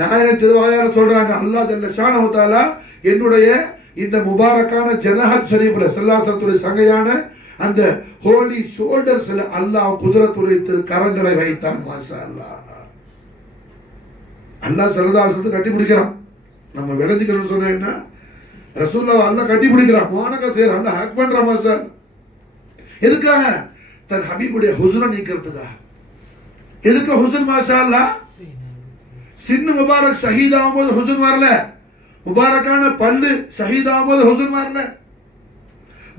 நாயகம் திருவாயால சொல்றாங்க, அல்லாஹ் ஜல்ல ஷானஹு தஆலா என்னுடைய இந்த முபாரக்கான ஜனஹத் ஷரீஃப்ல ஸல்லல்லாஹு அலைஹி வஸல்லம் சங்கையான அந்த ஹோலி ஷோல்டர்ஸ்ல அல்லாஹ் குதிரத்துடைய கரங்களை வைத்தான். மாஷா அல்லாஹ். அல்லாஹ் ஸல்லல்லாஹு அலைஹி வஸல்லம் கட்டி பிடிக்கிறான். நம்ம விளைஞ்சிக்கணும்னு சொன்னா என்ன? ரசூலுல்லாஹ் அல்லாஹ் கட்டி பிடிக்கிறான், மானக சேர் அல்லாஹ் ஹக் பண்றான். மாஷா எதுக்காக? தன் ஹபீபுடைய ஹுஸ்னை நீக்கிறதுக்காக. எதுக்கு ஹுஸ்ன்? மாஷா அல்லாஹ். சின்ன முபாரக் ஷஹீத் ஆகும்போது ஹுஸ்ன் வரல, முபாரக்கான பல்லு ஷஹீத் ஆகும்போது ஹுஸ்ன் வரல.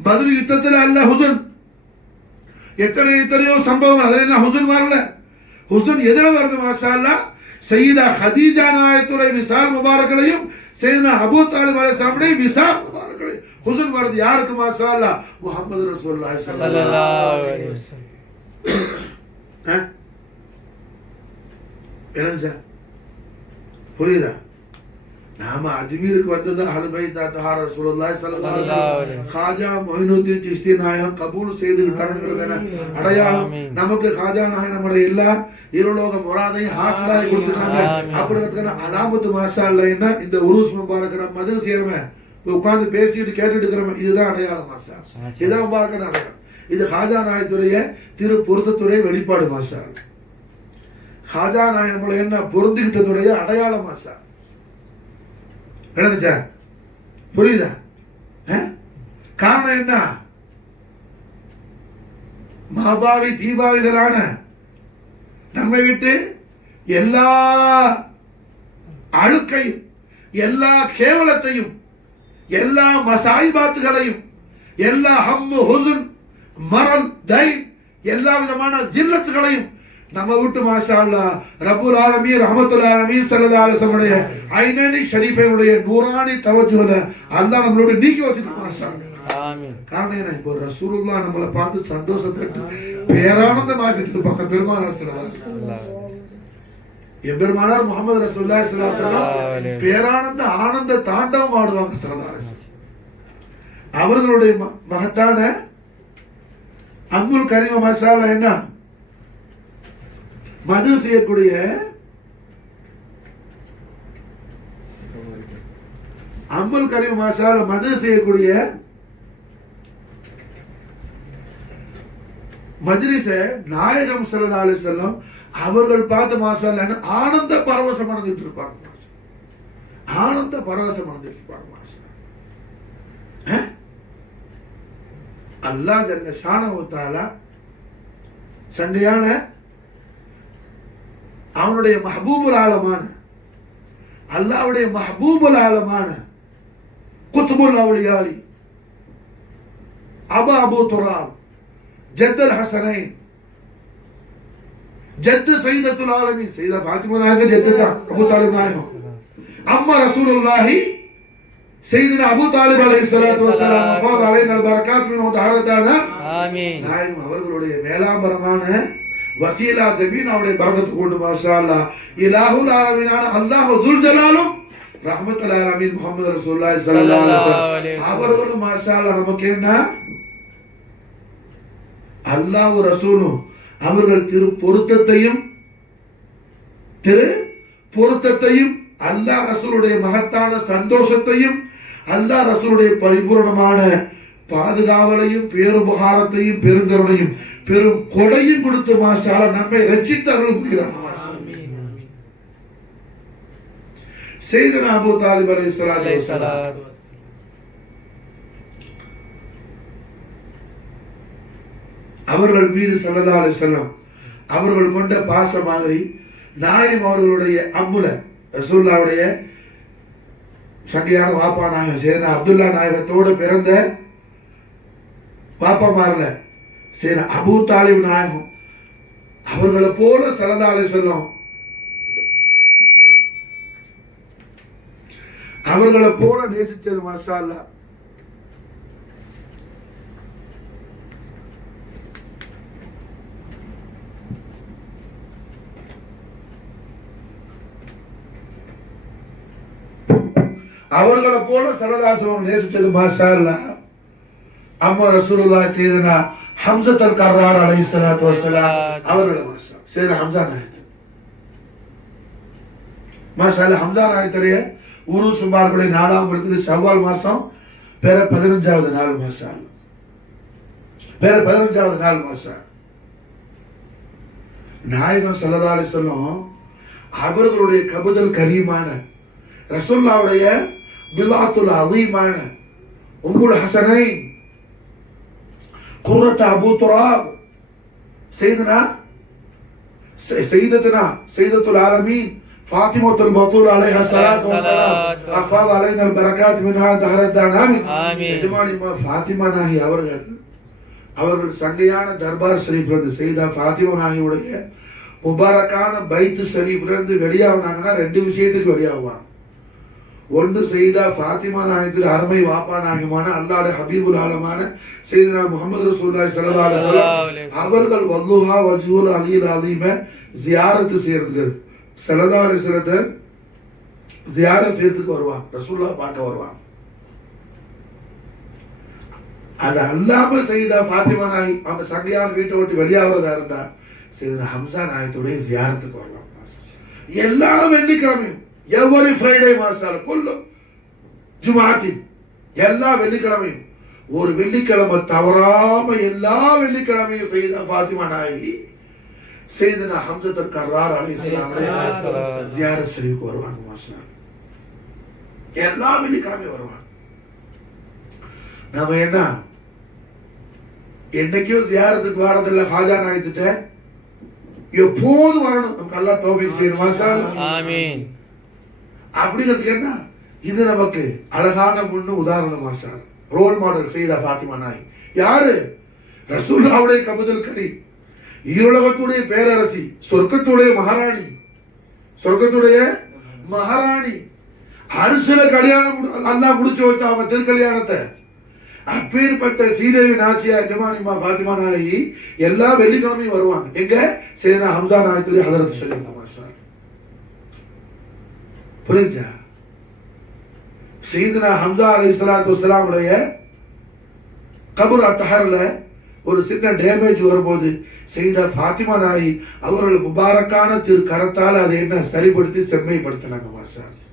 பத்ர் யுத்தத்தில் அல்ல ஹுஸ்ன், எத்தனையோ சம்பவங்கள் அதெல்லாம் ஹுஸ்ன் வரல. ஹுஸ்ன் எதுல வருது? மாஷா அல்லாஹ் சையதா ஹதீஜா நாயகத்துடைய விசால் முபாரக்களையும் சையதுனா அபூ தாலிப் அலைஹிஸ்ஸலாமுடைய விசால் முபாரக்களையும் ஹுஸ்ன் வருது. யாருக்கு? மாஷா அல்லாஹ் முஹம்மது ரசூலுல்லாஹி ஸல்லல்லாஹு அலைஹி வஸல்லம். இளஞ்சா புரியுதா? நாம அஜ்மீருக்கு வந்தது அஹ்லுல் பைத் தஹார ரசூலுல்லாஹி ஸல்லல்லாஹு அலைஹி வஸல்லம் காஜா மொயினுத்தீன் சிஷ்தி நாயகம் கபூல் செய்து விட்டாங்கறத அடையாளம். நமக்கு காஜா நாயகம் நம்முடைய எல்லா இருலோக முராதையும் ஹாஸ்லாய் கொடுத்துட்டாங்க. அப்படிங்கிறதுக்கான அலாமத்து. மாஷா அல்லாஹ். என்ன இந்த உருஸ் முபாரக் நம்ம மதுரை சேரமே உட்கார்ந்து பேசிட்டு கேட்டுட்டு இருக்கிறோம், இதுதான் அடையாளம். மாஷா இதான் முபாரக்கான அடையாளம். இது காஜா நாயகத்துடைய திரு பொருத்தத்துடைய வெளிப்பாடு. மாஷா காஜா நாயகம் என்ன பொருந்திக்கிட்டதுடைய அடையாளம். மாஷா விளங்குச்சா? புரியுதா? காரணம் என்ன? மாபாவி தீபாவிகளான நம்மை விட்டு எல்லா அழுக்கையும் எல்லா கேவலத்தையும் எல்லா மசாயிபாத்துகளையும் எல்லா ஹம்மு ஹுசுன் மரல் தைன் எல்லா விதமான ஜில்லத்துகளையும் நம்ம விட்டு மாஷா அல்லாஹ் ரப்புல் ஆலமீன் ரஹ்மத்துல் ஆலமீன் ஸல்லல்லாஹு அலைஹி வஸல்லம் ஐனனி ஷரீஃபையுடைய நூரானி தவஜ்ஜுஹ அல்லாஹ் நம்மளோட நீக்கி வச்சிட்டு மாஷா அல்லாஹ் ஆமீன். காரணம் என்ன, இப்போ ரசூலுல்லாஹ் நம்மளை பார்த்து சந்தோஷப்பட்டு பேரானந்தமாகிட்டு இருப்பாங்க பெருமானார் ஸல்லல்லாஹு அலைஹி வஸல்லம். எம்பெருமானார் முஹம்மது ரசூலுல்லாஹி ஸல்லல்லாஹு அலைஹி வஸல்லம் பேரானந்த ஆனந்த தாண்டவம் ஆடுவாங்க ஸல்லல்லாஹு அலைஹி வஸல்லம். அவர்களுடைய மகத்தான அம்முல் கரீம மாஷா அல்லாஹ் என்ன மது செய்யக்கூடிய அம்முல் கரீம மாஷா அல்லாஹ் மது செய்யக்கூடிய மஜ்லிஸ நாயகம் ஸல்லல்லாஹு அலைஹி வஸல்லம் அவர்கள் பார்த்து மாஷா அல்லாஹ் ஆனந்த பரவசம் அடைஞ்சிட்டு இருப்பாங்க. ஆனந்த பரவசம் அடைஞ்சிட்டு இருப்பாங்க மாஷா அல்லாஹ் ஜல்ல ஷானஹு தஆலா சங்கையான அவனுடைய மஹபூபுல் ஆலமான அல்லாஹ்வுடைய மஹபூபுல் ஆலமான குத்புல் அவுலியாய் அபு துராப் ஜத்தல் ஹசனைன் ஜத்து சையதத்துல் ஆலமீன் சையதா ஃபாத்திமா நாயகம் ஜத்தா அபூ தாலிப் நாயகம் அம்மா ரசூலுல்லாஹி சையதுனா அபூ தாலிப் அலைஹிஸ்ஸலாத்து வஸலாம் வஃபாத் அலைஹில் பரக்காத் மின்ஹு தஹரதானா ஆமீன். நாயகம் அவர்களுடைய மேலாம்பரமான வசீலா ஜபீன் அவருடைய பரக்கத்து கொண்டு மாஷா அல்லாஹ் இலாஹுல் ஆலமீனான அல்லாஹ் துல் ஜலாலும் ரஹ்மத்துல் ஆலமீன் முஹம்மது ரசூலுல்லாஹி ஸல்லல்லாஹு அலைஹி வஸல்லம் அவர்களும் மாஷா அல்லாஹ் நமக்கு என்ன அல்லாஹ் ரசூலும் அவர்கள் பொருத்தத்தையும் அல்லாஹ் ரசூலுடைய மகத்தான சந்தோஷத்தையும் அல்லாஹ் ரசூலுடைய பரிபூர்ணமான பாதுகாவலையும் பேருபகாரத்தையும் பெருங்கருணையும் பெரும் கொடையும் கொடுத்து மாஷா அல்லாஹ் நம்மை ரட்சித்து அருள் புரிகிறார். சையதுனா அபூ தாலிப் அலைஹிஸ்ஸலாத்து வஸலாம் அவர்கள் மீது ஸல்லல்லாஹு அலைஹி வஸல்லம் அவர்கள் கொண்ட பாச மாதிரி நாயம் அவர்களுடைய அம்முல ரசூலுல்லாஹ்வுடைய சங்கையான வாப்பா நாயகம் சையதுனா அப்துல்லா நாயகத்தோடு பிறந்த பாப்பாமார்ல சையதுனா அபூ தாலிப் நாயகம் அவர்களை போல ஸல்லல்லாஹு அலைஹி வஸல்லம் அவர்களை போல நேசிச்சது மாஷா அல்லாஹ். அவர்களை போல ஸல்லல்லாஹு அலைஹி வஸல்லம் நேசிச்சது மாஷா அல்லாஹ். அம்மா ரசூலுல்லாஹி சையதுனா ஹம்ஸத் அல் கர்ரார் அலைஹிஸ்ஸலாத்து வஸலாம் அவர்களை மாஷா சையதுனா ஹம்ஸா நாயகம் மாஷா அல்லாஹ். ஹம்ஸா நாயகத்துடைய உருஸ் முபாரக்குடைய நாளாம் இருக்குது ஷவ்வால் மாசம் பிற 15வது நாள் மாஷா அல்லாஹ். பிற 15வது நாள் மாஷா நாயகம் ஸல்லல்லாஹு அலைஹி வஸல்லம் அவர்களுடைய கபுதல் கரீமான ரசூலுல்லாஹ்வுடைய பிலாத்துல் அஸீமான உம்முல் ஹஸனைன் குர்ரத் அபூ துராப் சையதத்துல் ஆலமீன் ஃபாத்திமத்துல் பத்தூல் அலைஹா ஸலாத்து வஸலாம் அஃபாத் அலைனா பரக்காத் மின்ஹா தஹரதானா ஆமீன். எஜமானி ஃபாத்திமா நாயகி அவர்கள் சங்கையான தர்பார் ஷரீஃப்ல இருந்து சையதா ஃபாத்திமா நாயகியுடைய முபாரக்கான பைத் ஷரீஃப்ல இருந்து வெளியாகுனாங்கன்னா ரெண்டு விஷயத்துக்கு வெளியாகுவாங்க. ஒன்று சையதா ஃபாத்திமா நாயகத்தில் அருமை வாப்பா நாயகமான அல்லாஹ்வுடைய ஹபீபுல் ஆலமான சையதுனா முஹம்மது ரசூலுல்லாஹி ஸல்லல்லாஹு அலைஹி வஸல்லம் அவர்கள் வல்லுஹா வஜ்ஹுல் அலில் அஸீம ஜியாரத் செய்யறதுக்கு ஸல்லல்லாஹு அலைஹி வஸல்லம் ஜியாரத் செய்யறதுக்கு வருவாங்க. ரசூலுல்லாஹ் பார்க்க வருவாங்க. அது அல்லாம சையதா ஃபாத்திமா நாயகி அவங்க சங்கையான வீட்டை விட்டு வெளியாகிறதா இருந்தா சையதுனா ஹம்ஸா நாயகத்துடைய ஜியாரத்துக்கு வருவாங்க. எல்லா வெள்ளிக்கிழமையும் எவ்வரி ஃப்ரைடே மாசால கொல்லு ஜுமாத்தின் எல்லா வெள்ளிக்கிழமையும் ஒரு வெள்ளிக்கிழமை தவறாம எல்லா வெள்ளிக்கிழமையும் சையதா ஃபாத்திமா நாயகி சையதுனா ஹம்ஸத் அல் கர்ரார் அலைஹிஸ்ஸலாம் ஜியாரத் ஷரீஃப்க்கு வருவாங்க மாஷா. எல்லா வெள்ளிக்கிழமையும் வருவாங்க. நாம என்ன என்னைக்கும் ஜியாரத்துக்கு வரதில்ல ஹாஜா நாயத்துட்ட எப்போது வரணும். நமக்கு அல்லாஹ் தௌஃபீக் செய்யணும். மாஷா அல்லாஹ். ஆமீன். அப்படிங்கிறதுக்கு என்ன இது நமக்கு அழகான முன்னு உதாரணம். மாஷா அல்லாஹ். ரோல் மாடல் செய்தா ஃபாத்திமா நாய் யாரு? ரசூலுல்லாஹ்வுடைய கபதுல் கரீம், ஈருலகத்துடைய பேரரசி, சொர்க்கத்துடைய மகாராணி, சொர்க்கத்துடைய மகாராணி. அரிசில கல்யாணம் அல்லாஹ் முடிச்சு வச்ச அவங்க திருக்கல்யாணத்தை. அப்பேற்பட்ட ஸ்ரீதேவி நாச்சியா ஜமானிமா ஃபாத்திமா நாயகி எல்லா வெள்ளிக்கிழமையும் வருவாங்க. எங்க? சையதுனா ஹம்சா நாயத்துடைய ஹதரத் ஷரீஃப். மாஷா அல்லாஹ். புரிஞ்சா? சையதுனா ஹம்சா அலைஹிஸ்ஸலாத்து வஸ்ஸலாம் உடைய கபர் அத்ஹர்ல ஒரு சின்ன டேமேஜ் வரும்போது செய்த ஃபாத்திமா நாயகி அவர்கள் முபாரக்கான திரு கரத்தால் அதை என்ன சரிப்படுத்தி செம்மைப்படுத்தினாங்க. மாஷா அல்லாஹ்.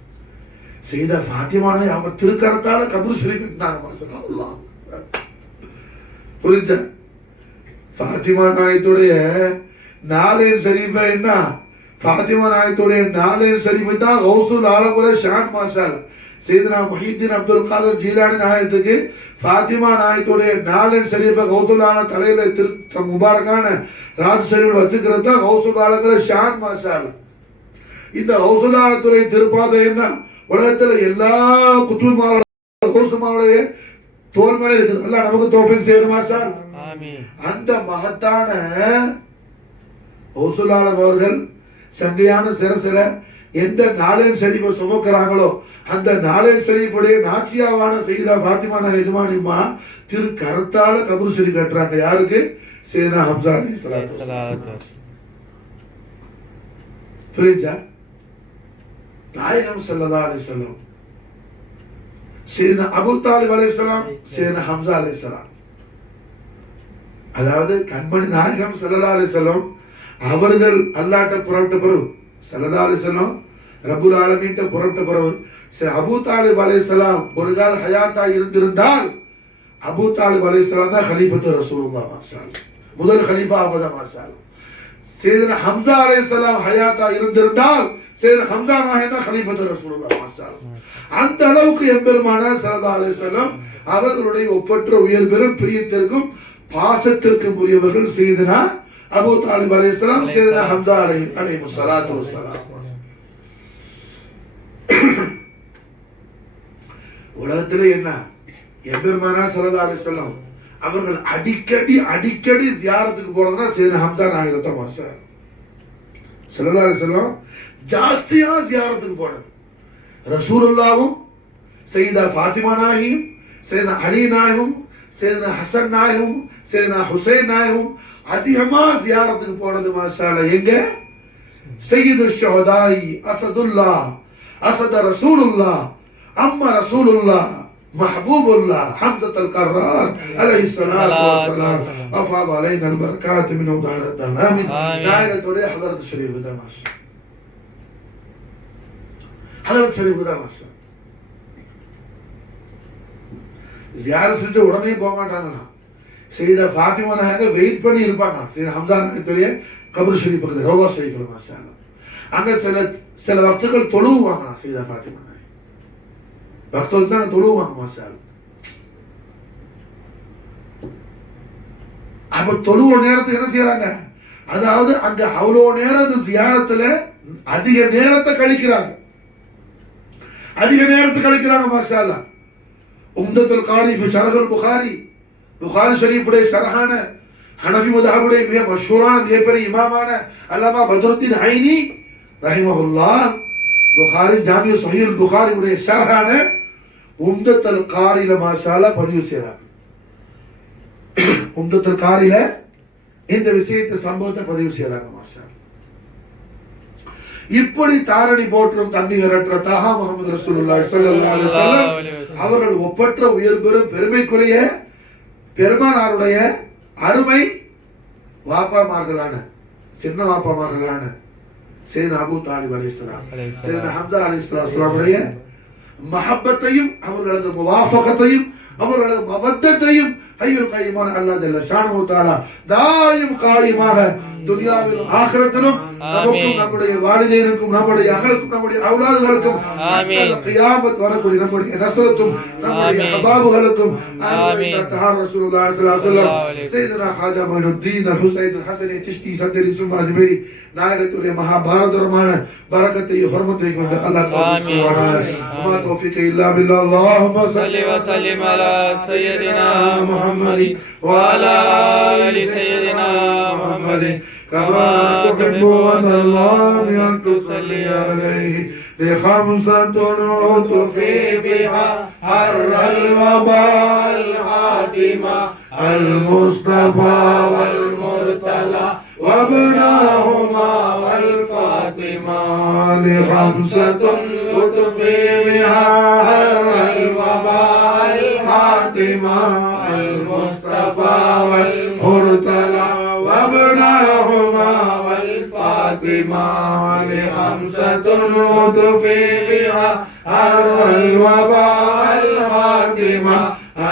செய்த ஃபாத்திமா நாயகி அவர் திருக்கரத்தால கபர் ஷரீஃப் கட்டினாங்க. மாஷா அல்லாஹ். புரிஞ்சா? ஃபாத்திமா நாயத்துடைய நாலேன் ஷரீஃபை என்ன? ஃபாத்திமா நாயத்துடைய நாலேன் ஷரீஃபை தான் கௌசுல் ஆலமுறை ஷான். மாஷா அல்லாஹ். சையதுனா முஹித்தீன் அப்துல் காதர் ஜீலானி நாயத்துக்கு ஃபாத்திமா நாயத்துடைய நாலேன் ஷரீஃபை கௌசுல் ஆல தலையில முபாரக்கான ராஜ் ஷரீஃபில் வச்சுக்கிறது தான் கௌசுல் ஆலமுறை ஷான். மாஷா அல்லாஹ். இந்த கௌசுல் ஆலத்துடைய திருப்பாதை என்ன உலகத்துல எல்லா குத்துமாவுடைய கௌசுமாவுடைய தோல் மேல இருக்குது. அல்லாஹ் நமக்கு தௌஃபீக் செய்யணும். மாஷா அல்லாஹ். ஆமீன். அந்த மகத்தான கௌசுல் ஆலம் அவர்கள் சங்கையான சிரசில எந்த நாலேன் ஷரீஃபை சுமக்கிறாங்களோ அந்த நாலேன் ஷரீஃபுடைய நாச்சியாவான சையதா ஃபாத்திமா எஜமானிமா திரு கரத்தால கபர் ஷரீஃப் கட்டுறாங்க. யாருக்கு? சையதுனா ஹம்சா அலைஹிஸ்ஸலாத்து. புரிஞ்சா? நாயகம் ஸல்லல்லாஹு அலைஹி வஸல்லம், சையதுனா அபூ தாலிப் அலைஹிஸ்ஸலாம், சையதுனா ஹம்சா அலைஹிஸ்ஸலாம். அதாவது கண்மணி நாயகம் ஸல்லல்லாஹு அலைஹி வஸல்லம் அவர்கள் அல்லாஹ்ட்ட புறப்பட்ட பிறகு ஸல்லல்லாஹு அலைஹி வஸல்லம் ரப்புல் ஆலமீன்ட்ட புறப்பட்ட பிறகு அபூ தாலிப் அலைஹிஸ்ஸலாம் ஒரு கால ஹயாத்தா இருந்திருந்தால் அபூ தாலிப் அலைஹிஸ்ஸலாம் தான் கலீஃபத்து ரசூலுல்லாஹ். மாஷா அல்லாஹ். முதல் கலீஃபா அவங்க தான். மாஷா அல்லாஹ். சையதுனா ஹம்சா அலைஹிஸ்ஸலாம் ஹயாத்தா இருந்திருந்தால் சையதுனா ஹம்சா நாயகம் தான் கலீஃபத்து ரசூலுல்லாஹ். மாஷா அல்லாஹ். அந்த அளவுக்கு எம்பெருமானார் ஸல்லல்லாஹு அலைஹி வஸல்லம் அவர்களுடைய ஒப்பற்ற உயர் பெரும் பிரியத்திற்கும் பாசத்திற்கும் உரியவர்கள் சையதுனா அபூ தாலிப் அலைஹிஸ்ஸலாம், சையதுனா ஹம்சா அலைஹிஸ்ஸலாத்து வஸ்ஸலாம். உலகத்திலே என்ன எம்பெருமானார் ஸல்லல்லாஹு அலைஹி வஸல்லம் அவர்கள் அடிக்கடி ஜியாரத்துக்கு போறதுனா சையதுனா ஹம்சா நாயகத்தை. மாஷா அல்லாஹ். ஸல்லல்லாஹு அலைஹி வஸல்லம் ஜாஸ்தியா ஜியாரத்துக்கு போனது. ரசூலுல்லாஹ்வும் சையதா ஃபாத்திமா நாயகியும் சையதுனா அலி நாயகம், சையதுனா ஹசன் நாயகம், சையதுனா ஹுசைன் நாயகம் அதிகமா ஜியாரத்துக்கு போனது. மாஷா அல்லாஹ். எங்க? சையது ஷுஹதாஇ அஸதுல்லாஹ், அஸத ரசூலுல்லாஹ், அம்மா ரசூலுல்லாஹ், மஹபூபுல்லாஹ், ஹம்ஸத்துல் கர்ரார் அலைஹிஸ்ஸலாத்து வஸ்ஸலாம். அஃபாத அலைனா அல்-பரகாத் மின் உதாரத் ஆமீன். நாயகத்துடைய ஹதரத் ஷரீஃப் தான். மாஷா ஹதரத் ஷரீஃப் தான். மாஷா ஜியாரத் செஞ்சு உடனே போக மாட்டாங்களா? சையதா ஃபாத்திமா நாயகம் வெயிட் பண்ணி இருப்பாங்க. சையதா ஹம்சா நாயகத்துடைய கபர் ஷரீஃப் பக்கத்துல ரோவா ஷரீஃப்ல. மாஷா அல்லாஹ். அங்க சில வக்துகள் தொழுவாங்க. சையதா ஃபாத்திமா நாயகம் வக்துகள் தான் தொழுவாங்க. மாஷா அல்லாஹ். அப்ப தொழுவ நேரத்துக்கு என்ன செய்யறாங்க? அதாவது அங்க அவ்வளோ நேரம் அந்த ஜியாரத்துல அதிக நேரத்தை கழிக்கிறாங்க. மாஷா அல்லாஹ். உம்தத்துல் காரி ஃபி ஷரஹுல் புகாரி, புகாரி ஷரீஃபுடைய ஷரஹான ஹனஃபி மذஹபுடைய மிக மஷ்ஹூரான மிகப்பெரிய இமாமான அல்லாமா பத்ருத்தீன் ஐனி ரஹிமஹுல்லாஹ் புகாரி ஜாமிஉ ஸஹீஹுல் புகாரியுடைய ஷரஹான உம்தத்துல் காரில மாஷா அல்லாஹ் பதிவு செய்றாங்க. உம்தத்துல் காரில இந்த விஷயத்தை சம்பவத்தை பதிவு செய்றாங்க. மாஷா அல்லாஹ். இப்படி தாரணி போற்றும் தன்னிகரற்ற தாஹா முஹம்மது ரசூலுல்லாஹி ஸல்லல்லாஹு அலைஹி வஸல்லம் அவர்கள் ஒப்பற்ற உயர் பெரும் பெருமைக்குரிய பெருமானாருடைய அருமை வாப்பாமார்களான சின்ன வாப்பாமார்களான சையதுனா அபூ தாலிப் அலைஹிஸ்ஸலாம், சையதுனா ஹம்சா அலைஹிஸ்ஸலாமுடைய மஹப்பத்தையும் அவர்களது முவாஃபகத்தையும் அவர்களது மவத்தத்தையும் ஹய்யுல் கய்யூமான அல்லாஹ் ஜல்ல ஷானஹு தஆலா தாயிம் காயிமாக துனியாவிலும் ஆகிரத்திலும் நமக்கும் நம்முடைய வாலிதைனுக்கும் நம்முடைய அகலுக்கும் நம்முடைய அவுலாதுகளுக்கும் கியாமத் வரக்கூடிய நம்முடைய நஸ்ரத்தும் நம்முடைய ஹபாபுகளுக்கும் ஆமீன் தஹர் ரசூலுல்லாஹி ஸல்லல்லாஹு அலைஹி வஸல்லம் சையதுனா ஹாஜா மொய்னுத்தீன் ஹுசைன் ஹஸனி திஷ்டி சதரி சும்மா அஜ்மீரி நாயகத்துடைய மகாபாரதமான பரக்கத்தை ஹுர்மத்தை கொண்டு அல்லாஹ் தௌஃபீக் செய்வானாக வமா தௌஃபீக இல்லா பில்லாஹ் அல்லாஹும்ம ஸல்லி வ ஸல்லிம் அலா சய்யிதினா முஹம்மதி வ அலா ஆலி சய்யிதினா முஹம்மதி كما تحب وترضى بأن تصلي عليه بخمسة نطفي بها حر الوباء الحاتمة المصطفى والمرتلى وابناهما والفاطمة لخمسة نطفي بها حر الوباء الحاتمة المصطفى والمرتلى وابناهما والفاطمة لخمسة نطفي بها حر الوباء الحاتمة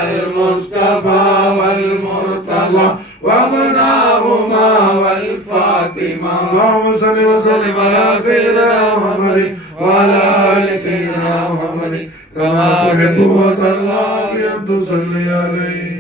المصطفى والمرتضى وابناهما والفاطمة اللهم صل وسلم على سيدنا محمد وعلى آل سيدنا محمد كما تحب وترضى بأن تصلي عليه